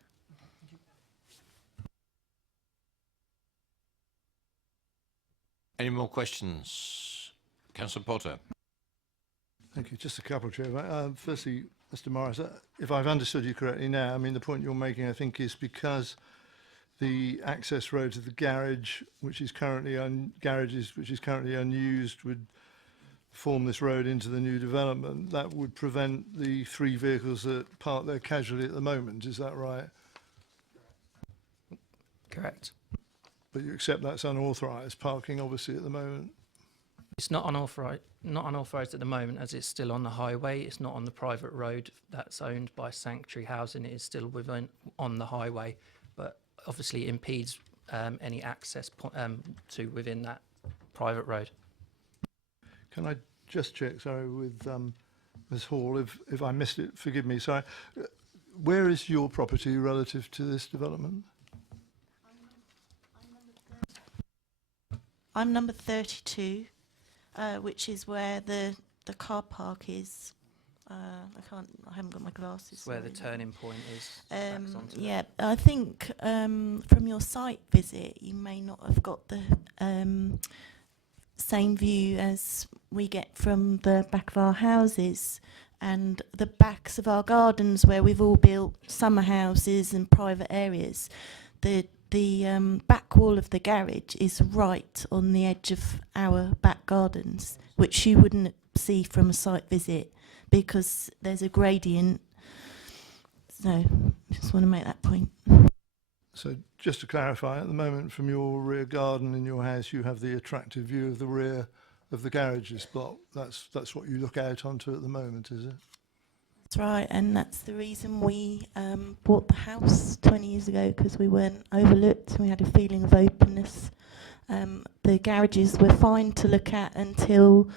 Any more questions? Councillor Potter. Thank you. Just a couple, Chair. Firstly, Mr. Morris, if I've understood you correctly now, I mean, the point you're making, I think, is because the access road to the garage, which is currently unused, would form this road into the new development, that would prevent the 3 vehicles that park there casually at the moment. Is that right? Correct. But you accept that's unauthorised parking, obviously, at the moment? It's not unauthorised at the moment, as it's still on the highway. It's not on the private road that's owned by Sanctuary Housing. It is still on the highway, but obviously impedes any access to within that private road. Can I just check, sorry, with Ms Hall, if I missed it, forgive me, sorry. Where is your property relative to this development? I'm number 32, which is where the car park is. I haven't got my glasses. It's where the sorry. turning point is. backs onto it. Yeah, I think from your site visit, you may not have got the same view as we get from the back of our houses and the backs of our gardens, where we've all built summer houses and private areas. The back wall of the garage is right on the edge of our back gardens, which you wouldn't see from a site visit because there's a gradient. So just want to make that point. So just to clarify, at the moment from your rear garden in your house, you have the attractive view of the rear of the garage's block. That's what you look out onto at the moment, is it? That's right, and that's the reason we bought the house 20 years ago, because we weren't overlooked and we had a feeling of openness. The garages were fine to look at until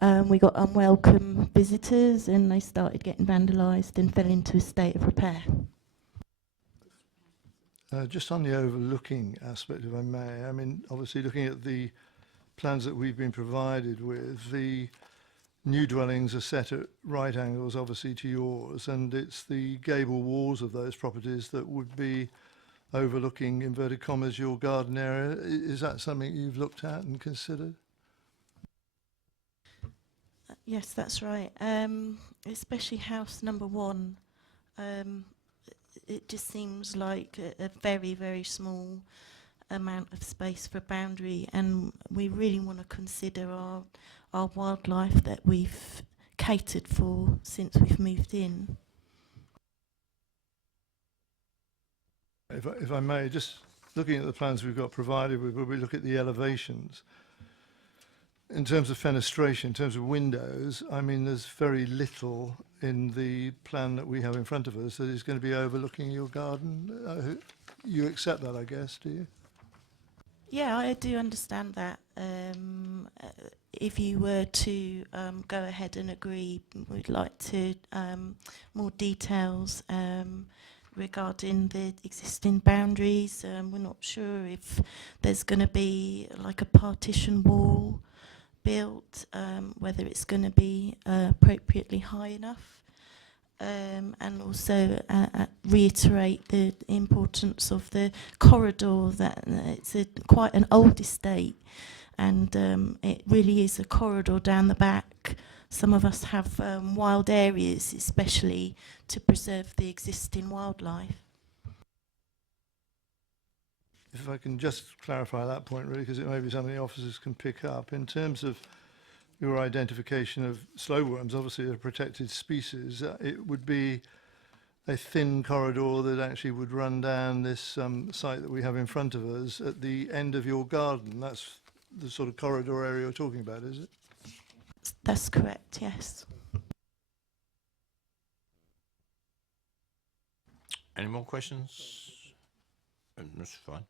we got unwelcome visitors and they started getting vandalised and fell into a state of repair. Just on the overlooking aspect, if I may, I mean, obviously looking at the plans that we've been provided with, the new dwellings are set at right angles, obviously, to yours, and it's the gable walls of those properties that would be overlooking, inverted commas, your garden area. Is that something you've looked at and considered? Yes, that's right. Especially house number 1. It just seems like a very, very small amount of space for boundary, and we really want to consider our wildlife that we've catered for since we've moved in. If I may, just looking at the plans we've got provided with, where we look at the elevations, in terms of fenestration, in terms of windows, I mean, there's very little in the plan that we have in front of us that is going to be overlooking your garden. You accept that, I guess, do you? Yeah, I do understand that. If you were to go ahead and agree, we'd like to more details regarding the existing boundaries. We're not sure if there's going to be like a partition wall built, whether it's going to be appropriately high enough, and also reiterate the importance of the corridor, that it's quite an old estate, and it really is a corridor down the back. Some of us have wild areas, especially to preserve the existing wildlife. If I can just clarify that point, really, because it may be something the officers can pick up. In terms of your identification of slowworms, obviously a protected species, it would be a thin corridor that actually would run down this site that we have in front of us at the end of your garden. That's the sort of corridor area you're talking about, is it? That's correct, yes. Any more questions? That's fine.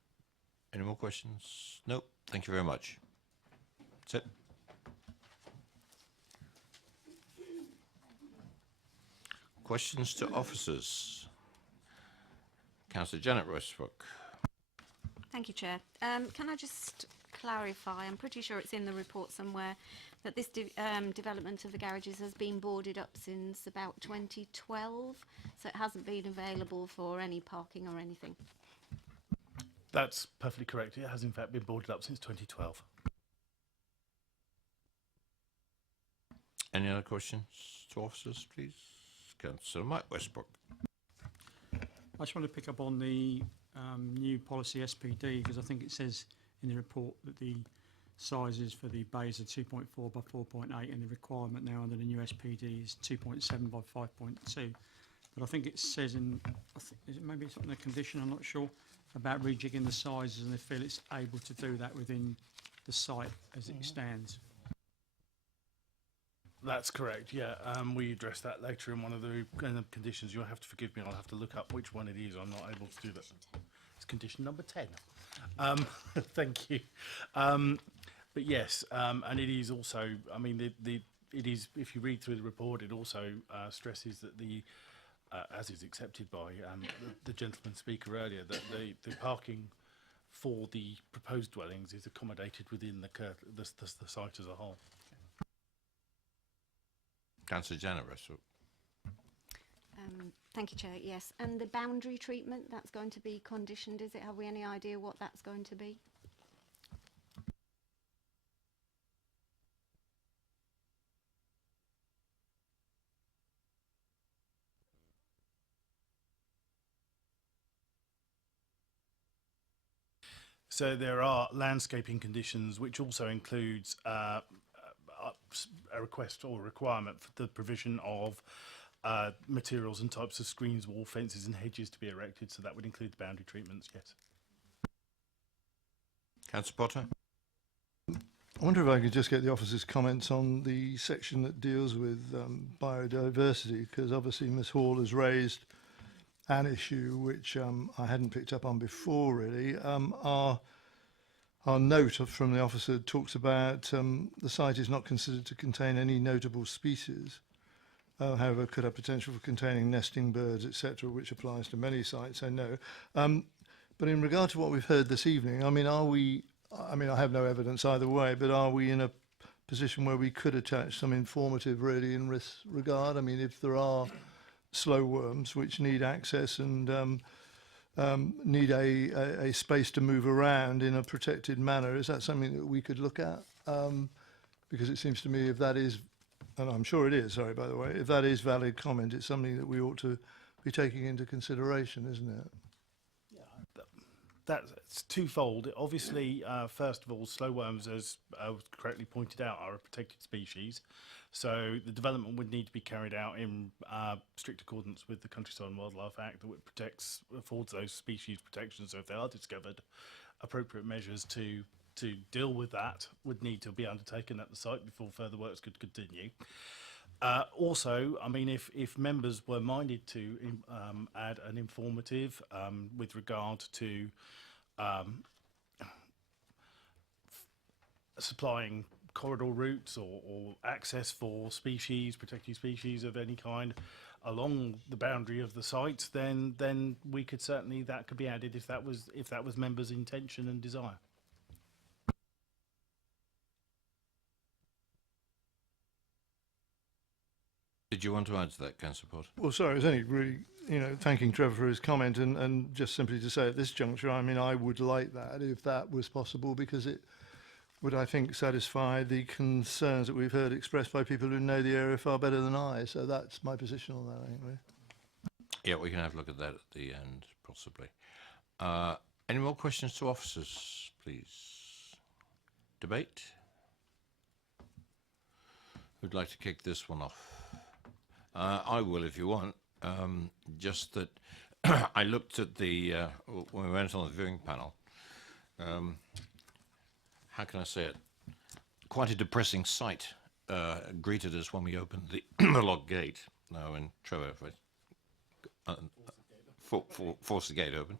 Any more questions? Nope. Thank you very much. That's it. Questions to officers. Councillor Janet Westbrook. Thank you, Chair. Can I just clarify, I'm pretty sure it's in the report somewhere, that this development of the garages has been boarded up since about 2012, so it hasn't been available for any parking or anything. That's perfectly correct. It has in fact been boarded up since 2012. Any other questions to officers, please? Councillor Mike Westbrook. I just want to pick up on the new policy SPD, because I think it says in the report that the sizes for the bays are 2.4 by 4.8 and the requirement now under the new SPD is 2.7 by 5.2. But I think it says in, is it maybe something in the condition, I'm not sure, about rejigging the sizes, and they feel it's able to do that within the site as it stands. That's correct, yeah. We address that later in one of the conditions. You'll have to forgive me, I'll have to look up which one it is. I'm not able to do that. It's condition number 10. Thank you. But yes, and it is also, I mean, it is, if you read through the report, it also stresses that the, as is accepted by the gentleman speaker earlier, that the parking for the proposed dwellings is accommodated within the site as a whole. Councillor Janet Russell. Thank you, Chair. Yes, and the boundary treatment, that's going to be conditioned, is it? Have we any idea what that's going to be? So there are landscaping conditions, which also includes a request or requirement for the provision of materials and types of screens, wall fences and hedges to be erected. So that would include the boundary treatments, yes. Councillor Potter. I wonder if I could just get the officer's comments on the section that deals with biodiversity, because obviously Ms Hall has raised an issue which I hadn't picked up on before, really. Our note from the officer talks about the site is not considered to contain any notable species, however could have potential for containing nesting birds, etc., which applies to many sites, I know. But in regard to what we've heard this evening, I mean, I have no evidence either way, but are we in a position where we could attach some informative, really, in this regard? I mean, if there are slow worms which need access and need a space to move around in a protected manner, is that something that we could look at? Because it seems to me, if that is, and I'm sure it is, sorry, by the way, if that is valid comment, it's something that we ought to be taking into consideration, isn't it? That's twofold. Obviously, first of all, slow worms, as was correctly pointed out, are a protected species. So the development would need to be carried out in strict accordance with the Countryside and Wildlife Act, that affords those species protection. So if they are discovered, appropriate measures to deal with that would need to be undertaken at the site before further works could continue. Also, I mean, if members were minded to add an informative with regard to supplying corridor routes or access for species, protected species of any kind along the boundary of the site, then we could certainly, that could be added if that was members' intention and desire. Did you want to add to that, Councillor Potter? Well, sorry, I was only really, thanking Trevor for his comment and just simply to say at this juncture, I mean, I would like that if that was possible, because it would, I think, satisfy the concerns that we've heard expressed by people who know the area far better than I. So that's my position on that, I think, really. Yeah, we can have a look at that at the end, possibly. Any more questions to officers, please? Debate? Who'd like to kick this one off? I will, if you want. Just that I looked at the, when we went on the viewing panel, how can I say it? Quite a depressing sight greeted us when we opened the, the lock gate. No, and Trevor, if I force the gate open.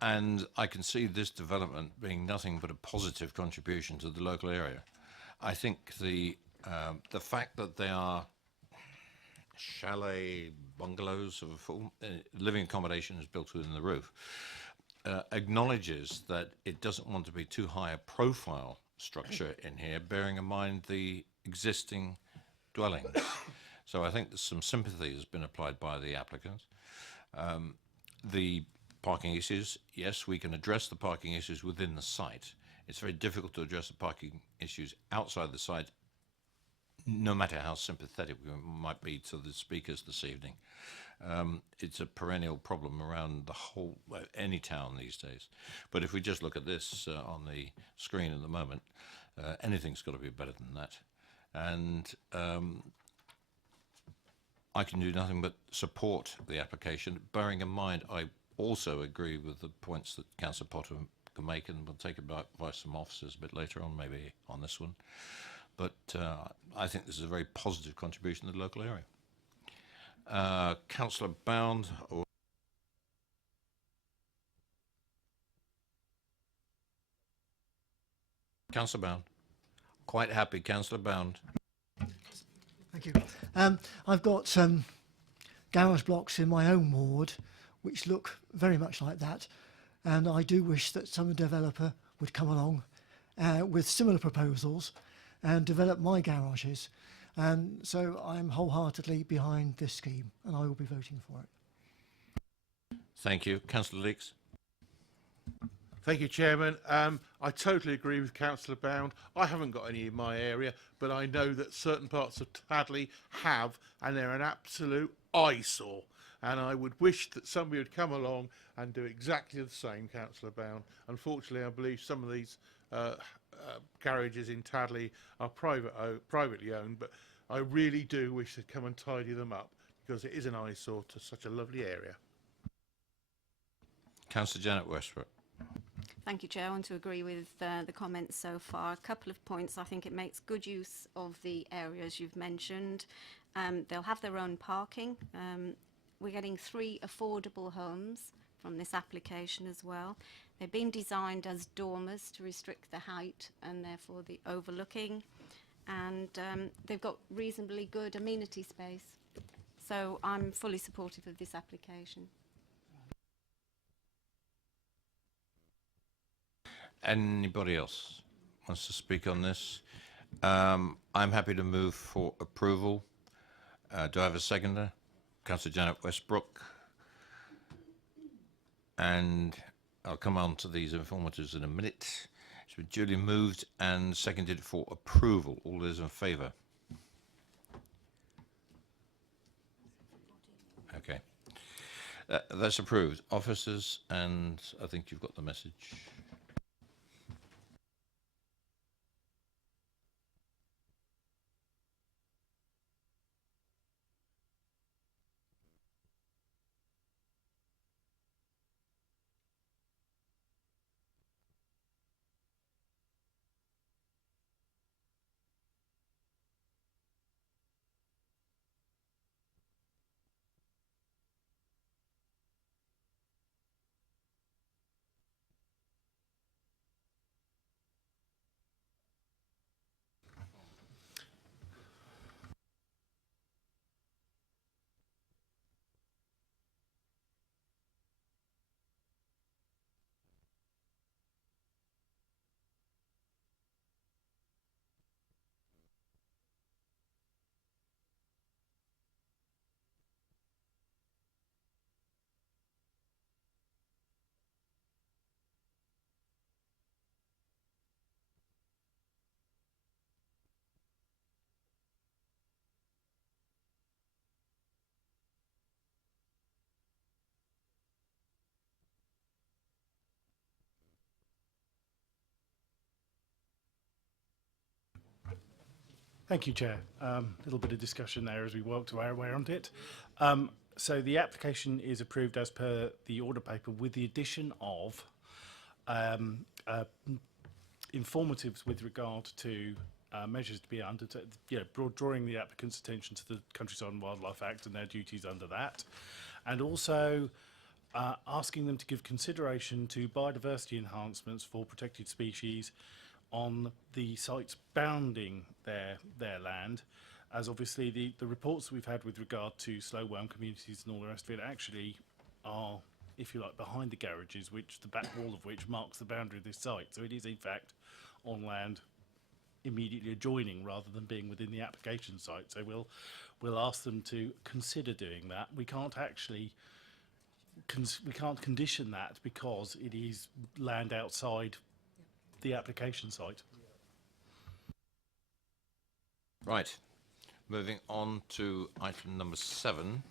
And I can see this development being nothing but a positive contribution to the local area. I think the fact that they are chalet bungalows of a full living accommodation is built within the roof acknowledges that it doesn't want to be too high a profile structure in here, bearing in mind the existing dwellings. So I think there's some sympathy has been applied by the applicants. The parking issues, yes, we can address the parking issues within the site. It's very difficult to address the parking issues outside the site no matter how sympathetic we might be to the speakers this evening. It's a perennial problem around the whole, any town these days. But if we just look at this on the screen at the moment, anything's got to be better than that. And I can do nothing but support the application, bearing in mind I also agree with the points that Councillor Potter can make, and we'll take advice from officers a bit later on, maybe on this one. But I think this is a very positive contribution to the local area. Councillor Bound. Councillor Bound. Quite happy, Councillor Bound. Thank you. I've got garage blocks in my own ward which look very much like that, and I do wish that some developer would come along with similar proposals and develop my garages. And so I'm wholeheartedly behind this scheme, and I will be voting for it. Thank you. Councillor Leeks. Thank you, Chairman. I totally agree with Councillor Bound. I haven't got any in my area, but I know that certain parts of Tadley have, and they're an absolute eyesore. And I would wish that somebody would come along and do exactly the same, Councillor Bound. Unfortunately, I believe some of these garages in Tadley are privately owned, but I really do wish they'd come and tidy them up, because it is an eyesore to such a lovely area. Councillor Janet Westbrook. Thank you, Chair. I want to agree with the comments so far. A couple of points. I think it makes good use of the areas you've mentioned. They'll have their own parking. We're getting 3 affordable homes from this application as well. They've been designed as dormers to restrict the height and therefore the overlooking. And they've got reasonably good amenity space. So I'm fully supportive of this application. Anybody else wants to speak on this? I'm happy to move for approval. Do I have a seconder? Councillor Janet Westbrook. And I'll come on to these informatives in a minute. It's been duly moved and seconded for approval. All those in favour? Okay. That's approved. Officers, and I think you've got the message. Thank you, Chair. A little bit of discussion there as we worked our way around it. So the application is approved as per the order paper with the addition of informatives with regard to measures to be undertaken, drawing the applicant's attention to the Countryside and Wildlife Act and their duties under that, and also asking them to give consideration to biodiversity enhancements for protected species on the sites bounding their land, as obviously the reports we've had with regard to slow worm communities and all the rest of it actually are, if you like, behind the garages, which the back wall of which marks the boundary of this site. So it is in fact on land immediately adjoining rather than being within the application site. So we'll ask them to consider doing that. We can't actually we can't condition that because it is land outside the application site. Right. Moving on to item number 7.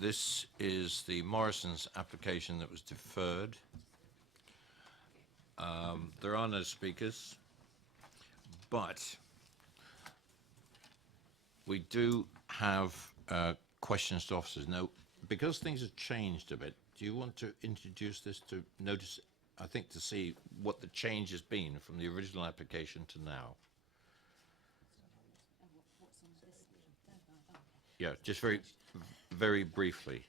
This is the Morrison's application that was deferred. There are no speakers, but we do have questions to officers. Now, because things have changed a bit, do you want to introduce this to notice, I think, to see what the change has been from the original application to now? Yeah, just very briefly.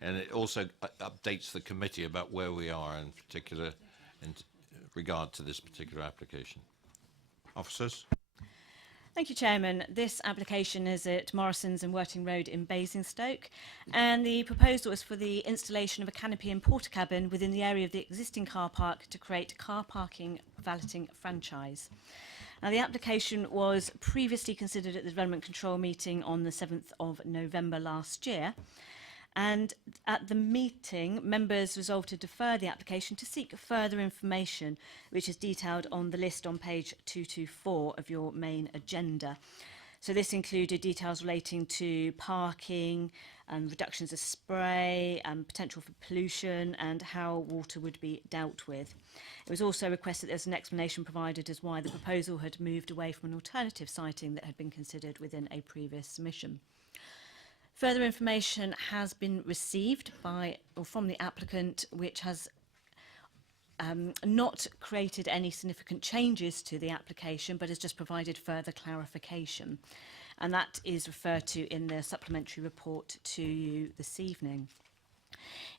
And it also updates the committee about where we are in particular in regard to this particular application. Officers? Thank you, Chairman. This application is at Morrison's and Worting Road in Basingstoke, and the proposal is for the installation of a canopy and porta cabin within the area of the existing car park to create car parking valeting franchise. Now, the application was previously considered at the Development Control meeting on the 7th of November last year, and at the meeting, members resolved to defer the application to seek further information, which is detailed on the list on page 224 of your main agenda. So this included details relating to parking, reductions of spray, potential for pollution, and how water would be dealt with. It was also requested there's an explanation provided as why the proposal had moved away from an alternative siting that had been considered within a previous submission. Further information has been received from the applicant, which has not created any significant changes to the application, but has just provided further clarification. And that is referred to in the supplementary report to you this evening.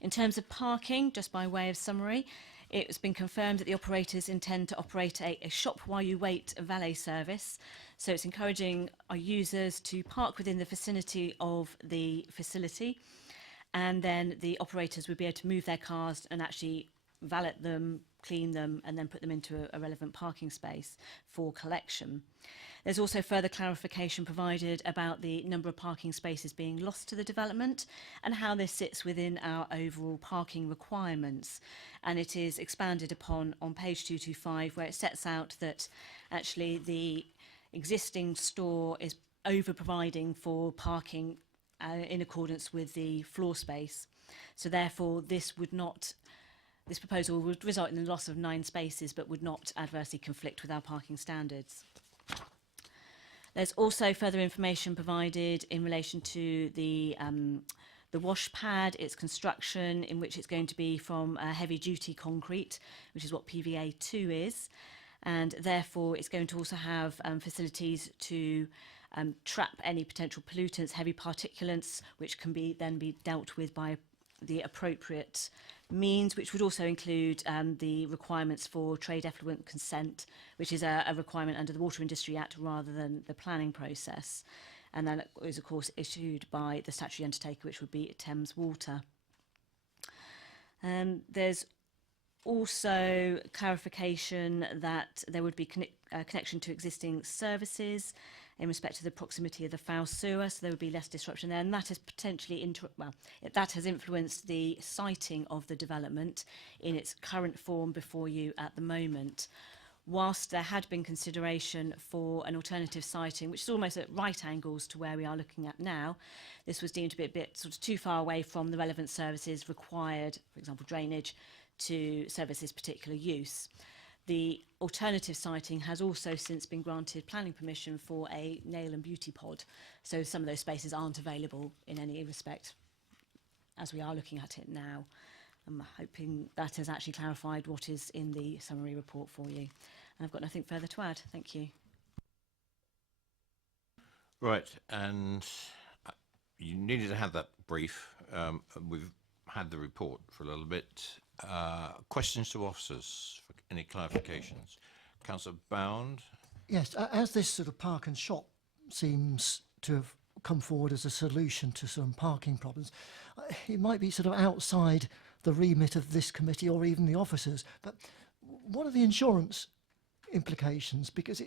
In terms of parking, just by way of summary, it has been confirmed that the operators intend to operate a shop while you wait valet service. So it's encouraging our users to park within the vicinity of the facility, and then the operators would be able to move their cars and actually valet them, clean them, and then put them into a relevant parking space for collection. There's also further clarification provided about the number of parking spaces being lost to the development and how this sits within our overall parking requirements. And it is expanded upon on page 225, where it sets out that actually the existing store is over-providing for parking in accordance with the floor space. So therefore, this proposal would result in the loss of 9 spaces, but would not adversely conflict with our parking standards. There's also further information provided in relation to the wash pad, its construction, in which it's going to be from heavy-duty concrete, which is what PVA 2 is, and therefore it's going to also have facilities to trap any potential pollutants, heavy particulates, which can then be dealt with by the appropriate means, which would also include the requirements for trade effluent consent, which is a requirement under the Water Industry Act rather than the planning process. And then it is, of course, issued by the statutory undertaker, which would be Thames Water. There's also clarification that there would be connection to existing services in respect to the proximity of the foul sewer, so there would be less disruption there, and that has potentially that has influenced the siting of the development in its current form before you at the moment. Whilst there had been consideration for an alternative siting, which is almost at right angles to where we are looking at now, this was deemed to be a bit sort of too far away from the relevant services required, for example drainage, to service this particular use. The alternative siting has also since been granted planning permission for a nail and beauty pod, so some of those spaces aren't available in any respect as we are looking at it now. I'm hoping that has actually clarified what is in the summary report for you. And I've got nothing further to add. Thank you. Right, and you needed to have that brief. We've had the report for a little bit. Questions to officers for any clarifications? Councillor Bound? Yes, as this sort of park and shop seems to have come forward as a solution to some parking problems, it might be sort of outside the remit of this committee or even the officers, but what are the insurance implications? Because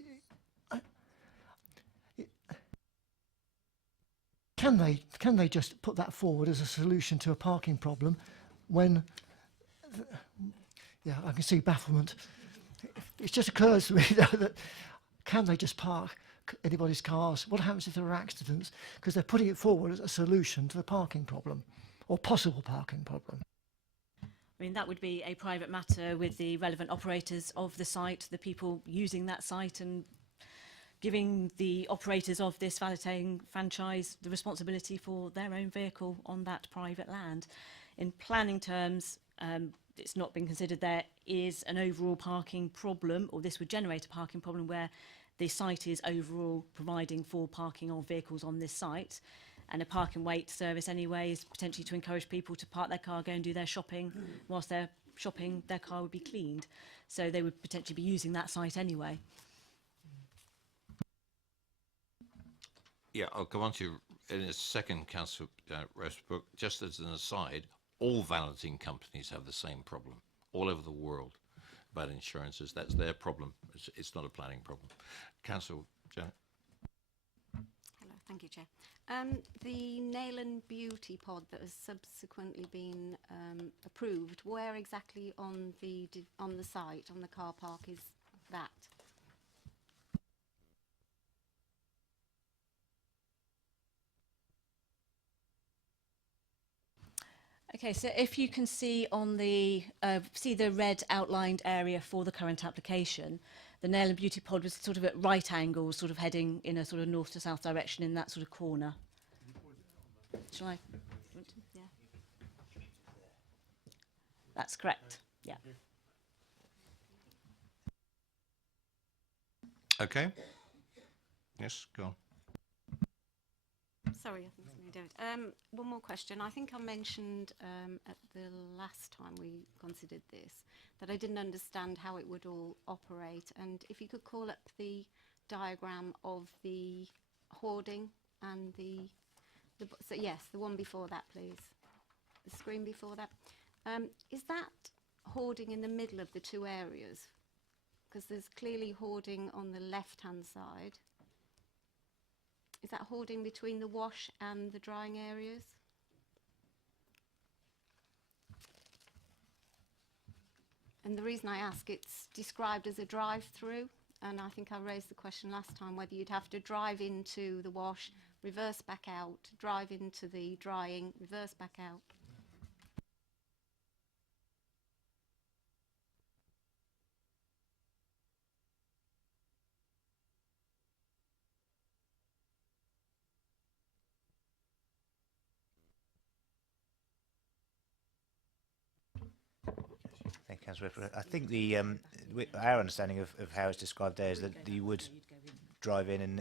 can they just put that forward as a solution to a parking problem when yeah, I can see bafflement. It just occurs to me though that can they just park anybody's cars? What happens if there are accidents? Because they're putting it forward as a solution to the parking problem, or possible parking problem. I mean, that would be a private matter with the relevant operators of the site, the people using that site, and giving the operators of this valeting franchise the responsibility for their own vehicle on that private land. In planning terms, it's not been considered there is an overall parking problem, or this would generate a parking problem where the site is overall providing for parking of vehicles on this site. And a park and wait service anyway is potentially to encourage people to park their car, go and do their shopping. Whilst they're shopping, their car would be cleaned. So they would potentially be using that site anyway. Yeah, I'll come on to you in a second, Councillor Westbrook. Just as an aside, all valeting companies have the same problem all over the world about insurances. That's their problem. It's not a planning problem. Councillor Janet. Hello, thank you, Chair. The Nail and Beauty pod that has subsequently been approved, where exactly on the site, on the car park, is that? Okay, so if you can see on the red outlined area for the current application, the Nail and Beauty pod was sort of at right angles, sort of heading in a sort of north to south direction in that sort of corner. Shall I? Yeah. That's correct. Yeah. Okay. Yes, go on. Sorry, I think something to do with it. One more question. I think I mentioned at the last time we considered this that I didn't understand how it would all operate, and if you could call up the diagram of the hoarding and so yes, the one before that, please. The screen before that. Is that hoarding in the middle of the two areas? Because there's clearly hoarding on the left-hand side. Is that hoarding between the wash and the drying areas? And the reason I ask, it's described as a drive-through, and I think I raised the question last time whether you'd have to drive into the wash, reverse back out, drive into the drying, reverse back out. Thank you, Councillor Whitford. I think our understanding of how it's described there is that you would drive in, and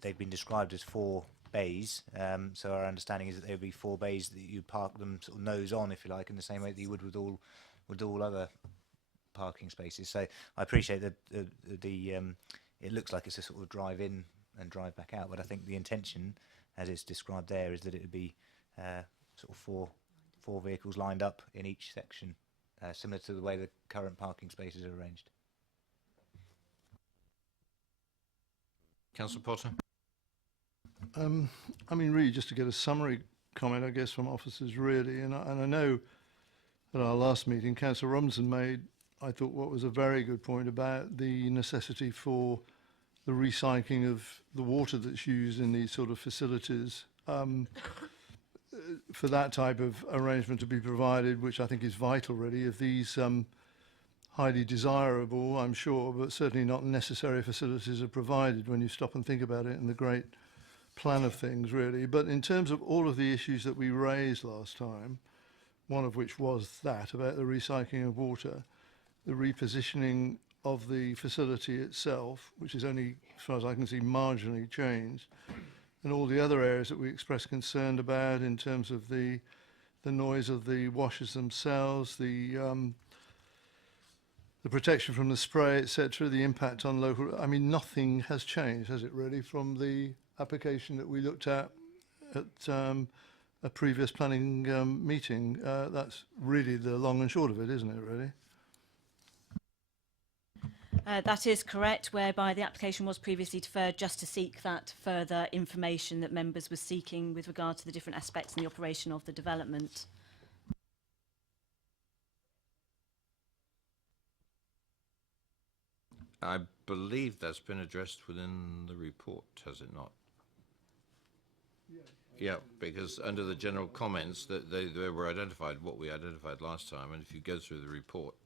they've been described as 4 bays. So our understanding is that there would be 4 bays that you park them sort of nose on, if you like, in the same way that you would with all other parking spaces. So I appreciate that it looks like it's a sort of drive in and drive back out, but I think the intention, as it's described there, is that it would be sort of four vehicles lined up in each section. Similar to the way the current parking spaces are arranged. Councillor Potter. I mean, really, just to get a summary comment, I guess, from officers, really, and I know at our last meeting, Councillor Robinson made, I thought, what was a very good point about the necessity for the recycling of the water that's used in these sort of facilities. For that type of arrangement to be provided, which I think is vital, really, if these highly desirable, I'm sure, but certainly not necessary facilities are provided when you stop and think about it in the great plan of things, really. But in terms of all of the issues that we raised last time, one of which was that about the recycling of water, the repositioning of the facility itself, which is only, as far as I can see, marginally changed, and all the other areas that we expressed concern about in terms of the noise of the washers themselves, the protection from the spray, etc., the impact on local. I mean, nothing has changed, has it really, from the application that we looked at a previous planning meeting? That's really the long and short of it, isn't it, really? That is correct, whereby the application was previously deferred just to seek that further information that members were seeking with regard to the different aspects in the operation of the development. I believe that's been addressed within the report, has it not? Yeah, because under the general comments that they were identified, what we identified last time, and if you go through the report,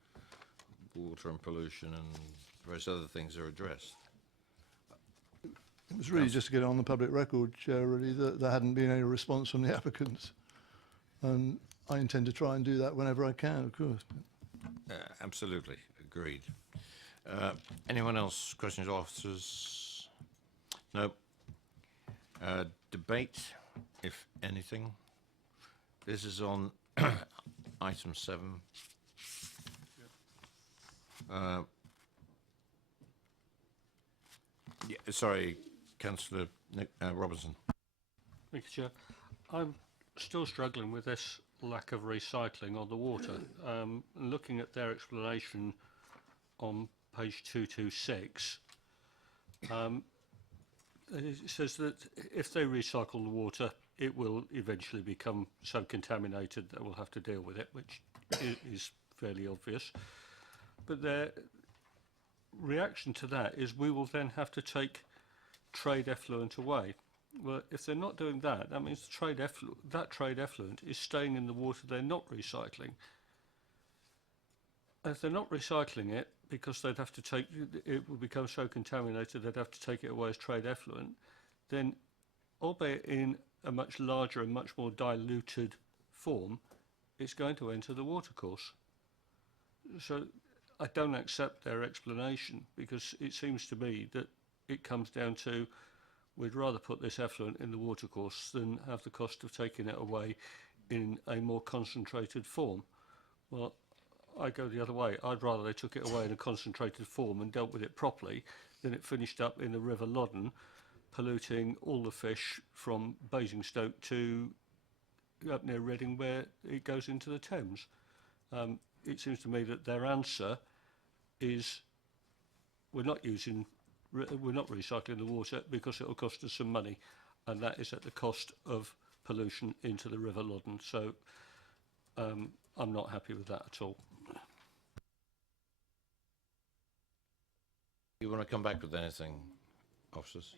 water and pollution and various other things are addressed. It was really just to get it on the public record, Chair, really, that there hadn't been any response from the applicants. And I intend to try and do that whenever I can, of course. Absolutely, agreed. Anyone else? Questions of officers? No. Debate, if anything. This is on item 7. Yeah, sorry, Councillor Robinson. Thank you, Chair. I'm still struggling with this lack of recycling on the water. Looking at their explanation on page 226, it says that if they recycle the water, it will eventually become so contaminated that we'll have to deal with it, which is fairly obvious. But their reaction to that is we will then have to take trade effluent away. Well, if they're not doing that, that means that trade effluent is staying in the water they're not recycling. If they're not recycling it, because they'd have to take, it would become so contaminated they'd have to take it away as trade effluent, then, albeit in a much larger and much more diluted form, it's going to enter the watercourse. So I don't accept their explanation, because it seems to me that it comes down to we'd rather put this effluent in the watercourse than have the cost of taking it away in a more concentrated form. Well, I go the other way. I'd rather they took it away in a concentrated form and dealt with it properly than it finished up in the River Loddon, polluting all the fish from Basingstoke to up near Reading, where it goes into the Thames. It seems to me that their answer is we're not recycling the water because it will cost us some money, and that is at the cost of pollution into the River Loddon. So I'm not happy with that at all. You want to come back with anything, officers?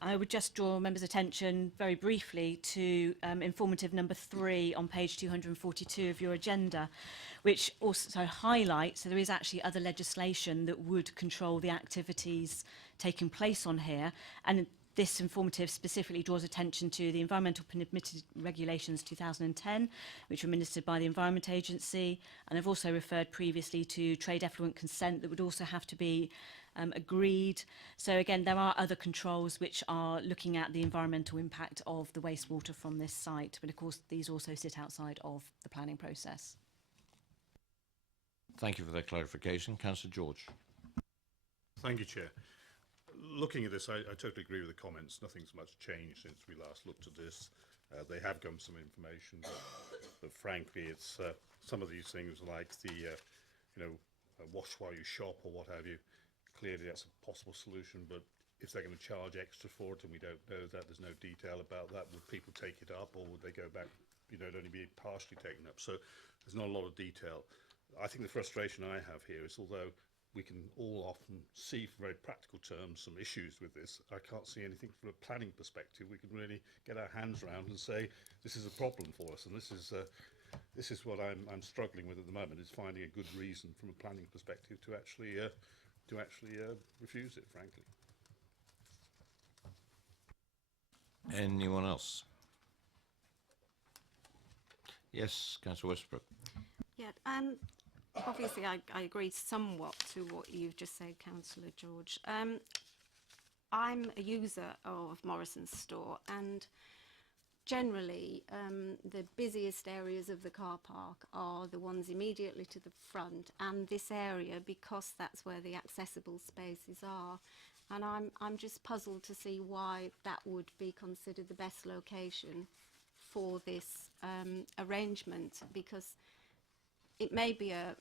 I would just draw members' attention very briefly to informative number 3 on page 242 of your agenda, which also highlights that there is actually other legislation that would control the activities taking place on here. And this informative specifically draws attention to the Environmental Permitted Regulations 2010, which were administered by the Environment Agency. And I've also referred previously to trade effluent consent that would also have to be agreed. So again, there are other controls which are looking at the environmental impact of the wastewater from this site. But of course, these also sit outside of the planning process. Thank you for that clarification. Councillor George. Thank you, Chair. Looking at this, I totally agree with the comments. Nothing's much changed since we last looked at this. They have given some information, but frankly, it's some of these things like the, wash while you shop or what have you. Clearly, that's a possible solution, but if they're going to charge extra for it and we don't know that, there's no detail about that, would people take it up or would they go back, it'd only be partially taken up? So there's not a lot of detail. I think the frustration I have here is, although we can all often see from very practical terms some issues with this, I can't see anything from a planning perspective we can really get our hands around and say this is a problem for us, and this is what I'm struggling with at the moment, is finding a good reason from a planning perspective to actually refuse it, frankly. Anyone else? Yes, Councillor Westbrook. Yeah, obviously I agree somewhat to what you've just said, Councillor George. I'm a user of Morrison's store, and generally the busiest areas of the car park are the ones immediately to the front and this area, because that's where the accessible spaces are. And I'm just puzzled to see why that would be considered the best location for this arrangement, because it may be a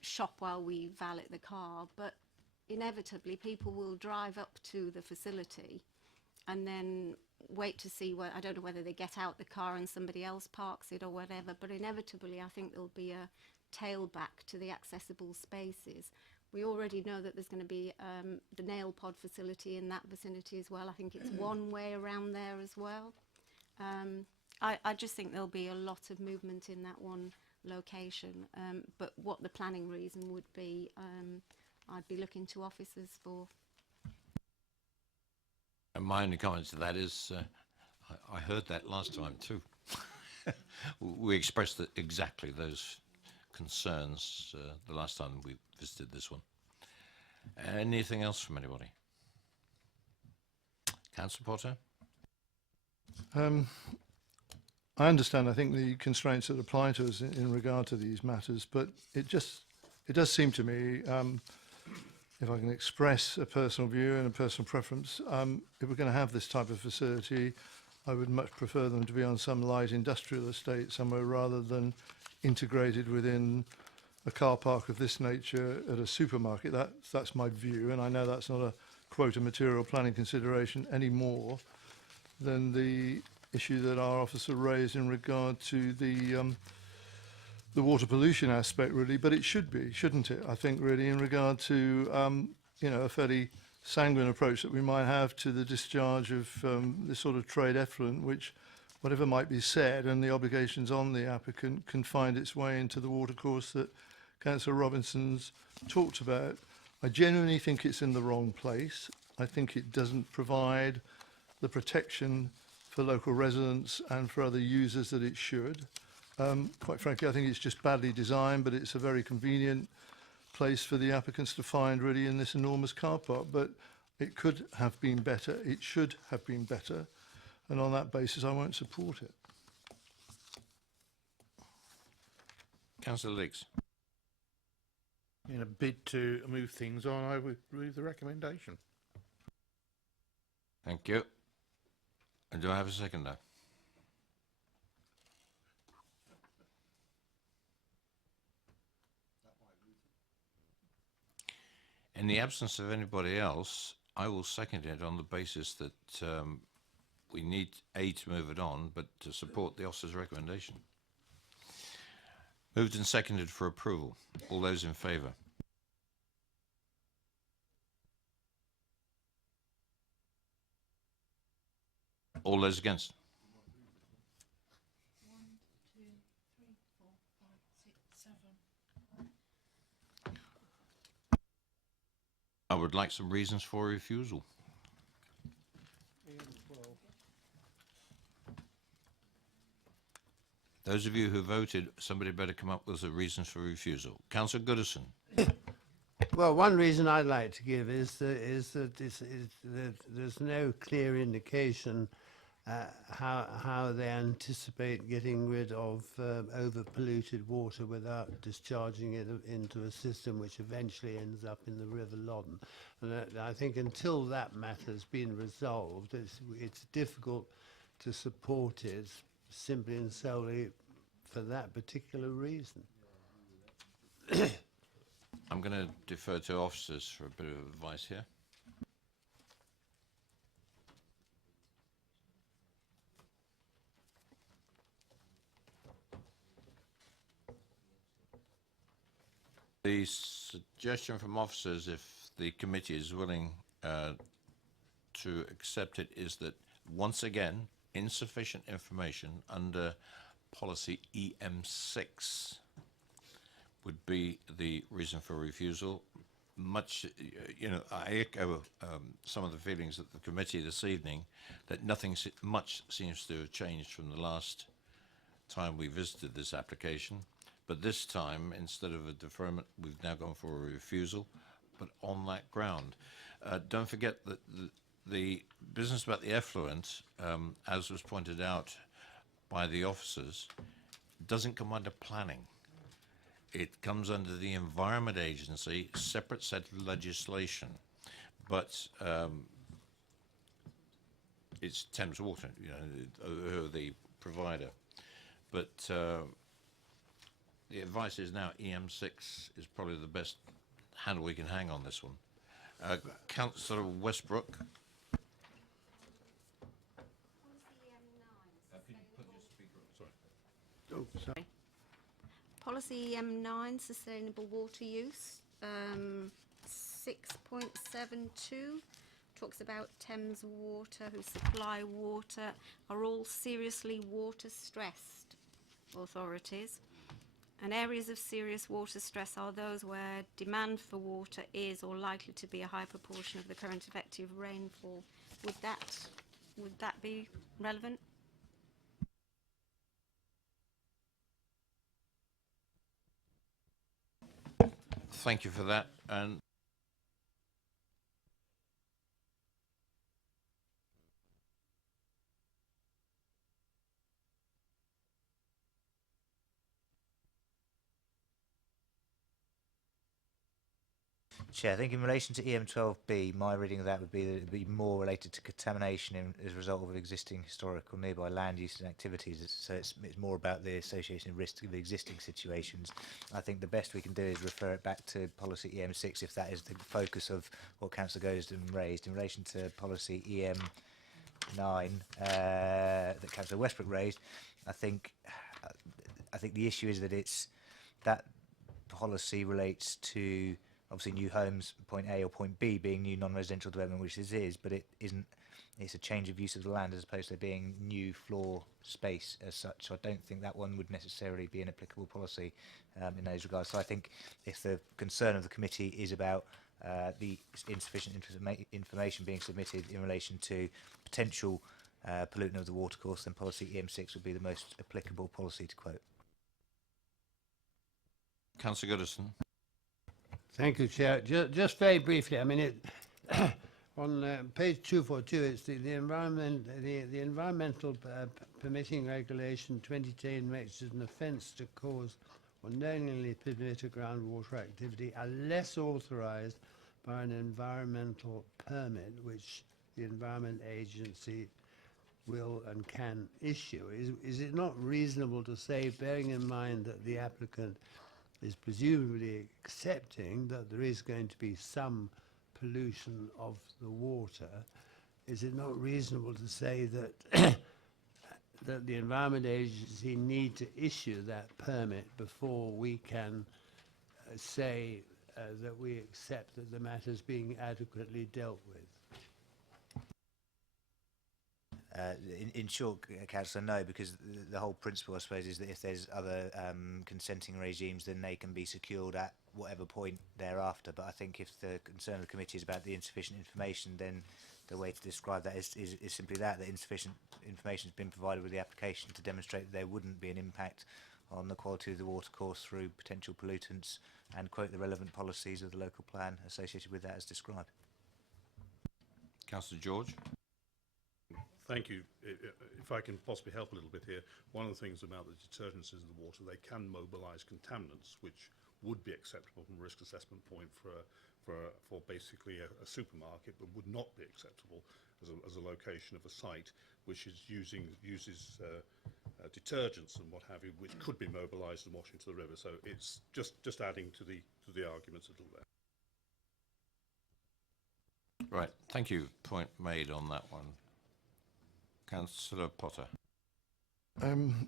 shop while we valet the car, but inevitably people will drive up to the facility and then wait to see I don't know whether they get out the car and somebody else parks it or whatever, but inevitably I think there'll be a tailback to the accessible spaces, We already know that there's going to be the nail pod facility in that vicinity as well. I think it's one way around there as well. I just think there'll be a lot of movement in that one location. But what the planning reason would be, I'd be looking to officers for. And my only comment to that is, I heard that last time too. We expressed exactly those concerns the last time we visited this one. Anything else from anybody? Councillor Potter? I understand, I think, the constraints that apply to us in regard to these matters, but it does seem to me, if I can express a personal view and a personal preference, if we're going to have this type of facility, I would much prefer them to be on some light industrial estate somewhere rather than integrated within a car park of this nature at a supermarket. That's my view, and I know that's not a quota material planning consideration any more than the issue that our officer raised in regard to the water pollution aspect, really. But it should be, shouldn't it? I think, really, in regard to you know, a fairly sanguine approach that we might have to the discharge of this sort of trade effluent, which, whatever might be said, and the obligations on the applicant, can find its way into the watercourse that Councillor Robinson's talked about. I genuinely think it's in the wrong place. I think it doesn't provide the protection for local residents and for other users that it should. Quite frankly, I think it's just badly designed, but it's a very convenient place for the applicants to find, really, in this enormous car park. But it could have been better. It should have been better. And on that basis, I won't support it. Councillor Leeks? In a bid to move things on, I would move the recommendation. Thank you. And do I have a seconder? In the absence of anybody else, I will second it on the basis that we need, A, to move it on, but to support the officer's recommendation. Moved and seconded for approval. All those in favour? All those against? 1, 2, 3, 4, 5, 6, 7. I would like some reasons for refusal. Those of you who voted, somebody better come up with the reasons for refusal. Councillor Goodison. Well, one reason I'd like to give is that there's no clear indication how they anticipate getting rid of over-polluted water without discharging it into a system which eventually ends up in the River Loddon. And I think until that matter has been resolved, it's difficult to support it simply and solely for that particular reason. I'm going to defer to officers for a bit of advice here. The suggestion from officers, if the committee is willing to accept it, is that, once again, insufficient information under policy EM6 would be the reason for refusal. Much, you know, I echo some of the feelings of the committee this evening, that nothing much seems to have changed from the last time we visited this application. But this time, instead of a deferment, we've now gone for a refusal, but on that ground. Don't forget that the business about the effluent, as was pointed out by the officers, doesn't come under planning. It comes under the Environment Agency, separate set of legislation. But it's Thames Water, you know, the provider. But the advice is now EM6 is probably the best handle we can hang on this one. Councillor Westbrook. Oh, sorry. Policy EM9, sustainable water use. 6.72 talks about Thames Water, who supply water, are all seriously water stressed authorities. And areas of serious water stress are those where demand for water is or likely to be a high proportion of the current effective rainfall. Would that be relevant? Thank you for that. And Chair, I think in relation to EM12B, my reading of that would be that it would be more related to contamination as a result of existing historical nearby land use and activities. So it's more about the association risk of existing situations. I think the best we can do is refer it back to policy EM6 if that is the focus of what Councillor Gosden raised. In relation to policy EM9 that Councillor Westbrook raised, I think the issue is that that policy relates to obviously new homes, point A, or point B being new non-residential development, which this is, but it isn't. It's a change of use of the land as opposed to being new floor space as such. So I don't think that one would necessarily be an applicable policy in those regards. So I think if the concern of the committee is about the insufficient information being submitted in relation to potential pollutant of the watercourse, then policy EM6 would be the most applicable policy to quote. Councillor Goodison. Thank you, Chair. Just very briefly, I mean, on page 242, it's the environmental permitting regulation 2010 makes it an offence to cause or knowingly permit a groundwater activity unless authorised by an environmental permit, which the Environment Agency will and can issue. Is it not reasonable to say, bearing in mind that the applicant is presumably accepting that there is going to be some pollution of the water, is it not reasonable to say that that the Environment Agency need to issue that permit before we can say that we accept that the matter is being adequately dealt with? In short, Councillor, no, because the whole principle, I suppose, is that if there's other consenting regimes, then they can be secured at whatever point thereafter. But I think if the concern of the committee is about the insufficient information, then the way to describe that is simply that insufficient information has been provided with the application to demonstrate that there wouldn't be an impact on the quality of the watercourse through potential pollutants, and quote the relevant policies of the local plan associated with that as described. Councillor George. Thank you. If I can possibly help a little bit here, one of the things about the detergents in the water, they can mobilise contaminants, which would be acceptable from a risk assessment point for basically a supermarket, but would not be acceptable as a location of a site which is uses detergents and what have you, which could be mobilised and washed into the river. So it's just adding to the arguments a little bit. Right. Thank you. Point made on that one. Councillor Potter.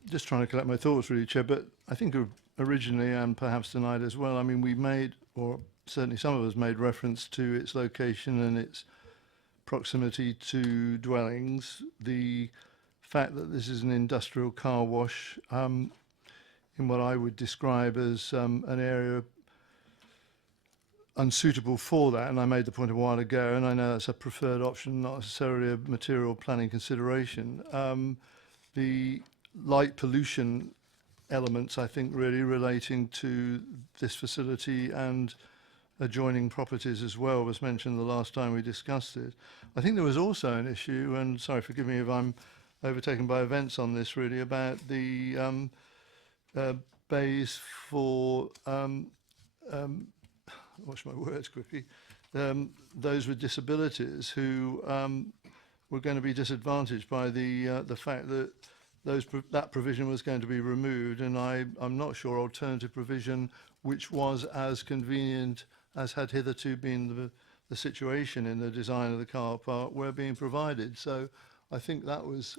Just trying to collect my thoughts, really, Chair, but I think originally, and perhaps tonight as well, I mean, we made, or certainly some of us made reference to its location and its proximity to dwellings. The fact that this is an industrial car wash in what I would describe as an area unsuitable for that, and I made the point a while ago, and I know that's a preferred option, not necessarily a material planning consideration. The light pollution elements, I think, really relating to this facility and adjoining properties as well was mentioned the last time we discussed it. I think there was also an issue, and sorry, forgive me if I'm overtaken by events on this, really, about the bays for watch my words quickly, those with disabilities who were going to be disadvantaged by the fact that that provision was going to be removed, and I'm not sure alternative provision which was as convenient as had hitherto been the situation in the design of the car park were being provided. So I think that was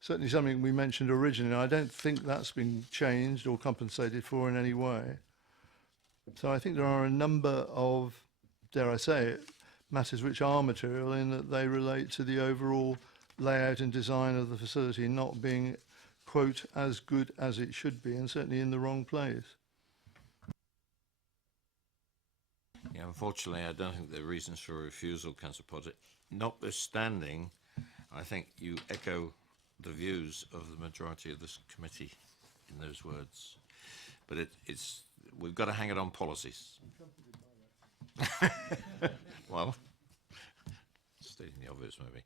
certainly something we mentioned originally. I don't think that's been changed or compensated for in any way. So I think there are a number of dare I say it, matters which are material in that they relate to the overall layout and design of the facility not being, quote, as good as it should be, and certainly in the wrong place. Yeah, unfortunately, I don't think there are reasons for refusal, Councillor Potter. Notwithstanding, I think you echo the views of the majority of this committee in those words. But we've got to hang it on policies. Well, stating the obvious, maybe.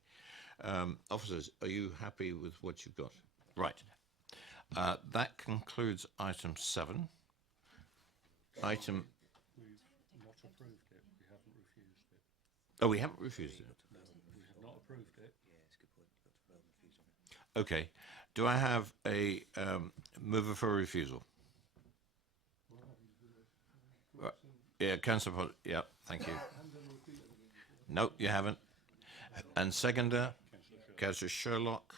Officers, are you happy with what you've got? Right. That concludes item 7. Item... We've not approved it. We haven't refused it. Oh, we haven't refused it? No, we have not approved it. Okay. Do I have a mover for refusal? Yeah, Councillor Potter. Yeah, thank you. No, you haven't. And seconder, Councillor Sherlock.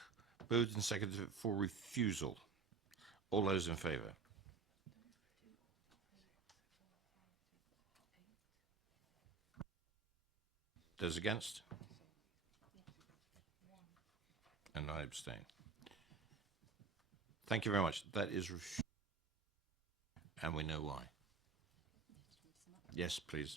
Moved and seconded for refusal. All those in favour? Those against? And I abstain. Thank you very much. That is refused. And we know why. Yes, please.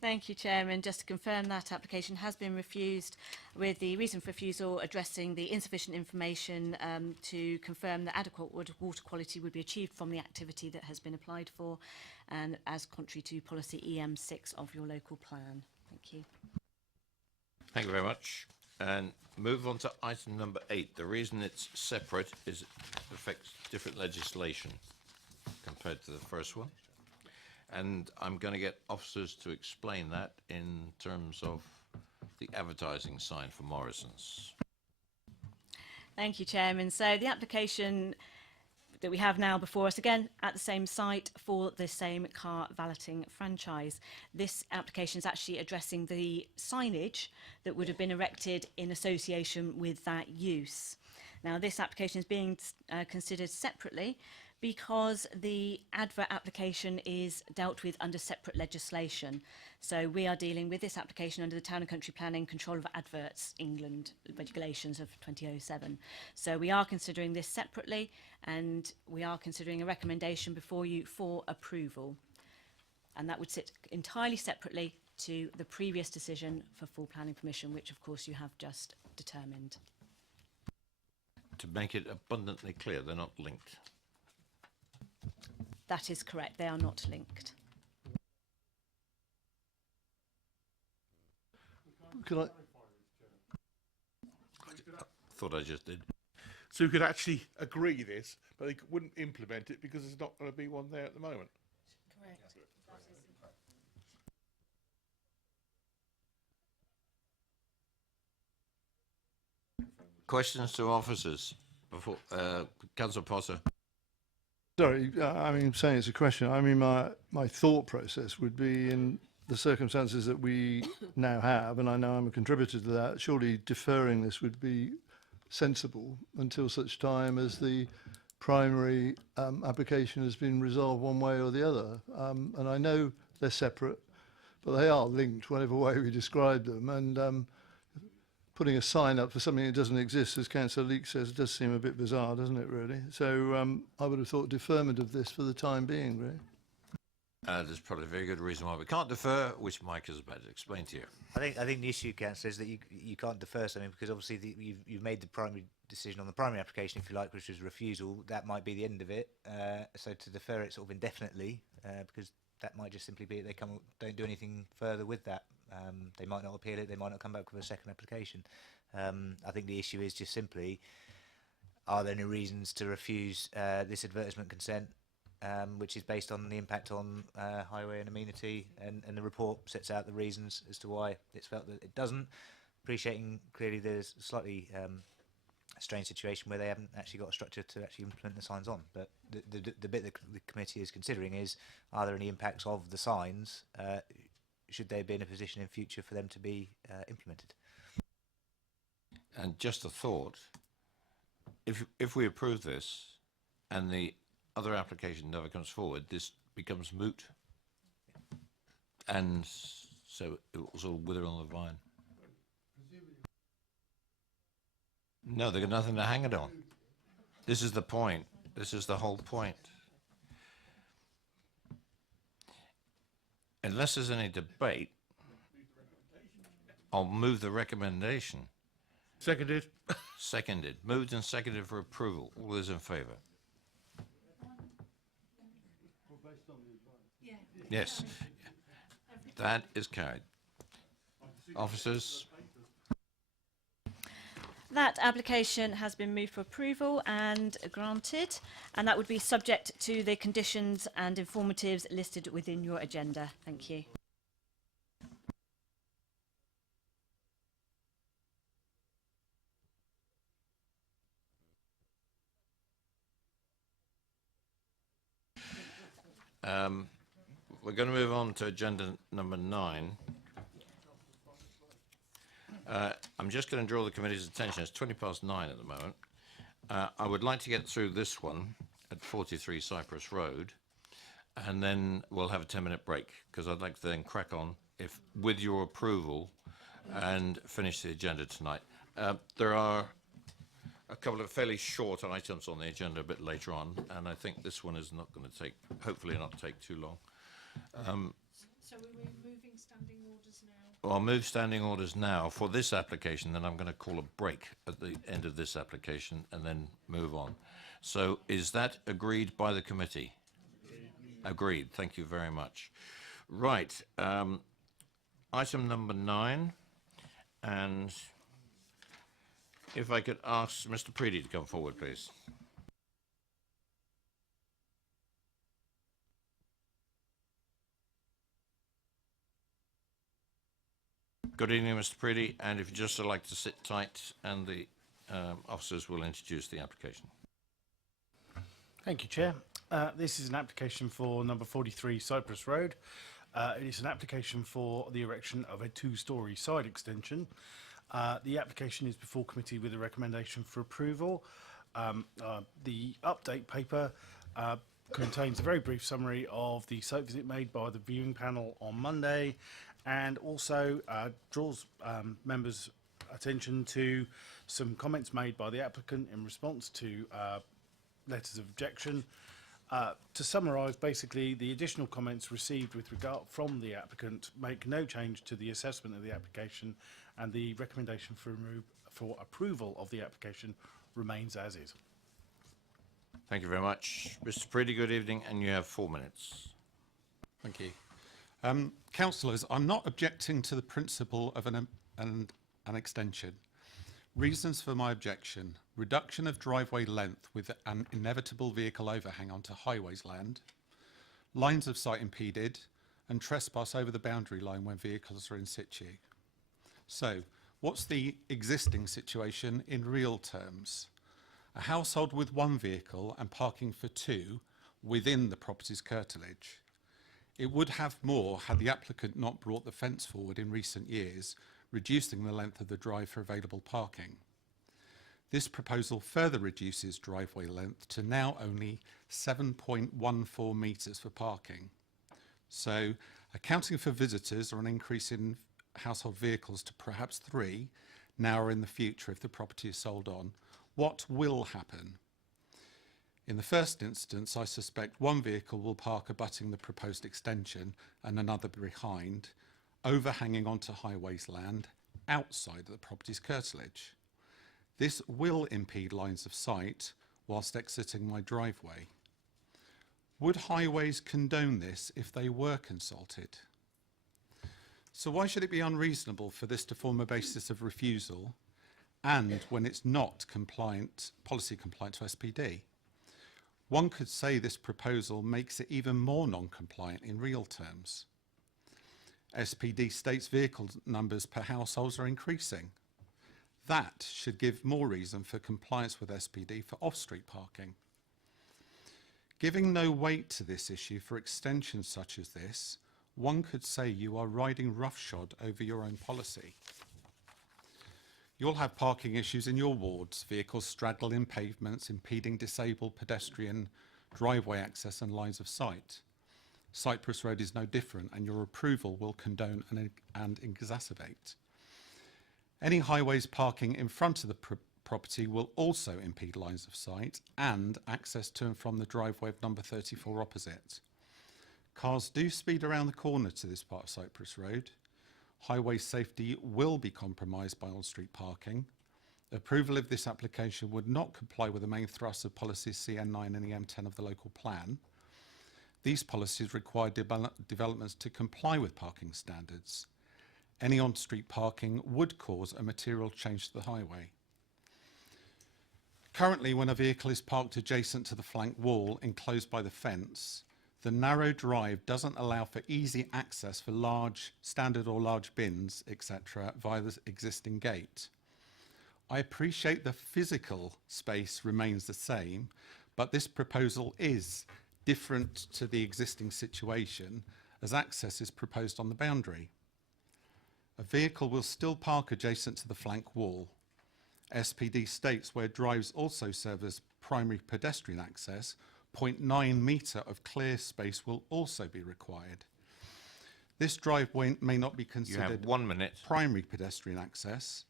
Thank you, Chairman. Just to confirm, that application has been refused, with the reason for refusal addressing the insufficient information to confirm that adequate water quality would be achieved from the activity that has been applied for, and as contrary to policy EM6 of your local plan. Thank you. Thank you very much. And move on to item number 8. The reason it's separate is it affects different legislation compared to the first one. And I'm going to get officers to explain that in terms of the advertising sign for Morrison's. Thank you, Chairman. So the application that we have now before us, again, at the same site for the same car valeting franchise. This application is actually addressing the signage that would have been erected in association with that use. Now, this application is being considered separately because the advert application is dealt with under separate legislation. So we are dealing with this application under the Town and Country Planning Control of Adverts England regulations of 2007. So we are considering this separately, and we are considering a recommendation before you for approval. And that would sit entirely separately to the previous decision for full planning permission, which of course you have just determined. To make it abundantly clear, they're not linked. That is correct. They are not linked. Can I thought I just did. So we could actually agree this, but they wouldn't implement it because there's not going to be one there at the moment. Correct. Questions to officers before Councillor Potter. Sorry, I mean, saying it's a question. I mean, my thought process would be in the circumstances that we now have, and I know I'm a contributor to that, surely deferring this would be sensible until such time as the primary application has been resolved one way or the other. And I know they're separate, but they are linked, whatever way we describe them. And putting a sign up for something that doesn't exist, as Councillor Leake says, does seem a bit bizarre, doesn't it, really? So I would have thought deferment of this for the time being, really. There's probably a very good reason why we can't defer, which Mike is about to explain to you. I think the issue, Councillor, is that you can't defer something because obviously you've made the primary decision on the primary application, if you like, which was refusal. That might be the end of it. So to defer it sort of indefinitely, because that might just simply be they don't do anything further with that. They might not appeal it. They might not come back with a second application. I think the issue is just simply, are there any reasons to refuse this advertisement consent? Which is based on the impact on highway and amenity, and the report sets out the reasons as to why it's felt that it doesn't. Appreciating clearly there's a slightly strange situation where they haven't actually got a structure to actually implement the signs on. But the bit that the committee is considering is, are there any impacts of the signs? Should they be in a position in future for them to be implemented? And just a thought, if we approve this and the other application never comes forward, this becomes moot. and so it was all wither on the vine. No, they've got nothing to hang it on. This is the point. This is the whole point. Unless there's any debate, I'll move the recommendation. Seconded. Seconded. Moved and seconded for approval. All those in favour? Yes. That is carried. Officers? That application has been moved for approval and granted, and that would be subject to the conditions and informatives listed within your agenda. Thank you. We're going to move on to agenda number 9. I'm just going to draw the committee's attention. It's 9:20 at the moment. I would like to get through this one at 43 Cyprus Road, and then we'll have a 10-minute break, because I'd like to then crack on, if with your approval, and finish the agenda tonight. There are a couple of fairly short items on the agenda a bit later on, and I think this one is not going to take, hopefully not take too long. So we're moving standing orders now? Well, I'll move standing orders now for this application, then I'm going to call a break at the end of this application and then move on. So is that agreed by the committee? Agreed. Thank you very much. Right. Item number 9, and if I could ask Mr. Preedy to come forward, please. Good evening, Mr. Preedy, and if you'd just like to sit tight, and the officers will introduce the application. Thank you, Chair. This is an application for number 43 Cyprus Road. It is an application for the erection of a 2-storey side extension. The application is before committee with a recommendation for approval. The update paper contains a very brief summary of the site visit made by the viewing panel on Monday, and also draws members' attention to some comments made by the applicant in response to letters of objection. To summarise, basically, the additional comments received with regard from the applicant make no change to the assessment of the application, and the recommendation for approval of the application remains as is. Thank you very much. Mr. Preedy, good evening, and you have 4 minutes. Thank you. Councillors, I'm not objecting to the principle of an extension. Reasons for my objection: reduction of driveway length with an inevitable vehicle overhang onto highways land, lines of sight impeded, and trespass over the boundary line when vehicles are in situ. So, what's the existing situation in real terms? A household with 1 vehicle and parking for 2 within the property's curtilage. It would have more had the applicant not brought the fence forward in recent years, reducing the length of the drive for available parking. This proposal further reduces driveway length to now only 7.14 metres for parking. So, accounting for visitors or an increase in household vehicles to perhaps 3, now or in the future if the property is sold on, what will happen? In the first instance, I suspect 1 vehicle will park abutting the proposed extension and another behind, overhanging onto highways land outside of the property's curtilage. This will impede lines of sight whilst exiting my driveway. Would highways condone this if they were consulted? So why should it be unreasonable for this to form a basis of refusal, and when it's not policy compliant to SPD? One could say this proposal makes it even more non-compliant in real terms. SPD states vehicle numbers per households are increasing. That should give more reason for compliance with SPD for off-street parking. Giving no weight to this issue for extensions such as this, one could say you are riding roughshod over your own policy. You'll have parking issues in your wards, vehicles straddle in pavements, impeding disabled pedestrian driveway access and lines of sight. Cyprus Road is no different, and your approval will condone and exacerbate. Any highways parking in front of the property will also impede lines of sight and access to and from the driveway of number 34 opposite. Cars do speed around the corner to this part of Cyprus Road. Highway safety will be compromised by on-street parking. Approval of this application would not comply with the main thrust of policies CN9 and EM10 of the local plan. These policies require developments to comply with parking standards. Any on-street parking would cause a material change to the highway. Currently, when a vehicle is parked adjacent to the flank wall enclosed by the fence, the narrow drive doesn't allow for easy access for large, standard or large bins, etc., via the existing gate. I appreciate the physical space remains the same, but this proposal is different to the existing situation as access is proposed on the boundary. A vehicle will still park adjacent to the flank wall. SPD states where drives also serve as primary pedestrian access, 0.9 metre of clear space will also be required. This driveway may not be considered 1 minute. primary pedestrian access,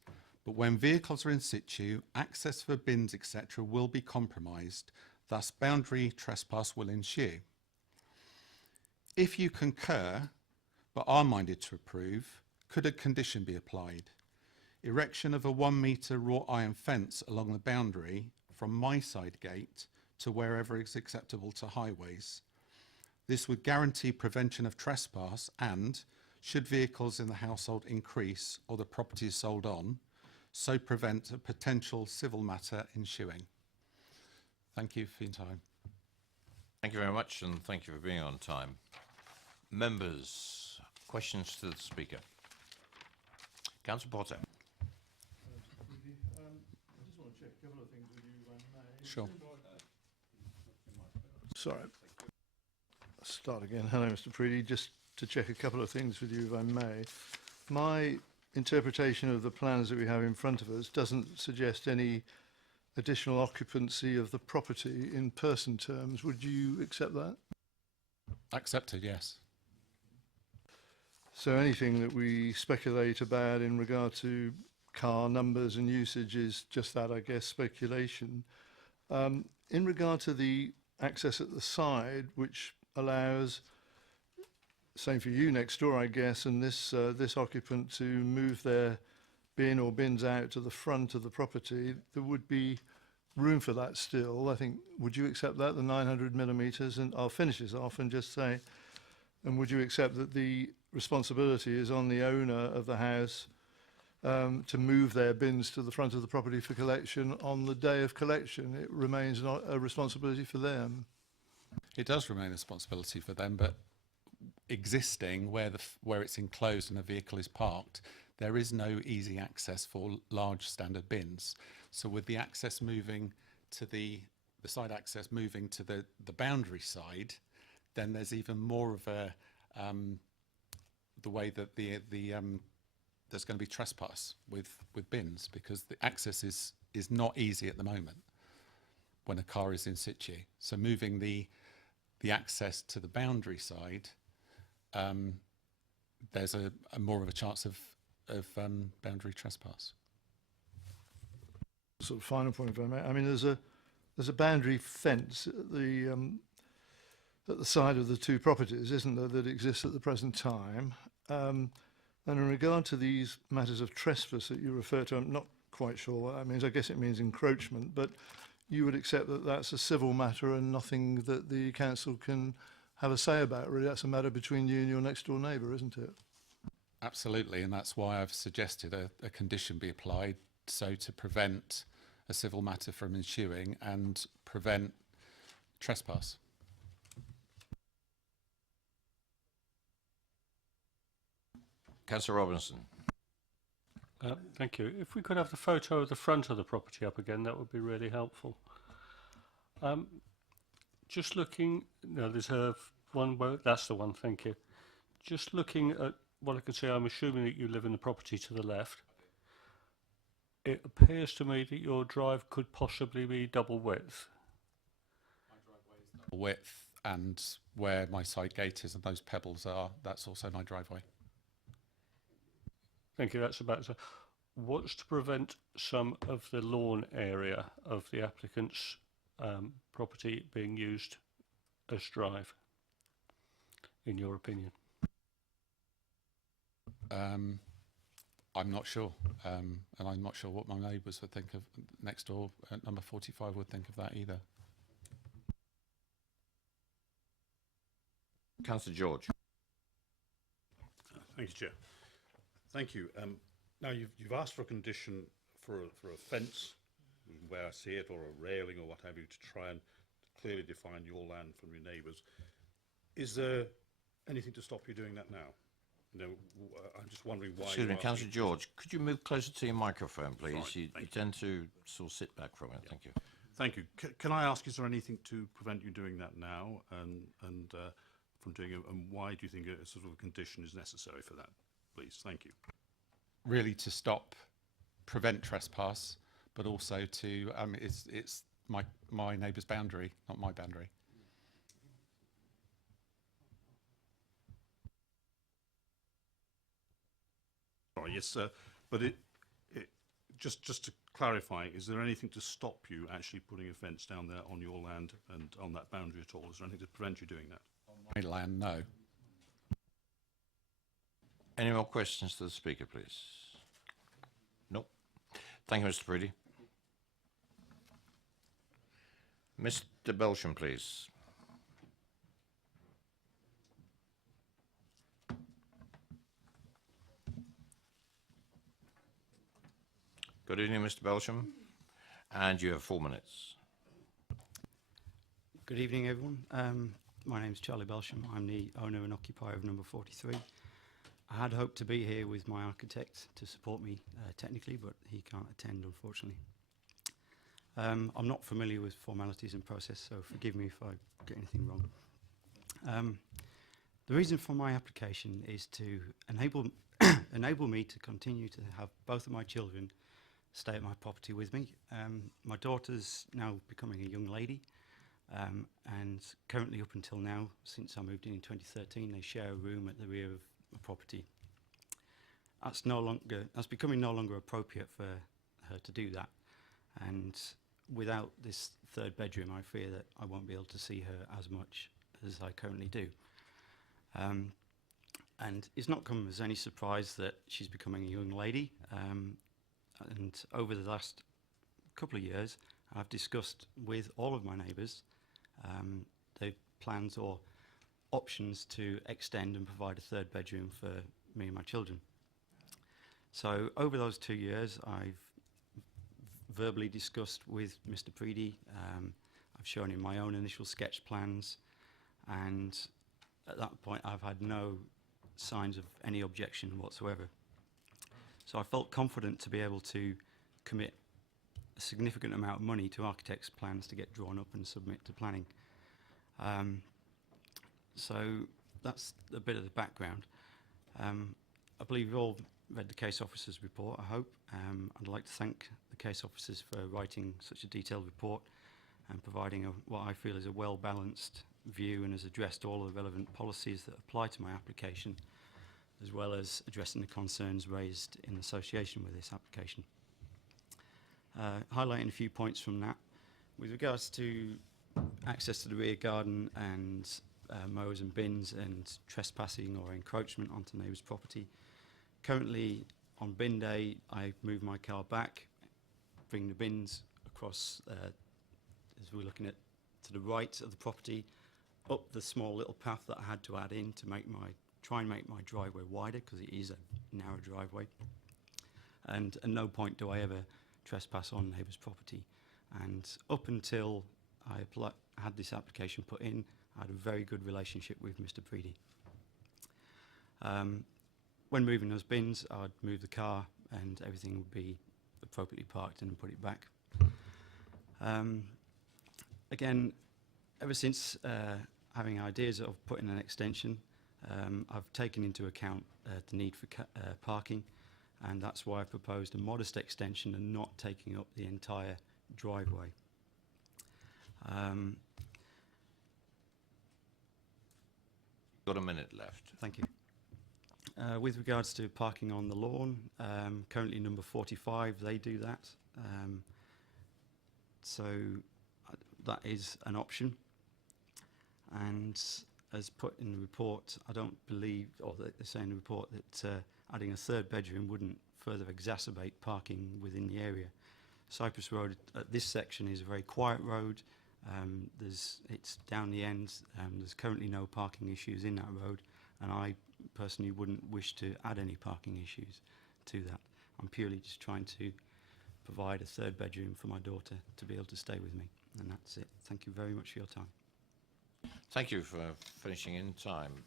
but when vehicles are in situ, access for bins, etc. will be compromised, thus boundary trespass will ensue. If you concur, but are minded to approve, could a condition be applied? Erection of a 1 metre wrought iron fence along the boundary from my side gate to wherever is acceptable to highways. This would guarantee prevention of trespass and, should vehicles in the household increase or the property is sold on, so prevent a potential civil matter ensuing. Thank you for your time. Thank you very much, and thank you for being on time. Members, questions to the Speaker. Councillor Potter. Sure. Sorry. I'll start again. Hello, Mr. Preedy. Just to check a couple of things with you, if I may. My interpretation of the plans that we have in front of us doesn't suggest any additional occupancy of the property in person terms. Would you accept that? Accepted, yes. So anything that we speculate about in regard to car numbers and usage is just that, I guess, speculation. In regard to the access at the side, which allows, same for you next door, I guess, and this occupant to move their bin or bins out to the front of the property, there would be room for that still. I think, would you accept that, the 900 millimetres? And I'll finish this off and just say, and would you accept that the responsibility is on the owner of the house to move their bins to the front of the property for collection on the day of collection? It remains not a responsibility for them. It does remain a responsibility for them, but existing where it's enclosed and a vehicle is parked, there is no easy access for large standard bins. So with the access moving to the side access moving to the boundary side, then there's even more of a the way that there's going to be trespass with bins, because the access is not easy at the moment when a car is in situ. So moving the access to the boundary side, there's a more of a chance of boundary trespass. Sort of final point, if I may. I mean, there's a boundary fence at the side of the two properties, isn't there, that exists at the present time. And in regard to these matters of trespass that you refer to, I'm not quite sure what that means. I guess it means encroachment, but you would accept that that's a civil matter and nothing that the council can have a say about, really. That's a matter between you and your next door neighbour, isn't it? Absolutely, and that's why I've suggested a condition be applied, so to prevent a civil matter from ensuing and prevent trespass. Councillor Robinson. Thank you. If we could have the photo of the front of the property up again, that would be really helpful. Just looking, no, there's one, that's the one, thank you. Just looking at what I can see, I'm assuming that you live in the property to the left. It appears to me that your drive could possibly be double width. My driveway is double width, and where my side gate is and those pebbles are, that's also my driveway. Thank you. That's about it. What's to prevent some of the lawn area of the applicant's property being used as drive, in your opinion? I'm not sure, and I'm not sure what my neighbours would think of next door at number 45 would think of that either. Councillor George. Thank you, Chair. Thank you. Now, you've asked for a condition for a fence, where I see it, or a railing or what have you, to try and clearly define your land from your neighbours. Is there anything to stop you doing that now? No, I'm just wondering why. Excuse me, Councillor George, could you move closer to your microphone, please? You tend to sort of sit back from it. Yeah. Thank you. Thank you. Can I ask, is there anything to prevent you doing that now, and from doing it, and why do you think a sort of a condition is necessary for that, please? Thank you. Really to prevent trespass, but also to, it's my neighbour's boundary, not my boundary. Sorry, yes, sir. But just to clarify, is there anything to stop you actually putting a fence down there on your land and on that boundary at all? Is there anything to prevent you doing that? On my land, no. Any more questions to the speaker, please? Nope. Thank you, Mr. Preedy. Mr. Belsham, please. Good evening, Mr. Belsham, and you have 4 minutes. Good evening, everyone. My name is Charlie Belsham. I'm the owner and occupier of number 43. I had hoped to be here with my architect to support me technically, but he can't attend, unfortunately. I'm not familiar with formalities and process, so forgive me if I get anything wrong. The reason for my application is to enable me to continue to have both of my children stay at my property with me. My daughter's now becoming a young lady, and currently up until now, since I moved in 2013, they share a room at the rear of my property. That's becoming no longer appropriate for her to do that, and without this third bedroom, I fear that I won't be able to see her as much as I currently do. And it's not come as any surprise that she's becoming a young lady. And over the last couple of years, I've discussed with all of my neighbours the plans or options to extend and provide a third bedroom for me and my children. So over those 2 years, I've verbally discussed with Mr. Preedy. I've shown him my own initial sketch plans, and at that point I've had no signs of any objection whatsoever. So I felt confident to be able to commit a significant amount of money to architects' plans to get drawn up and submit to planning. So that's a bit of the background. I believe you've all read the case officer's report, I hope. I'd like to thank the case officers for writing such a detailed report and providing what I feel is a well-balanced view and has addressed all of the relevant policies that apply to my application, as well as addressing the concerns raised in association with this application. Highlighting a few points from that. With regards to access to the rear garden and mowers and bins and trespassing or encroachment onto neighbours' property, currently on bin day I move my car back, bring the bins across, as we're looking at to the right of the property, up the small little path that I had to add in to try and make my driveway wider, because it is a narrow driveway. And at no point do I ever trespass on neighbour's property. And up until I had this application put in, I had a very good relationship with Mr. Preedy. When moving those bins, I'd move the car and everything would be appropriately parked and put it back. Again, ever since having ideas of putting an extension, I've taken into account the need for parking, and that's why I proposed a modest extension and not taking up the entire driveway. got a minute left. Thank you. With regards to parking on the lawn, currently number 45, they do that. So that is an option. And as put in the report, I don't believe, or they say in the report, that adding a third bedroom wouldn't further exacerbate parking within the area. Cypress Road at this section is a very quiet road. It's down the end. There's currently no parking issues in that road, and I personally wouldn't wish to add any parking issues to that. I'm purely just trying to provide a third bedroom for my daughter to be able to stay with me, and that's it. Thank you very much for your time. Thank you for finishing in time.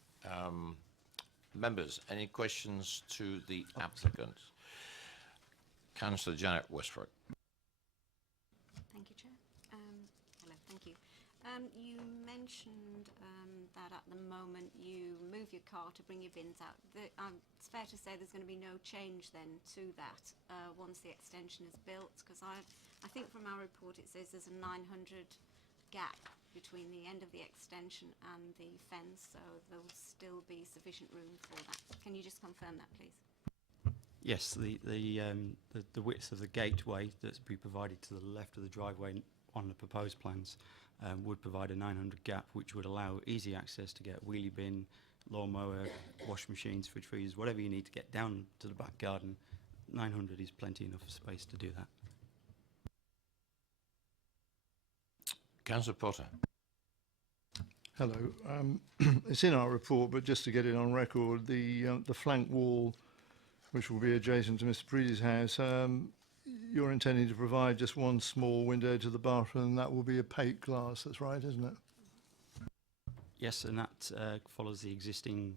Members, any questions to the applicant? Councillor Janet Westbrook. Thank you, Chair. Hello, thank you. You mentioned that at the moment you move your car to bring your bins out. It's fair to say there's going to be no change then to that once the extension is built, because I think from our report it says there's a 900 gap between the end of the extension and the fence, so there will still be sufficient room for that. Can you just confirm that, please? Yes, the width of the gateway that's be provided to the left of the driveway on the proposed plans would provide a 900 gap, which would allow easy access to get wheelie bin, lawnmower, wash machines, fridge freezers, whatever you need to get down to the back garden. 900 is plenty enough space to do that. Councillor Potter. Hello. It's in our report, but just to get it on record, the flank wall, which will be adjacent to Mr. Preedy's house, you're intending to provide just one small window to the bathroom. That will be opaque glass. That's right, isn't it? Yes, and that follows the existing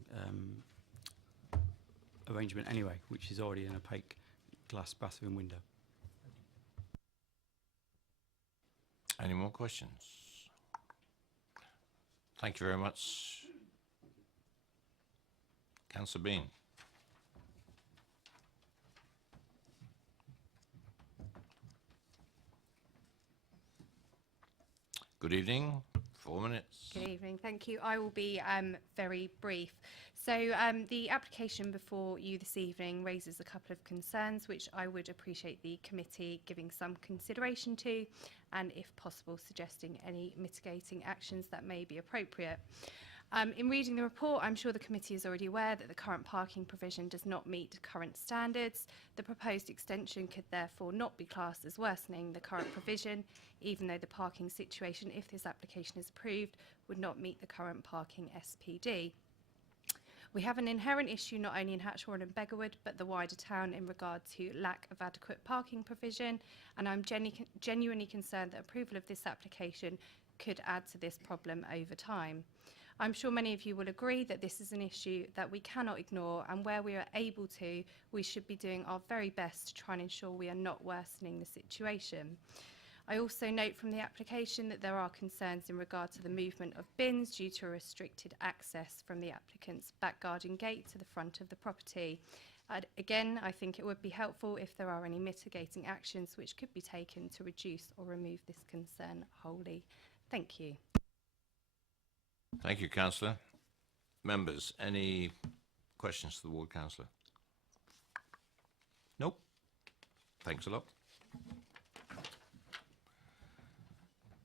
arrangement anyway, which is already an opaque glass bathroom window. Any more questions? Thank you very much. Councillor Bean. Good evening. 4 minutes. Good evening. Thank you. I will be very brief. So the application before you this evening raises a couple of concerns which I would appreciate the committee giving some consideration to, and if possible suggesting any mitigating actions that may be appropriate. In reading the report, I'm sure the committee is already aware that the current parking provision does not meet current standards. The proposed extension could therefore not be classed as worsening the current provision, even though the parking situation, if this application is approved, would not meet the current parking SPD. We have an inherent issue not only in Hatchwarden and Beggarwood, but the wider town in regard to lack of adequate parking provision, and I'm genuinely concerned that approval of this application could add to this problem over time. I'm sure many of you will agree that this is an issue that we cannot ignore, and where we are able to, we should be doing our very best to try and ensure we are not worsening the situation. I also note from the application that there are concerns in regard to the movement of bins due to restricted access from the applicant's back garden gate to the front of the property. Again, I think it would be helpful if there are any mitigating actions which could be taken to reduce or remove this concern wholly. Thank you. Thank you, Councillor. Members, any questions to the ward councillor? Nope. Thanks a lot.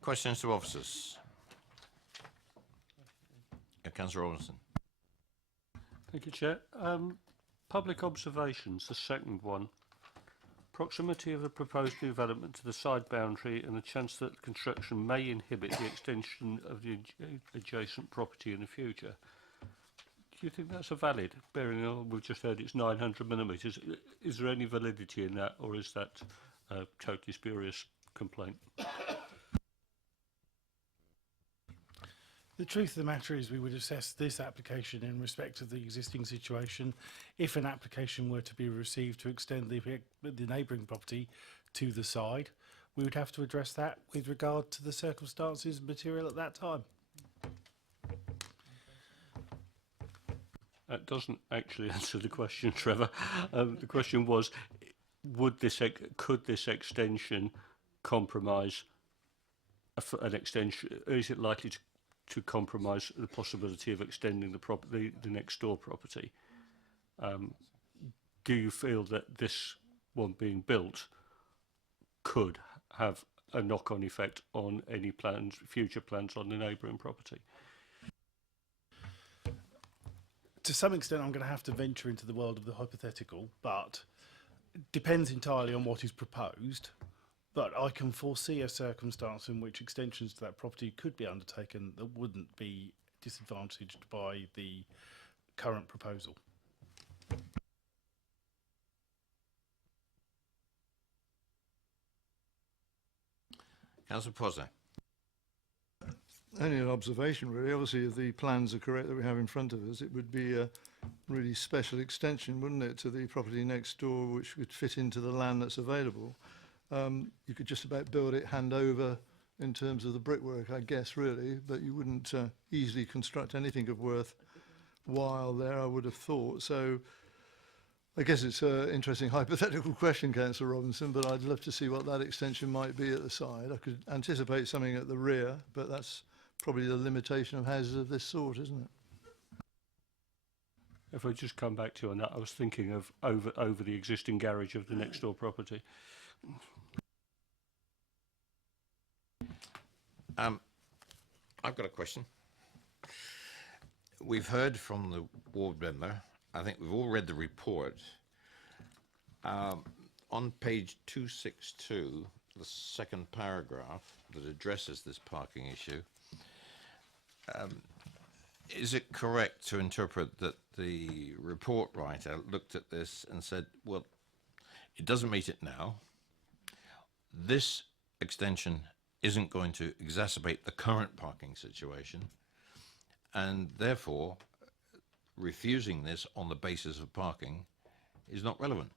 Questions to officers? Councillor Robinson. Thank you, Chair. Public observations, the second one. Proximity of the proposed development to the side boundary and the chance that construction may inhibit the extension of the adjacent property in the future. Do you think that's a valid, bearing in mind we've just heard it's 900 millimetres? Is there any validity in that, or is that a totally spurious complaint? The truth of the matter is we would assess this application in respect of the existing situation. If an application were to be received to extend the neighbouring property to the side, we would have to address that with regard to the circumstances material at that time. That doesn't actually answer the question, Trevor. The question was, could this extension compromise an extension? Is it likely to to compromise the possibility of extending the next door property. Do you feel that this one being built could have a knock-on effect on any plans, future plans on the neighbouring property? To some extent, I'm going to have to venture into the world of the hypothetical, but it depends entirely on what is proposed. But I can foresee a circumstance in which extensions to that property could be undertaken that wouldn't be disadvantaged by the current proposal. Councillor Pozza. Only an observation, really. Obviously, if the plans are correct that we have in front of us, it would be a really special extension, wouldn't it, to the property next door, which would fit into the land that's available. You could just about build it hand over in terms of the brickwork, I guess, really, but you wouldn't easily construct anything of worthwhile there, I would have thought. So I guess it's an interesting hypothetical question, Councillor Robinson, but I'd love to see what that extension might be at the side. I could anticipate something at the rear, but that's probably the limitation of houses of this sort, isn't it? If I just come back to you on that, I was thinking of over the existing garage of the next door property. I've got a question. We've heard from the ward member. I think we've all read the report. On page 262, the second paragraph that addresses this parking issue, is it correct to interpret that the report writer looked at this and said, well, it doesn't meet it now. This extension isn't going to exacerbate the current parking situation, and therefore refusing this on the basis of parking is not relevant.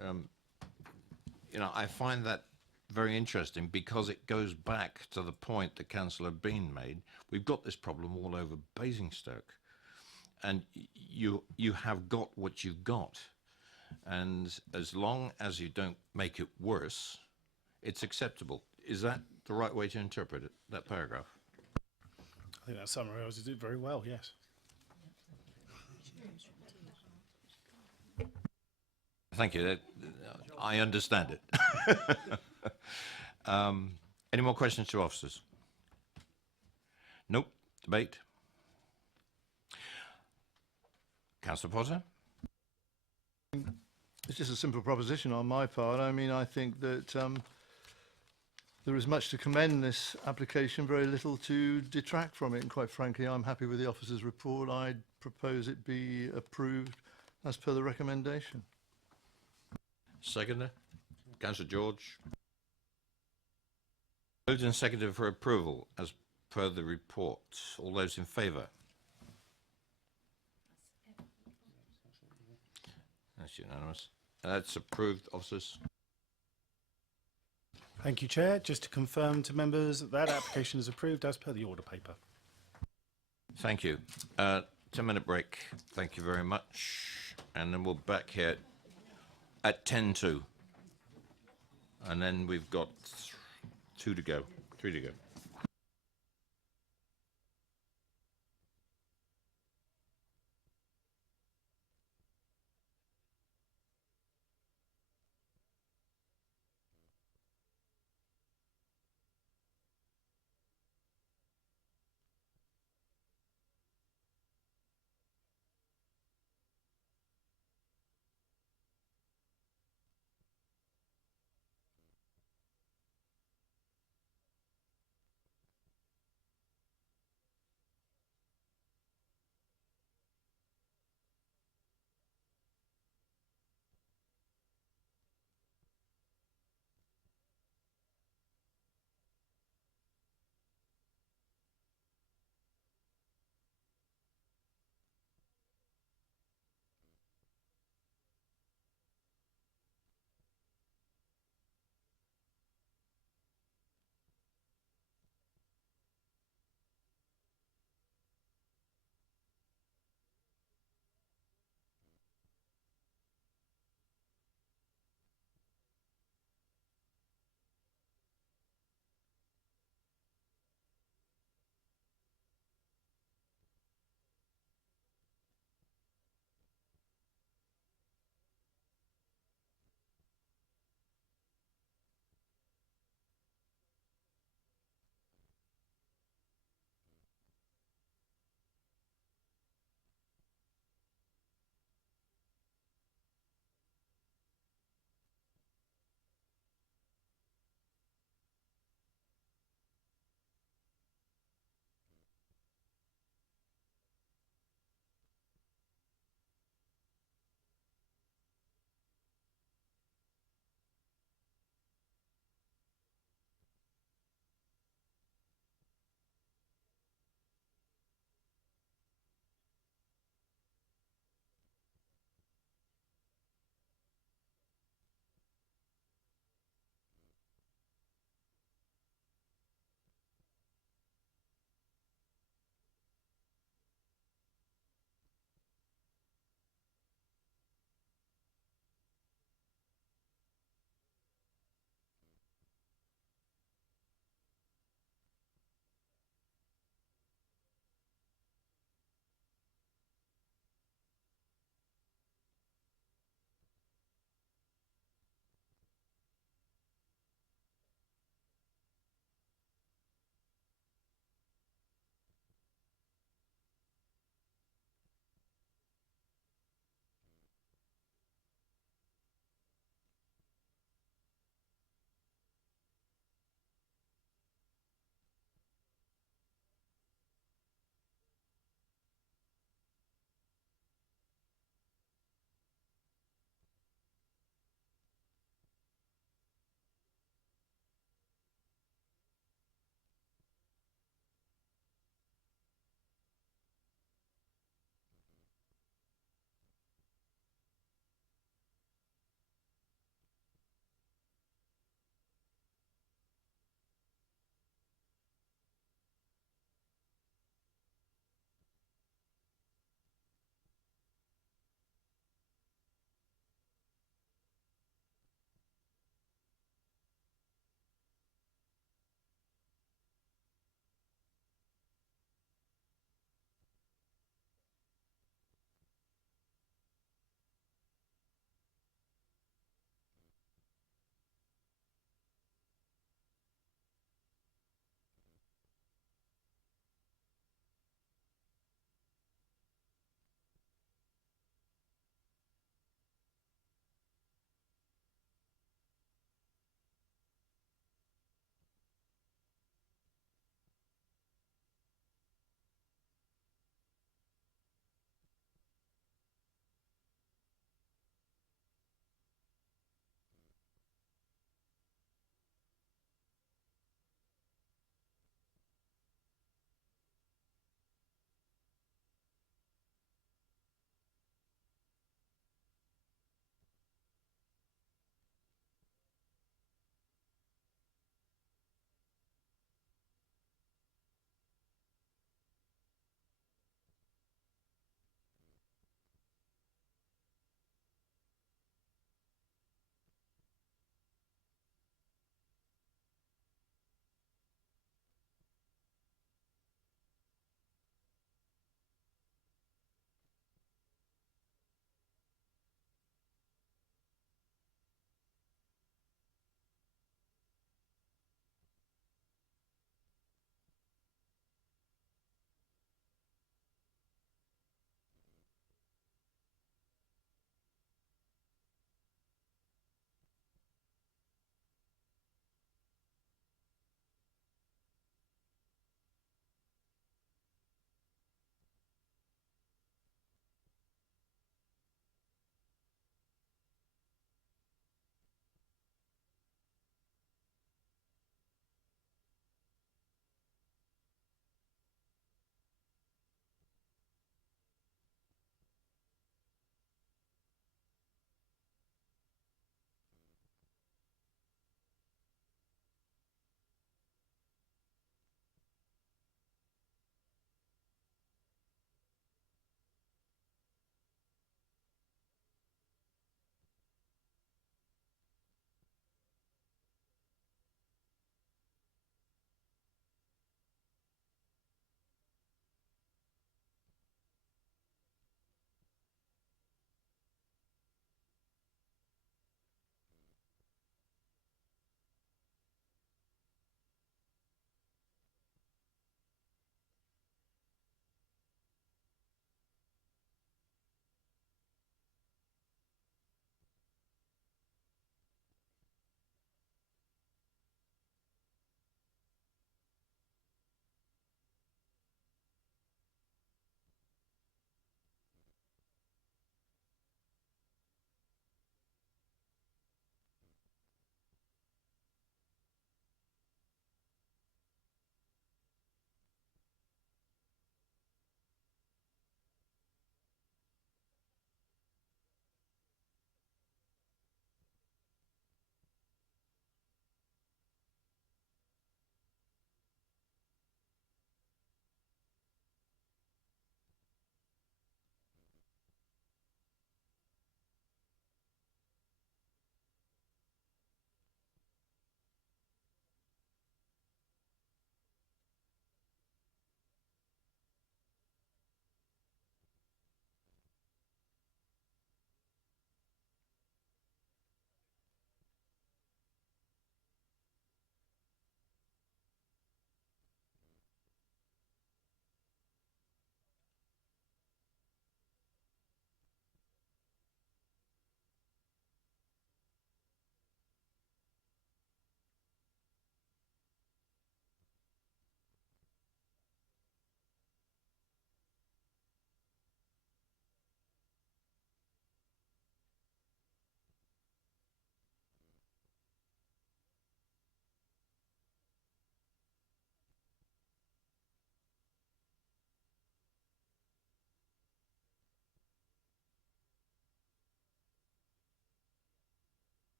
You know, I find that very interesting because it goes back to the point that Councillor Bean made. We've got this problem all over Basingstoke, and you have got what you've got, and as long as you don't make it worse, it's acceptable. Is that the right way to interpret it, that paragraph? I think that summarises it very well, yes. Thank you. I understand it. Any more questions to officers? Nope. Debate? Councillor Potter? It's just a simple proposition on my part. I mean, I think that there is much to commend this application, very little to detract from it. And quite frankly, I'm happy with the officer's report. I'd propose it be approved as per the recommendation. Seconder? Councillor George? Moved and seconded for approval as per the report. All those in favour? That's unanimous. That's approved, officers. Thank you, Chair. Just to confirm to members that that application is approved as per the order paper. Thank you. 10-minute break. Thank you very much. And then we'll back here at 10:02. And then we've got 3 to go.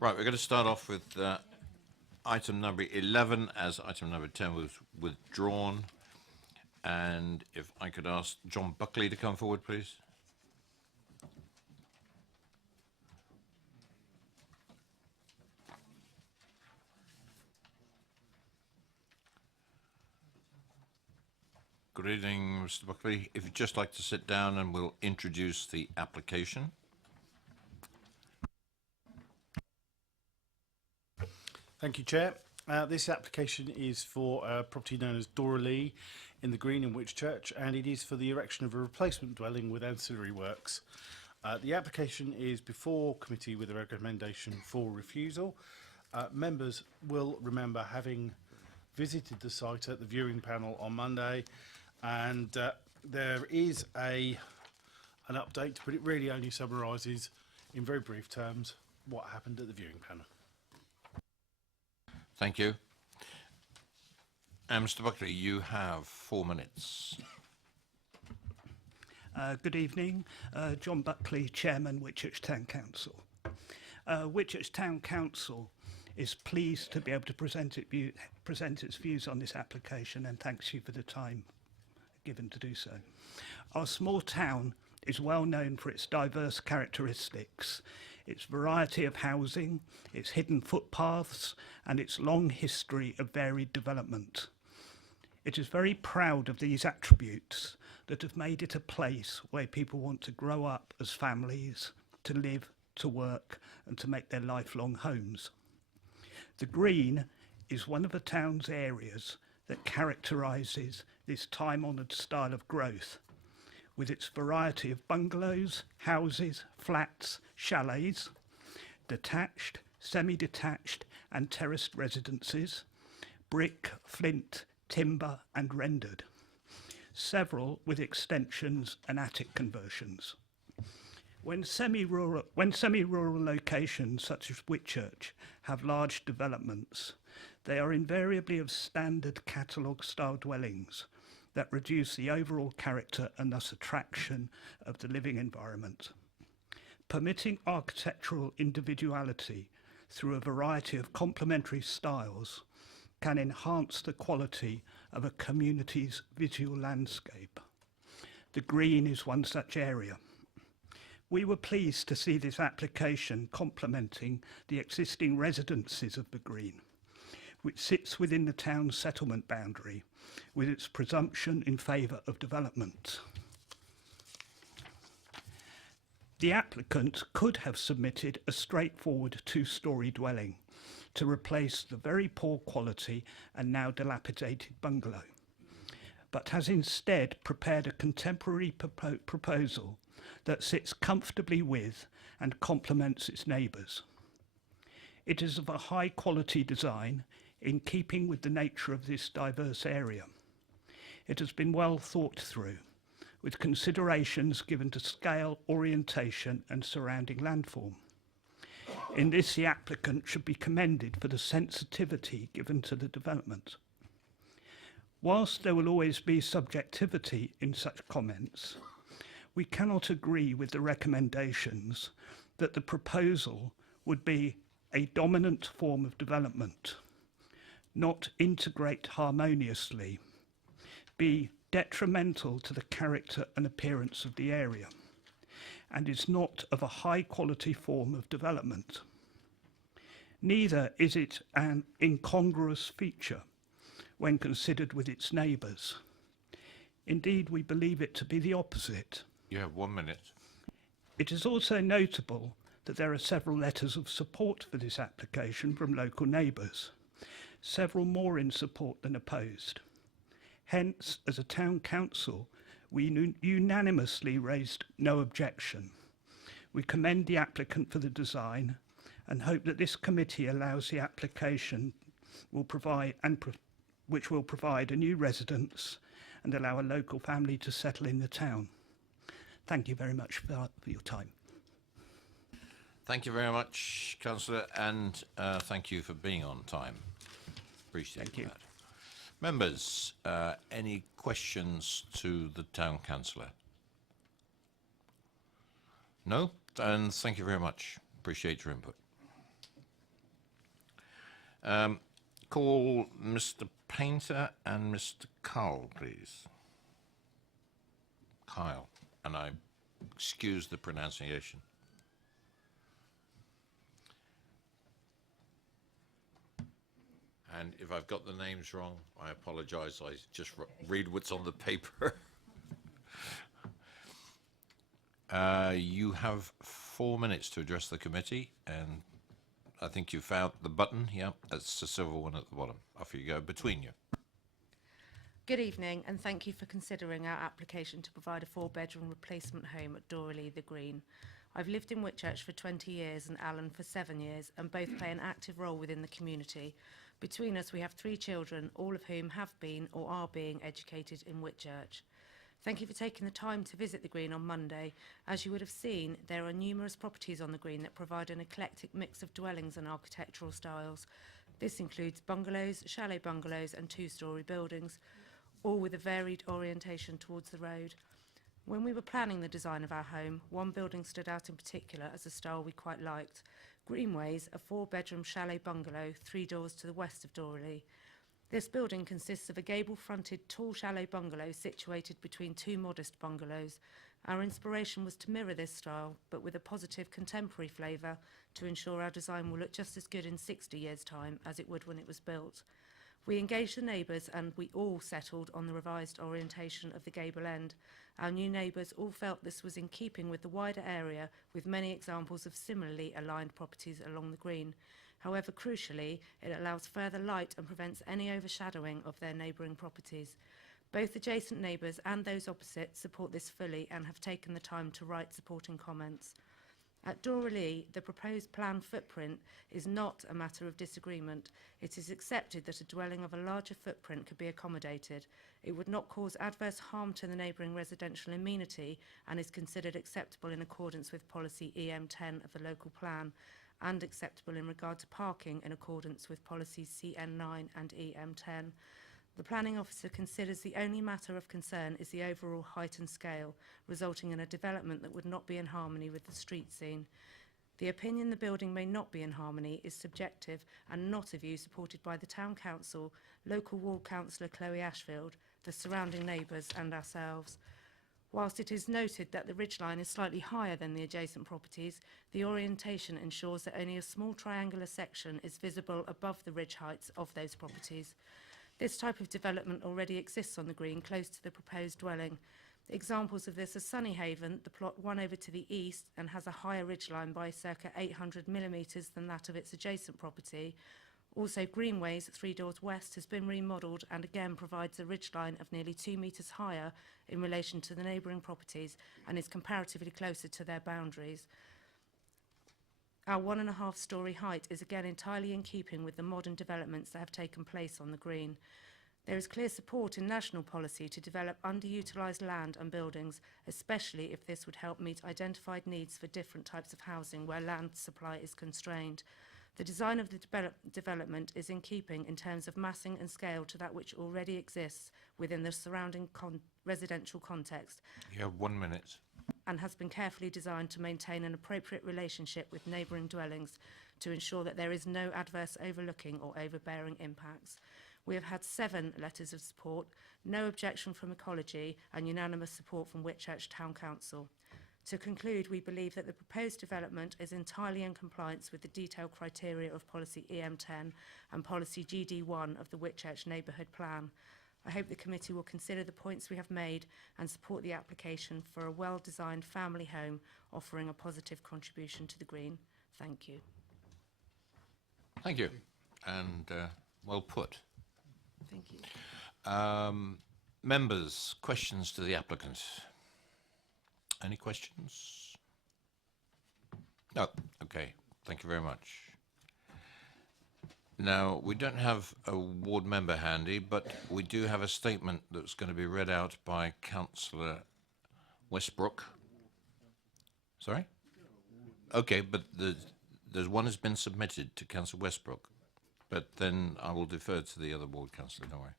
Right, we're going to start off with item number 11, as item number 10 was withdrawn. And if I could ask John Buckley to come forward, please. Good evening, Mr. Buckley. If you'd just like to sit down and we'll introduce the application. Thank you, Chair. This application is for a property known as Dora Lee in the Green in Whitchurch, and it is for the erection of a replacement dwelling with ancillary works. The application is before committee with a recommendation for refusal. Members will remember having visited the site at the viewing panel on Monday, and there is an update, but it really only summarises in very brief terms what happened at the viewing panel. Thank you. Mr. Buckley, you have 4 minutes. Good evening. John Buckley, Chairman, Whitchurch Town Council. Whitchurch Town Council is pleased to be able to present its views on this application, and thanks you for the time given to do so. Our small town is well known for its diverse characteristics, its variety of housing, its hidden footpaths, and its long history of varied development. It is very proud of these attributes that have made it a place where people want to grow up as families, to live, to work, and to make their lifelong homes. The Green is one of the town's areas that characterises this time-honoured style of growth, with its variety of bungalows, houses, flats, chalets, detached, semi-detached and terraced residences, brick, flint, timber and rendered, several with extensions and attic conversions. When semi-rural locations such as Whitchurch have large developments, they are invariably of standard catalogue style dwellings that reduce the overall character and thus attraction of the living environment. Permitting architectural individuality through a variety of complementary styles can enhance the quality of a community's visual landscape. The Green is one such area. We were pleased to see this application complementing the existing residences of the Green, which sits within the town's settlement boundary, with its presumption in favour of development. The applicant could have submitted a straightforward two-storey dwelling to replace the very poor quality and now dilapidated bungalow, but has instead prepared a contemporary proposal that sits comfortably with and complements its neighbours. It is of a high quality design in keeping with the nature of this diverse area. It has been well thought through, with considerations given to scale, orientation and surrounding landform. In this, the applicant should be commended for the sensitivity given to the development. Whilst there will always be subjectivity in such comments, we cannot agree with the recommendations that the proposal would be a dominant form of development, not integrate harmoniously, be detrimental to the character and appearance of the area, and is not of a high quality form of development. Neither is it an incongruous feature when considered with its neighbours. Indeed, we believe it to be the opposite. You have 1 minute. It is also notable that there are several letters of support for this application from local neighbours, several more in support than opposed. Hence, as a town council, we unanimously raised no objection. We commend the applicant for the design and hope that this committee allows the application which will provide a new residence and allow a local family to settle in the town. Thank you very much for your time. Thank you very much, Councillor, and thank you for being on time. Appreciate that. Members, any questions to the Town Councillor? No? And thank you very much. Appreciate your input. Call Mr. Painter and Mr. Cole, please. Kyle, and I excuse the pronunciation. And if I've got the names wrong, I apologise. I just read what's on the paper. You have 4 minutes to address the committee, and I think you found the button. Yeah, that's the silver one at the bottom. Off you go, between you. Good evening, and thank you for considering our application to provide a 4-bedroom replacement home at Dorley the Green. I've lived in Whitchurch for 20 years and Alan for 7 years, and both play an active role within the community. Between us, we have 3 children, all of whom have been or are being educated in Whitchurch. Thank you for taking the time to visit the Green on Monday. As you would have seen, there are numerous properties on the Green that provide an eclectic mix of dwellings and architectural styles. This includes bungalows, chalet bungalows and 2-storey buildings, all with a varied orientation towards the road. When we were planning the design of our home, one building stood out in particular as a style we quite liked. Greenways, a 4-bedroom chalet bungalow 3 doors to the west of Dorley. This building consists of a gable-fronted tall chalet bungalow situated between 2 modest bungalows. Our inspiration was to mirror this style, but with a positive contemporary flavour to ensure our design will look just as good in 60 years' time as it would when it was built. We engaged the neighbours and we all settled on the revised orientation of the gable end. Our new neighbours all felt this was in keeping with the wider area, with many examples of similarly aligned properties along the Green. However, crucially, it allows further light and prevents any overshadowing of their neighbouring properties. Both adjacent neighbours and those opposite support this fully and have taken the time to write supporting comments. At Dorley, the proposed plan footprint is not a matter of disagreement. It is accepted that a dwelling of a larger footprint could be accommodated. It would not cause adverse harm to the neighbouring residential amenity and is considered acceptable in accordance with policy EM10 of the local plan, and acceptable in regard to parking in accordance with policies CN9 and EM10. The planning officer considers the only matter of concern is the overall height and scale, resulting in a development that would not be in harmony with the street scene. The opinion the building may not be in harmony is subjective and not a view supported by the Town Council, local ward councillor Chloe Ashfield, the surrounding neighbours and ourselves. Whilst it is noted that the ridgeline is slightly higher than the adjacent properties, the orientation ensures that only a small triangular section is visible above the ridge heights of those properties. This type of development already exists on the Green, close to the proposed dwelling. Examples of this are Sunnyhaven, the plot one over to the east and has a higher ridgeline by circa 800 millimetres than that of its adjacent property. Also, Greenways, 3 doors west, has been remodelled and again provides a ridgeline of nearly 2 metres higher in relation to the neighbouring properties and is comparatively closer to their boundaries. Our 1.5-storey height is again entirely in keeping with the modern developments that have taken place on the Green. There is clear support in national policy to develop underutilised land and buildings, especially if this would help meet identified needs for different types of housing where land supply is constrained. The design of the development is in keeping in terms of massing and scale to that which already exists within the surrounding residential context. You have 1 minute. And has been carefully designed to maintain an appropriate relationship with neighbouring dwellings to ensure that there is no adverse overlooking or overbearing impacts. We have had 7 letters of support, no objection from Ecology and unanimous support from Whitchurch Town Council. To conclude, we believe that the proposed development is entirely in compliance with the detailed criteria of Policy EM10 and Policy GD1 of the Whitchurch Neighbourhood Plan. I hope the committee will consider the points we have made and support the application for a well-designed family home offering a positive contribution to the Green. Thank you. Thank you. And well put. Thank you. Members, questions to the applicant? Any questions? No. Okay. Thank you very much. Now, we don't have a ward member handy, but we do have a statement that's going to be read out by Councillor Westbrook. Sorry? Okay, but there's one has been submitted to Councillor Westbrook, but then I will defer to the other ward councillor, don't worry.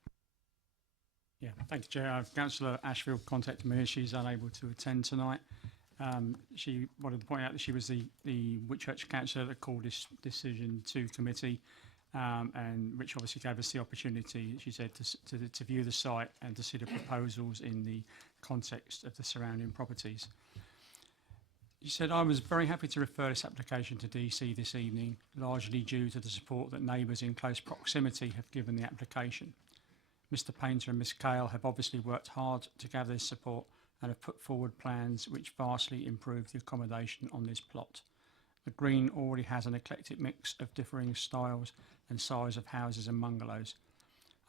Yeah, thank you, Chair. Councillor Ashfield contacted me and she's unable to attend tonight. She wanted to point out that she was the Whitchurch councillor that called this decision to committee. and which obviously gave us the opportunity, she said, to view the site and to see the proposals in the context of the surrounding properties. She said, I was very happy to refer this application to DC this evening, largely due to the support that neighbours in close proximity have given the application. Mr Painter and Miss Cale have obviously worked hard to gather this support and have put forward plans which vastly improve the accommodation on this plot. The green already has an eclectic mix of differing styles and size of houses and bungalows.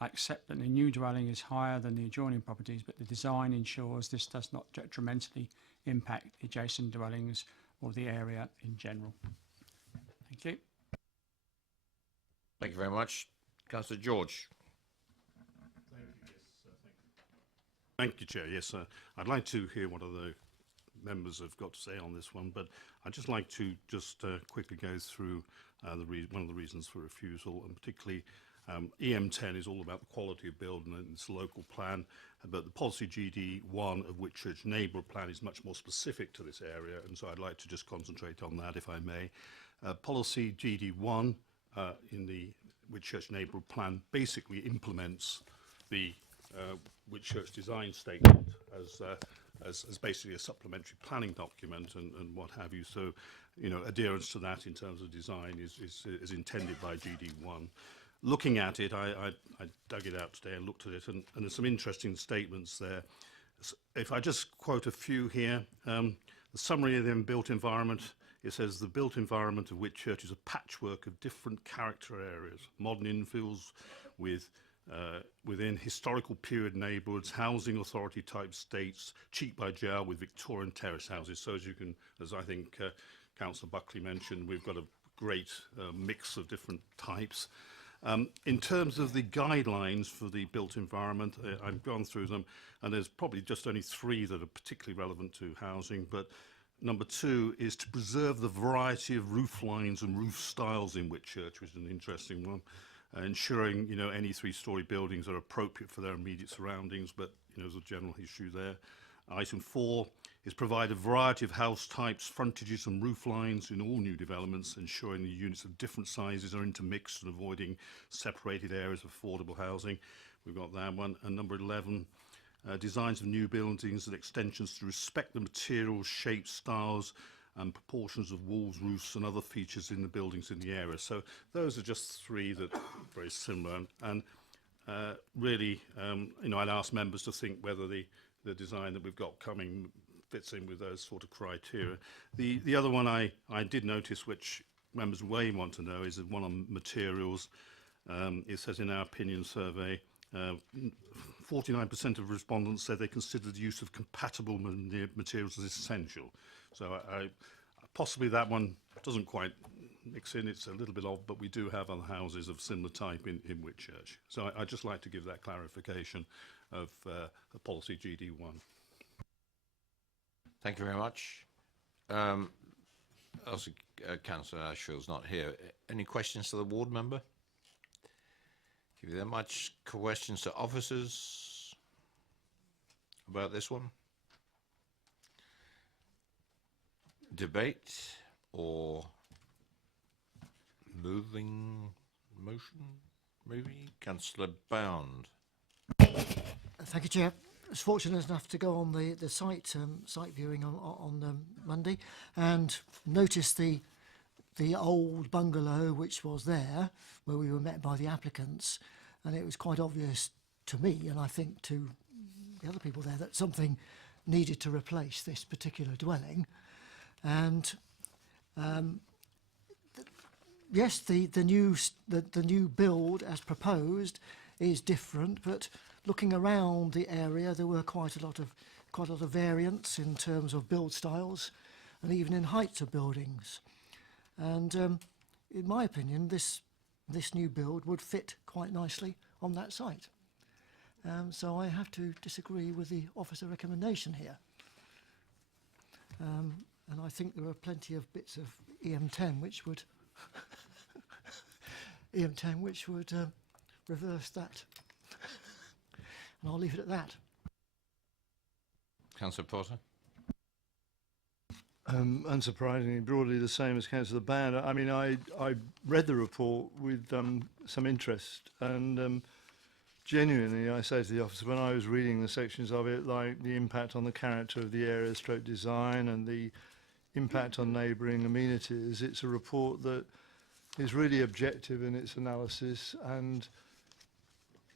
I accept that the new dwelling is higher than the adjoining properties, but the design ensures this does not detrimentally impact adjacent dwellings or the area in general. Thank you. Thank you very much. Councillor George. Thank you, Chair. Yes, I'd like to hear what other members have got to say on this one, but I'd just like to quickly go through one of the reasons for refusal, and particularly EM10 is all about the quality of build and its local plan, but the policy GD1 of Whitchurch neighbourhood plan is much more specific to this area, and so I'd like to just concentrate on that, if I may. Policy GD1 in the Whitchurch neighbourhood plan basically implements the Whitchurch design statement as basically a supplementary planning document and what have you. So, you know, adherence to that in terms of design is intended by GD1. Looking at it, I dug it out today and looked at it, and there's some interesting statements there. If I just quote a few here, the summary of the built environment, it says the built environment of Whitchurch is a patchwork of different character areas, modern infills with within historical period neighbourhoods, housing authority type estates, cheek by jowl with Victorian terrace houses. So as I think Councillor Buckley mentioned, we've got a great mix of different types. In terms of the guidelines for the built environment, I've gone through them, and there's probably just only 3 that are particularly relevant to housing, but number 2 is to preserve the variety of roof lines and roof styles in Whitchurch, which is an interesting one. Ensuring, you know, any 3-storey buildings are appropriate for their immediate surroundings, but, you know, there's a general issue there. Item 4 is provide a variety of house types, frontages and roof lines in all new developments, ensuring the units of different sizes are intermixed and avoiding separated areas of affordable housing. We've got that one. And number 11, designs of new buildings and extensions to respect the materials, shapes, styles and proportions of walls, roofs and other features in the buildings in the area. So those are just 3 that are very similar. And really, you know, I'd ask members to think whether the design that we've got coming fits in with those sort of criteria. The other one I did notice, which members may want to know, is the one on materials. It says in our opinion survey, 49% of respondents said they considered the use of compatible materials as essential. So possibly that one doesn't quite mix in, it's a little bit odd, but we do have other houses of similar type in Whitchurch. So I'd just like to give that clarification of the policy GD1. Thank you very much. Also, Councillor Ashfield's not here. Any questions to the ward member? Give you that much. Questions to officers about this one? Debate or motion? Maybe? Councillor Bound. Thank you, Chair. I was fortunate enough to go on the site viewing on Monday and noticed the old bungalow which was there where we were met by the applicants, and it was quite obvious to me, and I think to the other people there, that something needed to replace this particular dwelling. And yes, the new build as proposed is different, but looking around the area, there were quite a lot of variance in terms of build styles and even in heights of buildings. And in my opinion, this new build would fit quite nicely on that site. So I have to disagree with the officer recommendation here. And I think there are plenty of bits of EM10 which would reverse that. And I'll leave it at that. Councillor Porter. unsurprisingly, broadly the same as Councillor Band. I mean, I read the report with some interest, and genuinely, I say to the officer, when I was reading the sections of it, like the impact on the character of the area, stroke design, and the impact on neighbouring amenities, it's a report that is really objective in its analysis, and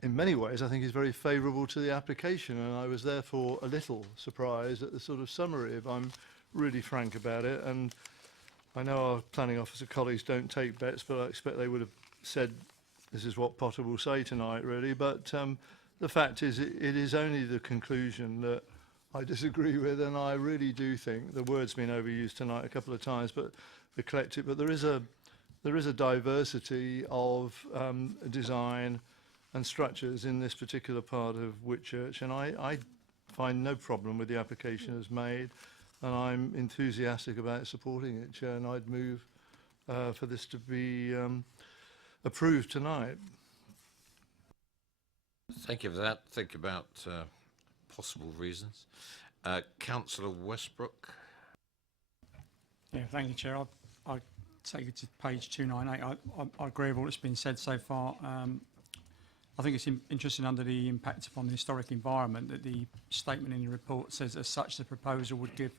in many ways, I think is very favourable to the application, and I was therefore a little surprised at the sort of summary, if I'm really frank about it. And I know our planning officer colleagues don't take bets, but I expect they would have said this is what Potter will say tonight, really. But the fact is, it is only the conclusion that I disagree with, and I really do think the word's been overused tonight a couple of times, but the collective. But there is a diversity of design and structures in this particular part of Whitchurch, and I find no problem with the application as made, and I'm enthusiastic about supporting it, Chair, and I'd move for this to be approved tonight. Thank you for that. Think about possible reasons. Councillor Westbrook. Yeah, thank you, Chair. I take it to page 298. I agree with all that's been said so far. I think it's interesting under the impact upon the historic environment that the statement in the report says, as such, the proposal would give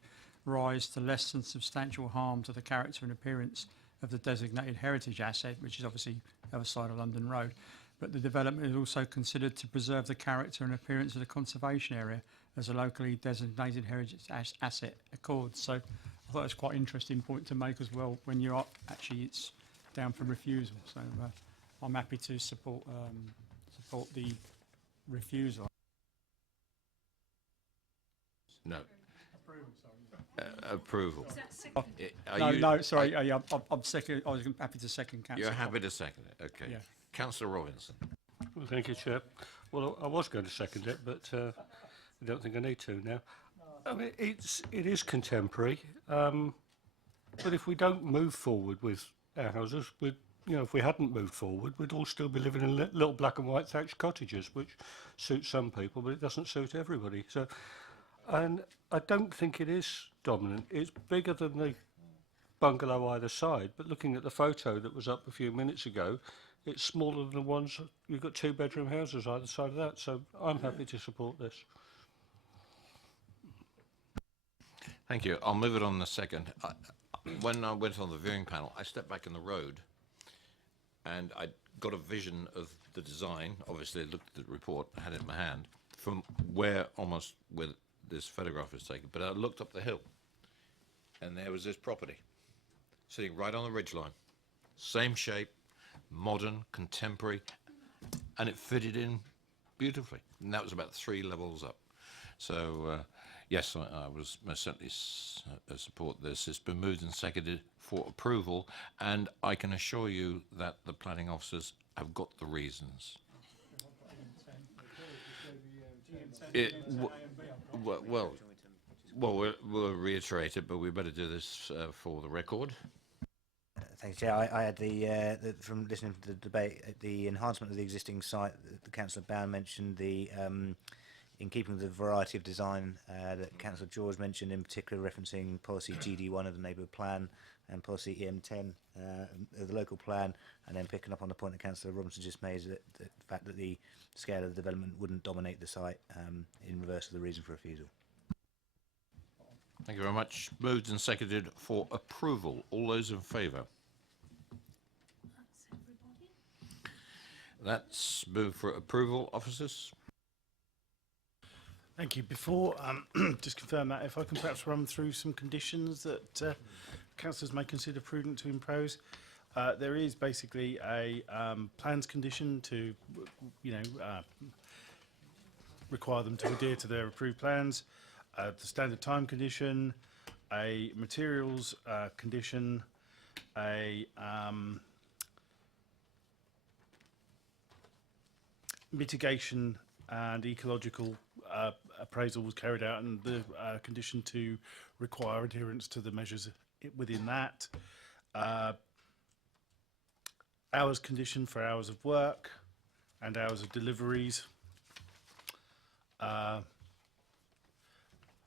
rise to less than substantial harm to the character and appearance of the designated heritage asset, which is obviously the other side of London Road. But the development is also considered to preserve the character and appearance of the conservation area as a locally designated heritage asset accords. So I thought it was quite an interesting point to make as well, when you're up, actually it's down for refusal. So I'm happy to support the refusal. No. Approval. No, sorry. I'm second. I was happy to second. Councillor. You're happy to second it. Okay. Yeah. Councillor Robinson. Well, thank you, Chair. Well, I was going to second it, but I don't think I need to now. I mean, it is contemporary, but if we don't move forward with our houses, if we hadn't moved forward, we'd all still be living in little black and white thatched cottages, which suits some people, but it doesn't suit everybody. So, and I don't think it is dominant. It's bigger than the bungalow either side, but looking at the photo that was up a few minutes ago, it's smaller than the ones, you've got 2-bedroom houses either side of that, so I'm happy to support this. Thank you. I'll move it on in a second. When I went on the viewing panel, I stepped back in the road and I got a vision of the design. Obviously, I looked at the report, I had it in my hand, from where this photograph was taken. But I looked up the hill and there was this property sitting right on the ridgeline. Same shape, modern, contemporary, and it fitted in beautifully. And that was about 3 levels up. So, yes, I was most certainly support this. It's been moved and seconded for approval, and I can assure you that the planning officers have got the reasons. We'll reiterate it, but we better do this for the record. Thanks, Chair. I had from listening to the debate, the enhancement of the existing site that Councillor Bound mentioned, in keeping with the variety of design that Councillor George mentioned, in particular referencing policy GD1 of the neighbourhood plan and policy EM10 of the local plan, and then picking up on the point that Councillor Robinson just made, that the fact that the scale of the development wouldn't dominate the site, in reverse of the reason for refusal. Thank you very much. Moved and seconded for approval. All those in favour? That's moved for approval. Officers? Thank you. Before, just confirm that, if I can perhaps run through some conditions that councillors may consider prudent to impose. There is basically a plans condition to, require them to adhere to their approved plans, the standard time condition, a materials condition, a mitigation and ecological appraisal was carried out, and the condition to require adherence to the measures within that. Hours condition for hours of work and hours of deliveries.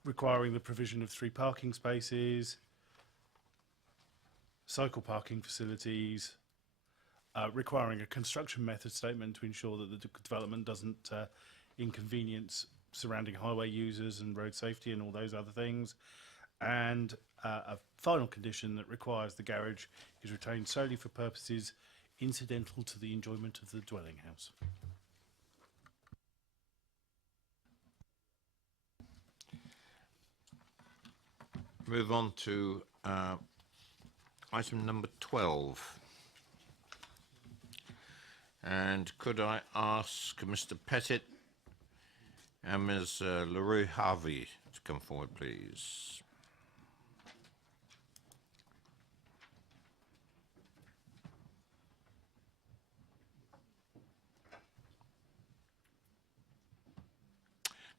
Requiring the provision of 3 parking spaces. cycle parking facilities, requiring a construction method statement to ensure that the development doesn't inconvenience surrounding highway users and road safety and all those other things, and a final condition that requires the garage is retained solely for purposes incidental to the enjoyment of the dwelling house. Move on to item number 12. And could I ask Mr. Pettit and Ms. LaRue Harvey to come forward, please?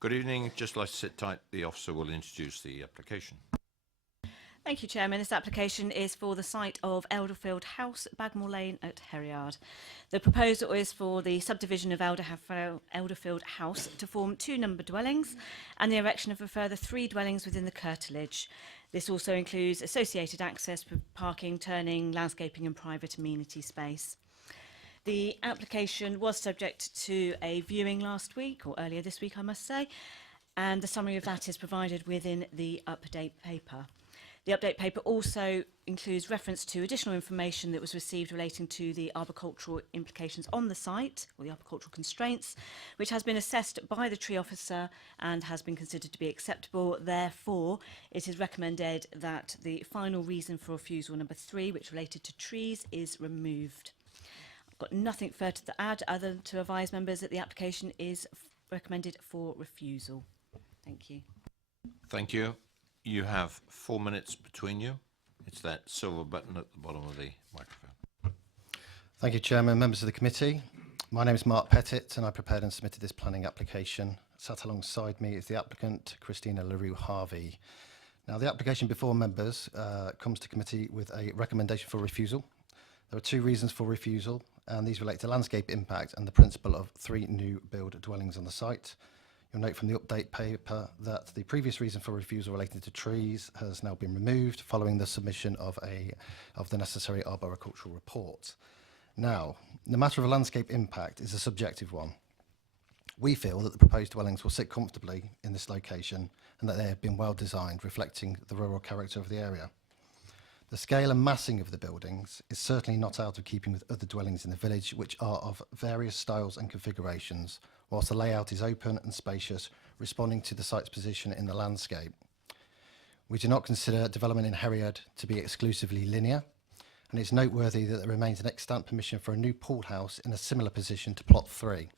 Good evening. Just like to sit tight, the officer will introduce the application. Thank you, Chairman. This application is for the site of Elderfield House, Bagmore Lane at Herriard. The proposal is for the subdivision of Elderfield House to form 2 number dwellings and the erection of a further 3 dwellings within the curtilage. This also includes associated access for parking, turning, landscaping and private amenity space. The application was subject to a viewing last week, or earlier this week I must say, and the summary of that is provided within the update paper. The update paper also includes reference to additional information that was received relating to the arboricultural implications on the site, or the arboricultural constraints, which has been assessed by the tree officer and has been considered to be acceptable. Therefore, it is recommended that the final reason for refusal, number 3, which related to trees, is removed. I've got nothing further to add other than to advise members that the application is recommended for refusal. Thank you. Thank you. You have 4 minutes between you. It's that silver button at the bottom of the microphone. Thank you, Chairman, members of the committee. My name is Mark Pettit and I prepared and submitted this planning application. Sat alongside me is the applicant, Christina LaRue Harvey. Now, the application before members comes to committee with a recommendation for refusal. There are 2 reasons for refusal, and these relate to landscape impact and the principle of 3 new build dwellings on the site. You'll note from the update paper that the previous reason for refusal relating to trees has now been removed following the submission of the necessary arboricultural report. Now, the matter of landscape impact is a subjective one. We feel that the proposed dwellings will sit comfortably in this location and that they have been well designed, reflecting the rural character of the area. The scale and massing of the buildings is certainly not out of keeping with other dwellings in the village, which are of various styles and configurations, whilst the layout is open and spacious, responding to the site's position in the landscape. We do not consider development in Herriard to be exclusively linear, and it's noteworthy that there remains an extant permission for a new pool house in a similar position to plot 3.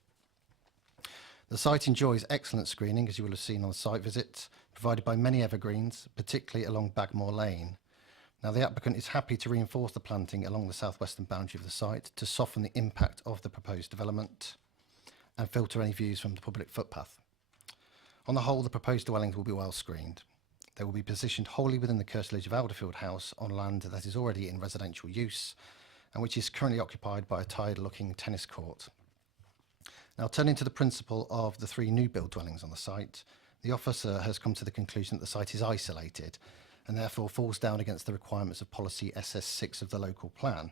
The site enjoys excellent screening, as you will have seen on the site visit, provided by many evergreens, particularly along Bagmore Lane. Now, the applicant is happy to reinforce the planting along the southwestern boundary of the site to soften the impact of the proposed development and filter any views from the public footpath. On the whole, the proposed dwellings will be well screened. They will be positioned wholly within the curtilage of Elderfield House on land that is already in residential use and which is currently occupied by a tired-looking tennis court. Now, turning to the principle of the 3 new build dwellings on the site, the officer has come to the conclusion that the site is isolated and therefore falls down against the requirements of policy SS6 of the local plan.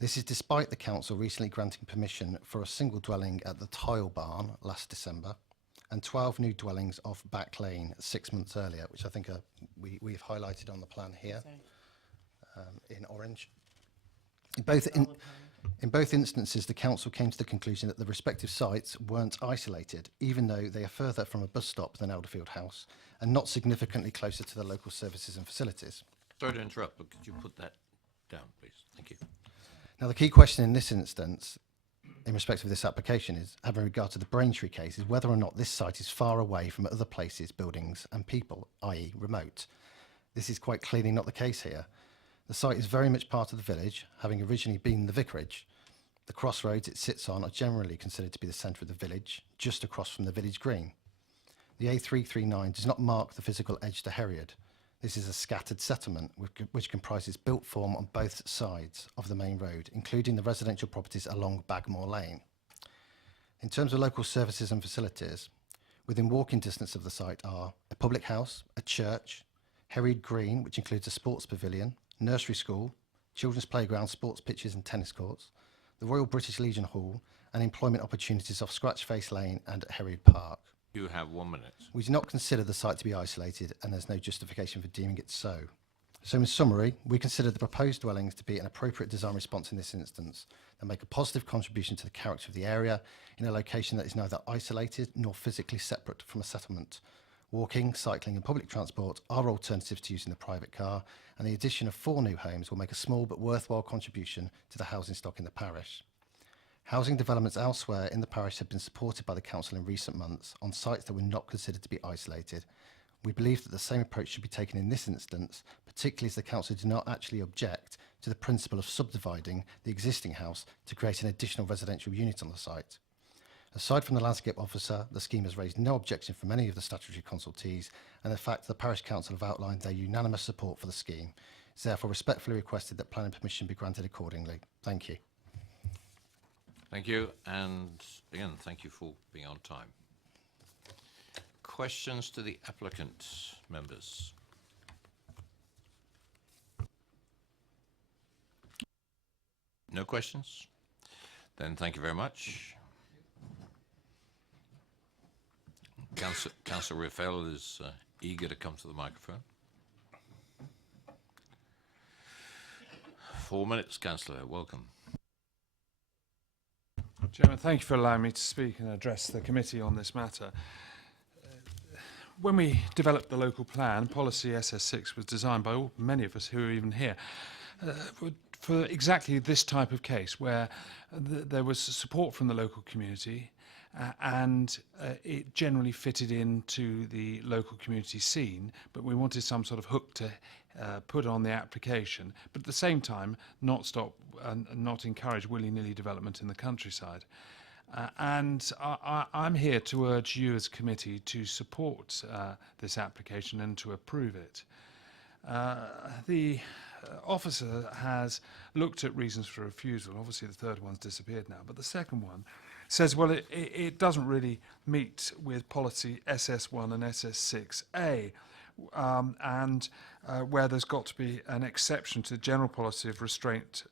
This is despite the council recently granting permission for a single dwelling at the Tile Barn last December and 12 new dwellings off Back Lane 6 months earlier, which I think we've highlighted on the plan here in orange. In both instances, the council came to the conclusion that the respective sites weren't isolated, even though they are further from a bus stop than Elderfield House and not significantly closer to the local services and facilities. Sorry to interrupt, but could you put that down, please? Thank you. Now, the key question in this instance, in respect of this application, is having regard to the Braintree case, is whether or not this site is far away from other places, buildings and people, i.e. remote. This is quite clearly not the case here. The site is very much part of the village, having originally been the vicarage. The crossroads it sits on are generally considered to be the centre of the village, just across from the village green. The A339 does not mark the physical edge to Herriard. This is a scattered settlement which comprises built form on both sides of the main road, including the residential properties along Bagmore Lane. In terms of local services and facilities, within walking distance of the site are a public house, a church, Herriard Green, which includes a sports pavilion, nursery school, children's playgrounds, sports pitches and tennis courts, the Royal British Legion Hall, and employment opportunities off Scratchface Lane and at Herriad Park. You have 1 minute. We do not consider the site to be isolated, and there's no justification for deeming it so. So in summary, we consider the proposed dwellings to be an appropriate design response in this instance and make a positive contribution to the character of the area in a location that is neither isolated nor physically separate from a settlement. Walking, cycling and public transport are alternatives to using the private car, and the addition of 4 new homes will make a small but worthwhile contribution to the housing stock in the parish. Housing developments elsewhere in the parish have been supported by the council in recent months on sites that were not considered to be isolated. We believe that the same approach should be taken in this instance, particularly as the council do not actually object to the principle of subdividing the existing house to create an additional residential unit on the site. Aside from the landscape officer, the scheme has raised no objection from any of the statutory consultees, and in fact the parish council have outlined their unanimous support for the scheme. It's therefore respectfully requested that planning permission be granted accordingly. Thank you. Thank you, and again, thank you for being on time. Questions to the applicant, members? No questions? Then thank you very much. Councillor Raphael is eager to come to the microphone. 4 minutes, Councillor. Welcome. Chairman, thank you for allowing me to speak and address the committee on this matter. When we developed the local plan, policy SS6 was designed by many of us who are even here for exactly this type of case, where there was support from the local community and it generally fitted into the local community scene, but we wanted some sort of hook to put on the application, but at the same time not stop and not encourage willy-nilly development in the countryside. And I'm here to urge you as committee to support this application and to approve it. The officer has looked at reasons for refusal. Obviously the third one's disappeared now, but the second one says, well, it doesn't really meet with policy SS1 and SS6A, where there's got to be an exception to the general policy of restraint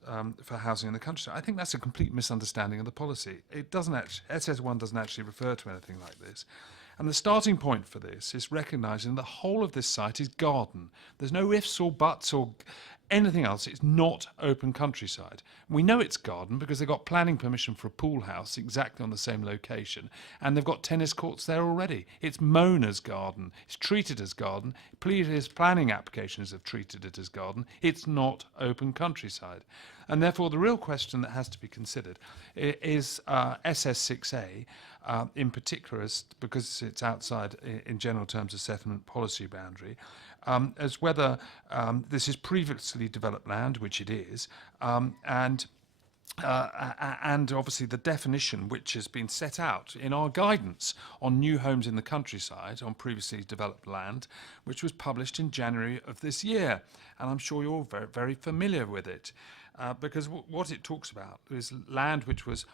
for housing in the countryside. I think that's a complete misunderstanding of the policy. It doesn't actually, SS1 doesn't actually refer to anything like this. And the starting point for this is recognising the whole of this site is garden. There's no ifs or buts or anything else. It's not open countryside. We know it's garden because they've got planning permission for a pool house exactly on the same location, and they've got tennis courts there already. It's mown as garden. It's treated as garden. Previous planning applications have treated it as garden. It's not open countryside. And therefore the real question that has to be considered is SS6A, in particular, because it's outside, in general terms, a settlement policy boundary, as whether this is previously developed land, which it is, and obviously the definition which has been set out in our guidance on new homes in the countryside on previously developed land, which was published in January of this year. And I'm sure you're all very, very familiar with it. Because what it talks about is land which was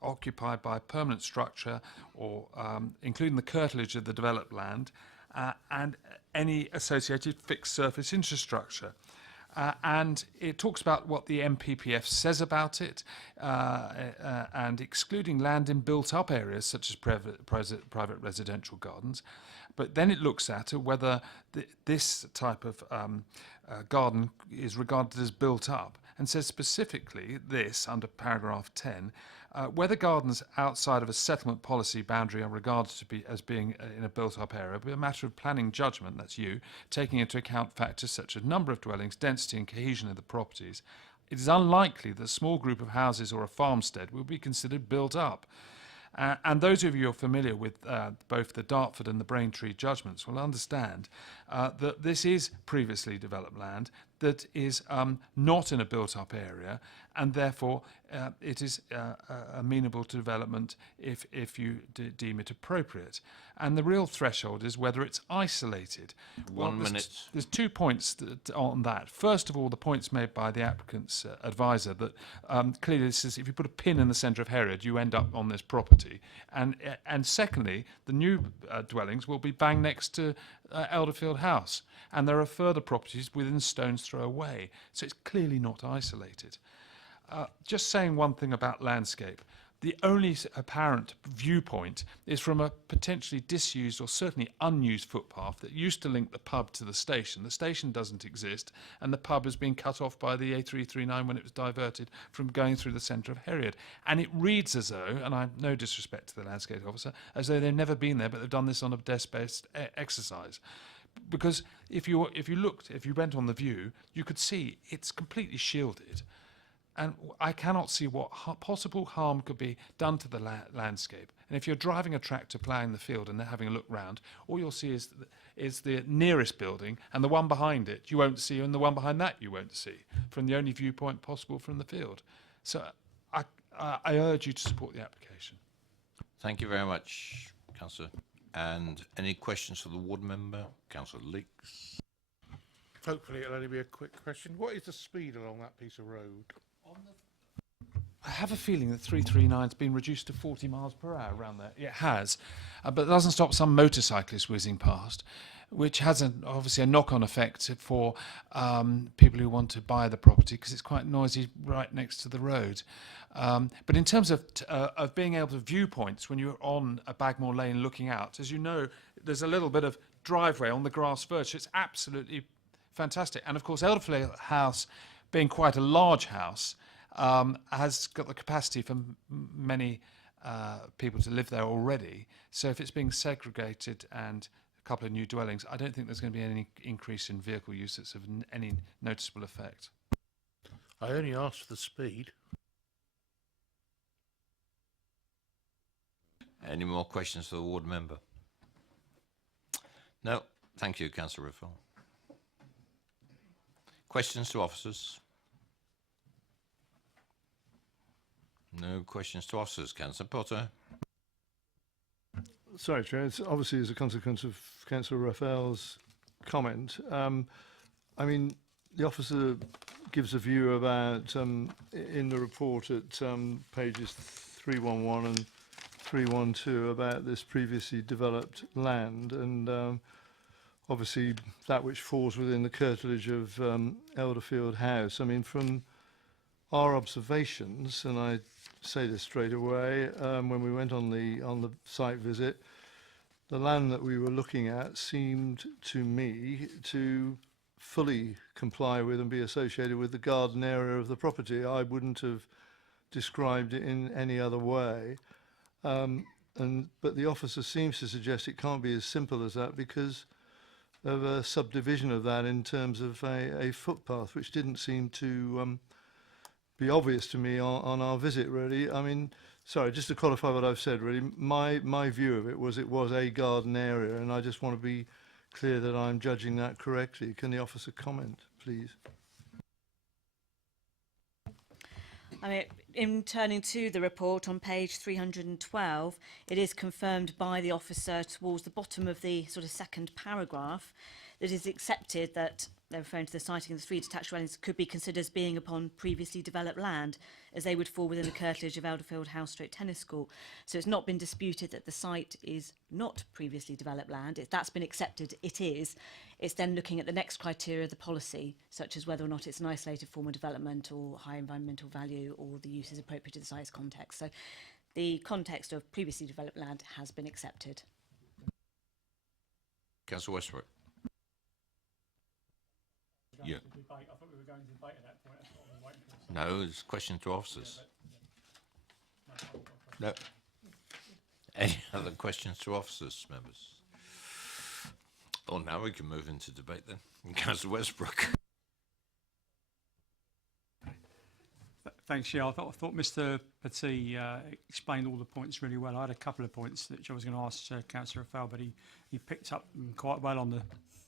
occupied by a permanent structure, or including the curtilage of the developed land, and any associated fixed surface infrastructure. And it talks about what the MPPF says about it, and excluding land in built-up areas such as private residential gardens. But then it looks at whether this type of garden is regarded as built up, and says specifically this under paragraph 10, whether gardens outside of a settlement policy boundary are regarded to be as being in a built-up area, will be a matter of planning judgment, that's you, taking into account factors such as number of dwellings, density and cohesion of the properties. It is unlikely that a small group of houses or a farmstead will be considered built up. And those of you who are familiar with both the Dartford and the Braintree judgments will understand that this is previously developed land that is not in a built-up area, and therefore it is amenable to development if you deem it appropriate. And the real threshold is whether it's isolated. One minute. There's 2 points on that. First of all, the points made by the applicant's advisor that clearly this is, if you put a pin in the centre of Herriad, you end up on this property. And secondly, the new dwellings will be bang next to Elderfield House, and there are further properties within stone's throw away, so it's clearly not isolated. Just saying one thing about landscape. The only apparent viewpoint is from a potentially disused or certainly unused footpath that used to link the pub to the station. The station doesn't exist, and the pub has been cut off by the A339 when it was diverted from going through the centre of Heriot. And it reads as though, and I have no disrespect to the landscape officer, as though they've never been there, but they've done this on a desk-based exercise. Because if you went on the view, you could see it's completely shielded. And I cannot see what possible harm could be done to the landscape. And if you're driving a tractor ploughing the field and they're having a look round, all you'll see is the nearest building, and the one behind it you won't see, and the one behind that you won't see, from the only viewpoint possible from the field. So I urge you to support the application. Thank you very much, Councillor. And any questions for the ward member? Councillor Leeks. Hopefully it'll only be a quick question. What is the speed along that piece of road? I have a feeling that 339's been reduced to 40 miles per hour around there. It has, but it doesn't stop some motorcyclists whizzing past, which has obviously a knock-on effect for people who want to buy the property because it's quite noisy right next to the road. But in terms of being able to view points when you're on a Bagmore Lane looking out, as you know, there's a little bit of driveway on the grass verge, so it's absolutely fantastic. And of course, Elderfield House, being quite a large house, has got the capacity for many people to live there already. So if it's being segregated and a couple of new dwellings, I don't think there's going to be any increase in vehicle use that's of any noticeable effect. I only asked for the speed. Any more questions for the ward member? No. Thank you, Councillor Riffel. Questions to officers? No questions to officers. Councillor Potter. Sorry, Chair. It's obviously as a consequence of Councillor Raphael's comment. I mean, the officer gives a view about, in the report at pages 311 and 312, about this previously developed land, and obviously that which falls within the curtilage of Elderfield House. I mean, from our observations, and I say this straight away, when we went on the site visit, the land that we were looking at seemed to me to fully comply with and be associated with the garden area of the property. I wouldn't have described it in any other way. But the officer seems to suggest it can't be as simple as that because of a subdivision of that in terms of a footpath, which didn't seem to be obvious to me on our visit, really. I mean, sorry, just to qualify what I've said, really, my view of it was a garden area, and I just want to be clear that I'm judging that correctly. Can the officer comment, please? I mean, in turning to the report on page 312, it is confirmed by the officer towards the bottom of the sort of second paragraph that it is accepted that they're referring to the siting of the 3 detached dwellings could be considered as being upon previously developed land, as they would fall within the curtilage of Elderfield House / Tennis School. So it's not been disputed that the site is not previously developed land. That's been accepted, it is. It's then looking at the next criteria of the policy, such as whether or not it's an isolated form of development or high environmental value, or the use is appropriate to the size context. So the context of previously developed land has been accepted. Councillor Westbrook. Yeah. I thought we were going to debate at that point. That's what we were waiting for. No, it's question to officers. No. Any other questions to officers, members? Oh, now we can move into debate then. Councillor Westbrook. Thanks, yeah. I thought Mr. Petit explained all the points really well. I had a couple of points that I was going to ask Councillor Raphael, but he picked up quite well on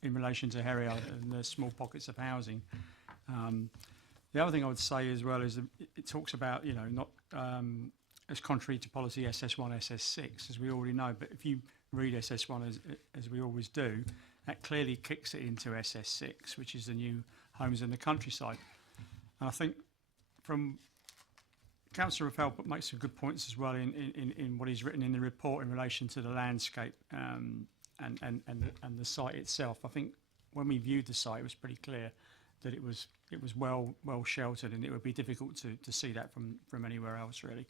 in relation to Heriot and the small pockets of housing. The other thing I would say as well is that it talks about, you know, not as contrary to policy SS1, SS6, as we already know, but if you read SS1 as we always do, that clearly kicks it into SS6, which is the new homes in the countryside. And I think from Councillor Raphael makes some good points as well in what he's written in the report in relation to the landscape and the site itself. I think when we viewed the site, it was pretty clear that it was well sheltered, and it would be difficult to see that from anywhere else really.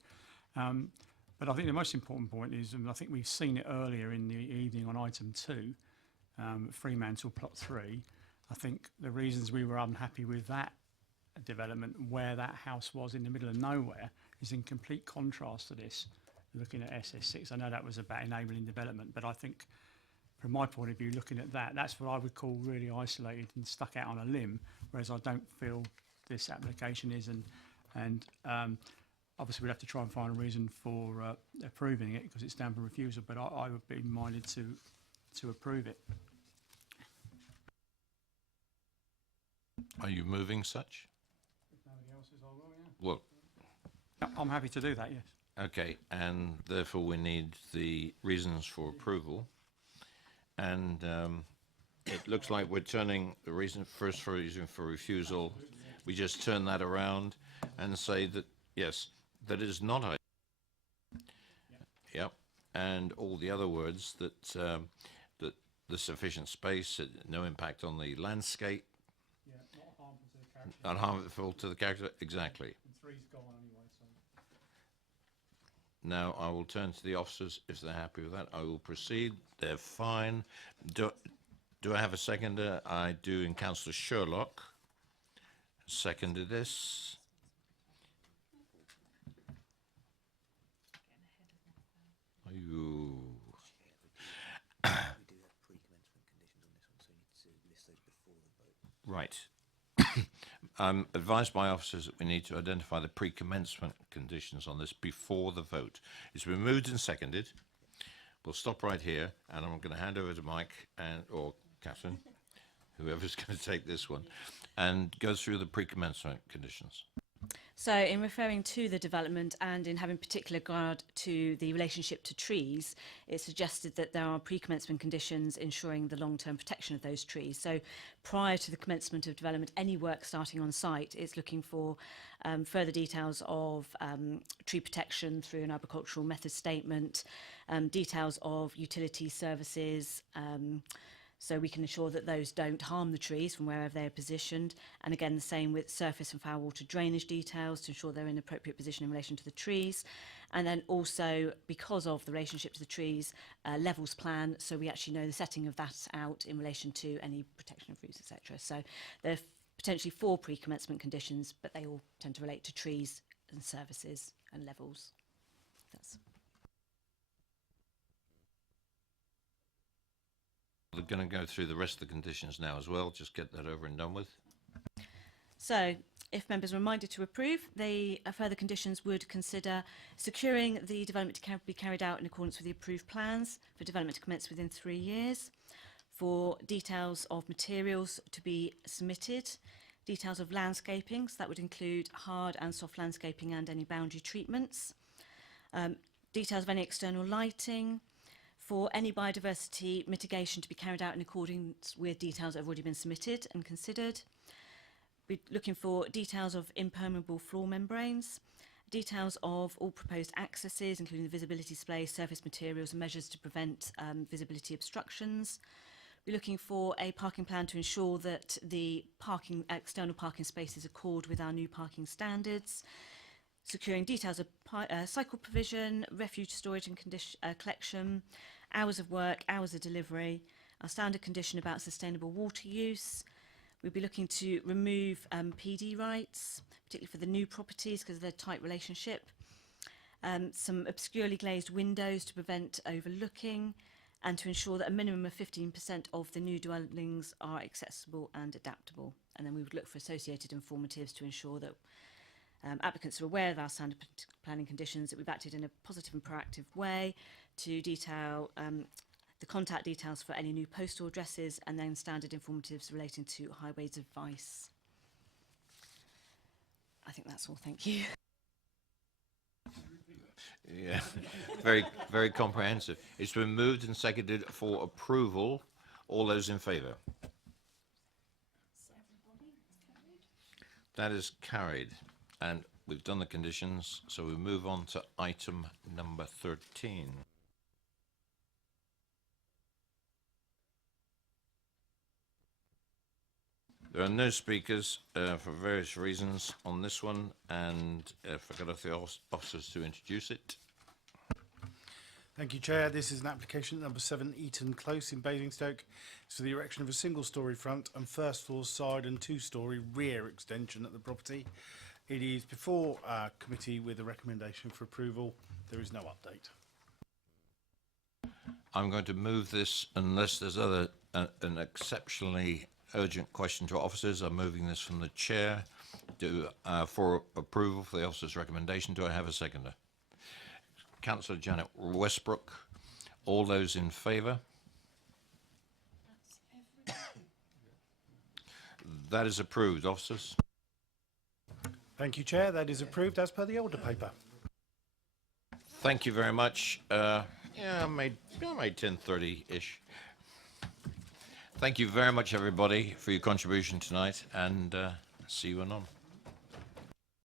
But I think the most important point is, and I think we've seen it earlier in the evening on item 2, Fremantle plot 3. I think the reasons we were unhappy with that development, where that house was in the middle of nowhere, is in complete contrast to this. Looking at SS6, I know that was about enabling development, but I think from my point of view, looking at that, that's what I would call really isolated and stuck out on a limb, whereas I don't feel this application is. And obviously we'd have to try and find a reason for approving it because it's down for refusal, but I would be minded to approve it. Are you moving such? If nobody else is, I will, yeah. Well, I'm happy to do that, yes. okay, and therefore we need the reasons for approval. And it looks like we're turning the reason for refusal. We just turn that around and say that, yes, that is not a... Yep. And all the other words that, that the sufficient space, no impact on the landscape. Yeah, not harmful to the character. Not harmful to the character, exactly. And 3's gone anyway, so... Now I will turn to the officers. If they're happy with that, I will proceed. They're fine. Do I have a seconder? I do in Councillor Sherlock. Seconded this. You. Right. I'm advised by officers that we need to identify the pre-commencement conditions on this before the vote. It's been moved and seconded. We'll stop right here, and I'm going to hand over to Mike or Catherine, whoever's going to take this one, and go through the pre-commencement conditions. So in referring to the development and in having particular regard to the relationship to trees, it suggested that there are pre-commencement conditions ensuring the long-term protection of those trees. So prior to the commencement of development, any work starting on site is looking for further details of tree protection through an arboricultural method statement, details of utility services, so we can ensure that those don't harm the trees from wherever they are positioned. And again, the same with surface and foul water drainage details to ensure they're in appropriate position in relation to the trees. And then also, because of the relationship to the trees, levels plan, so we actually know the setting of that out in relation to any protection of roots, etc. So there are potentially 4 pre-commencement conditions, but they all tend to relate to trees and services and levels. That's We're going to go through the rest of the conditions now as well. Just get that over and done with. So, if members are reminded to approve, the further conditions would consider securing the development to be carried out in accordance with the approved plans, for development to commence within 3 years, for details of materials to be submitted, details of landscaping, so that would include hard and soft landscaping and any boundary treatments, details of any external lighting, for any biodiversity mitigation to be carried out in accordance with details that have already been submitted and considered. We're looking for details of impermeable floor membranes, details of all proposed accesses, including the visibility display, surface materials and measures to prevent visibility obstructions. We're looking for a parking plan to ensure that the external parking spaces accord with our new parking standards. Securing details of cycle provision, refuge storage and collection, hours of work, hours of delivery, our standard condition about sustainable water use. We'll be looking to remove PD rights, particularly for the new properties because of their tight relationship. Some obscurely glazed windows to prevent overlooking and to ensure that a minimum of 15% of the new dwellings are accessible and adaptable. And then we would look for associated informatives to ensure that applicants are aware of our standard planning conditions, that we've acted in a positive and proactive way to detail the contact details for any new postal addresses and then standard informatives relating to highways advice. I think that's all, thank you. Yeah, very, very comprehensive. It's been moved and seconded for approval. All those in favour? That is carried. And we've done the conditions, so we move on to item number 13. There are no speakers for various reasons on this one, and if I could ask the officers to introduce it. Thank you, Chair. This is an application at number 7 Eaton Close in Basingstoke. It's for the erection of a single-storey front and first floor side and two-storey rear extension at the property. It is before our committee with a recommendation for approval. There is no update. I'm going to move this unless there's an exceptionally urgent question to officers. I'm moving this from the chair to, for approval for the officer's recommendation. Do I have a seconder? Councillor Janet Westbrook. All those in favour? That is approved, officers. Thank you, Chair. That is approved as per the order paper. Thank you very much. Yeah, I made 10:30-ish. Thank you very much, everybody, for your contribution tonight, and see you anon.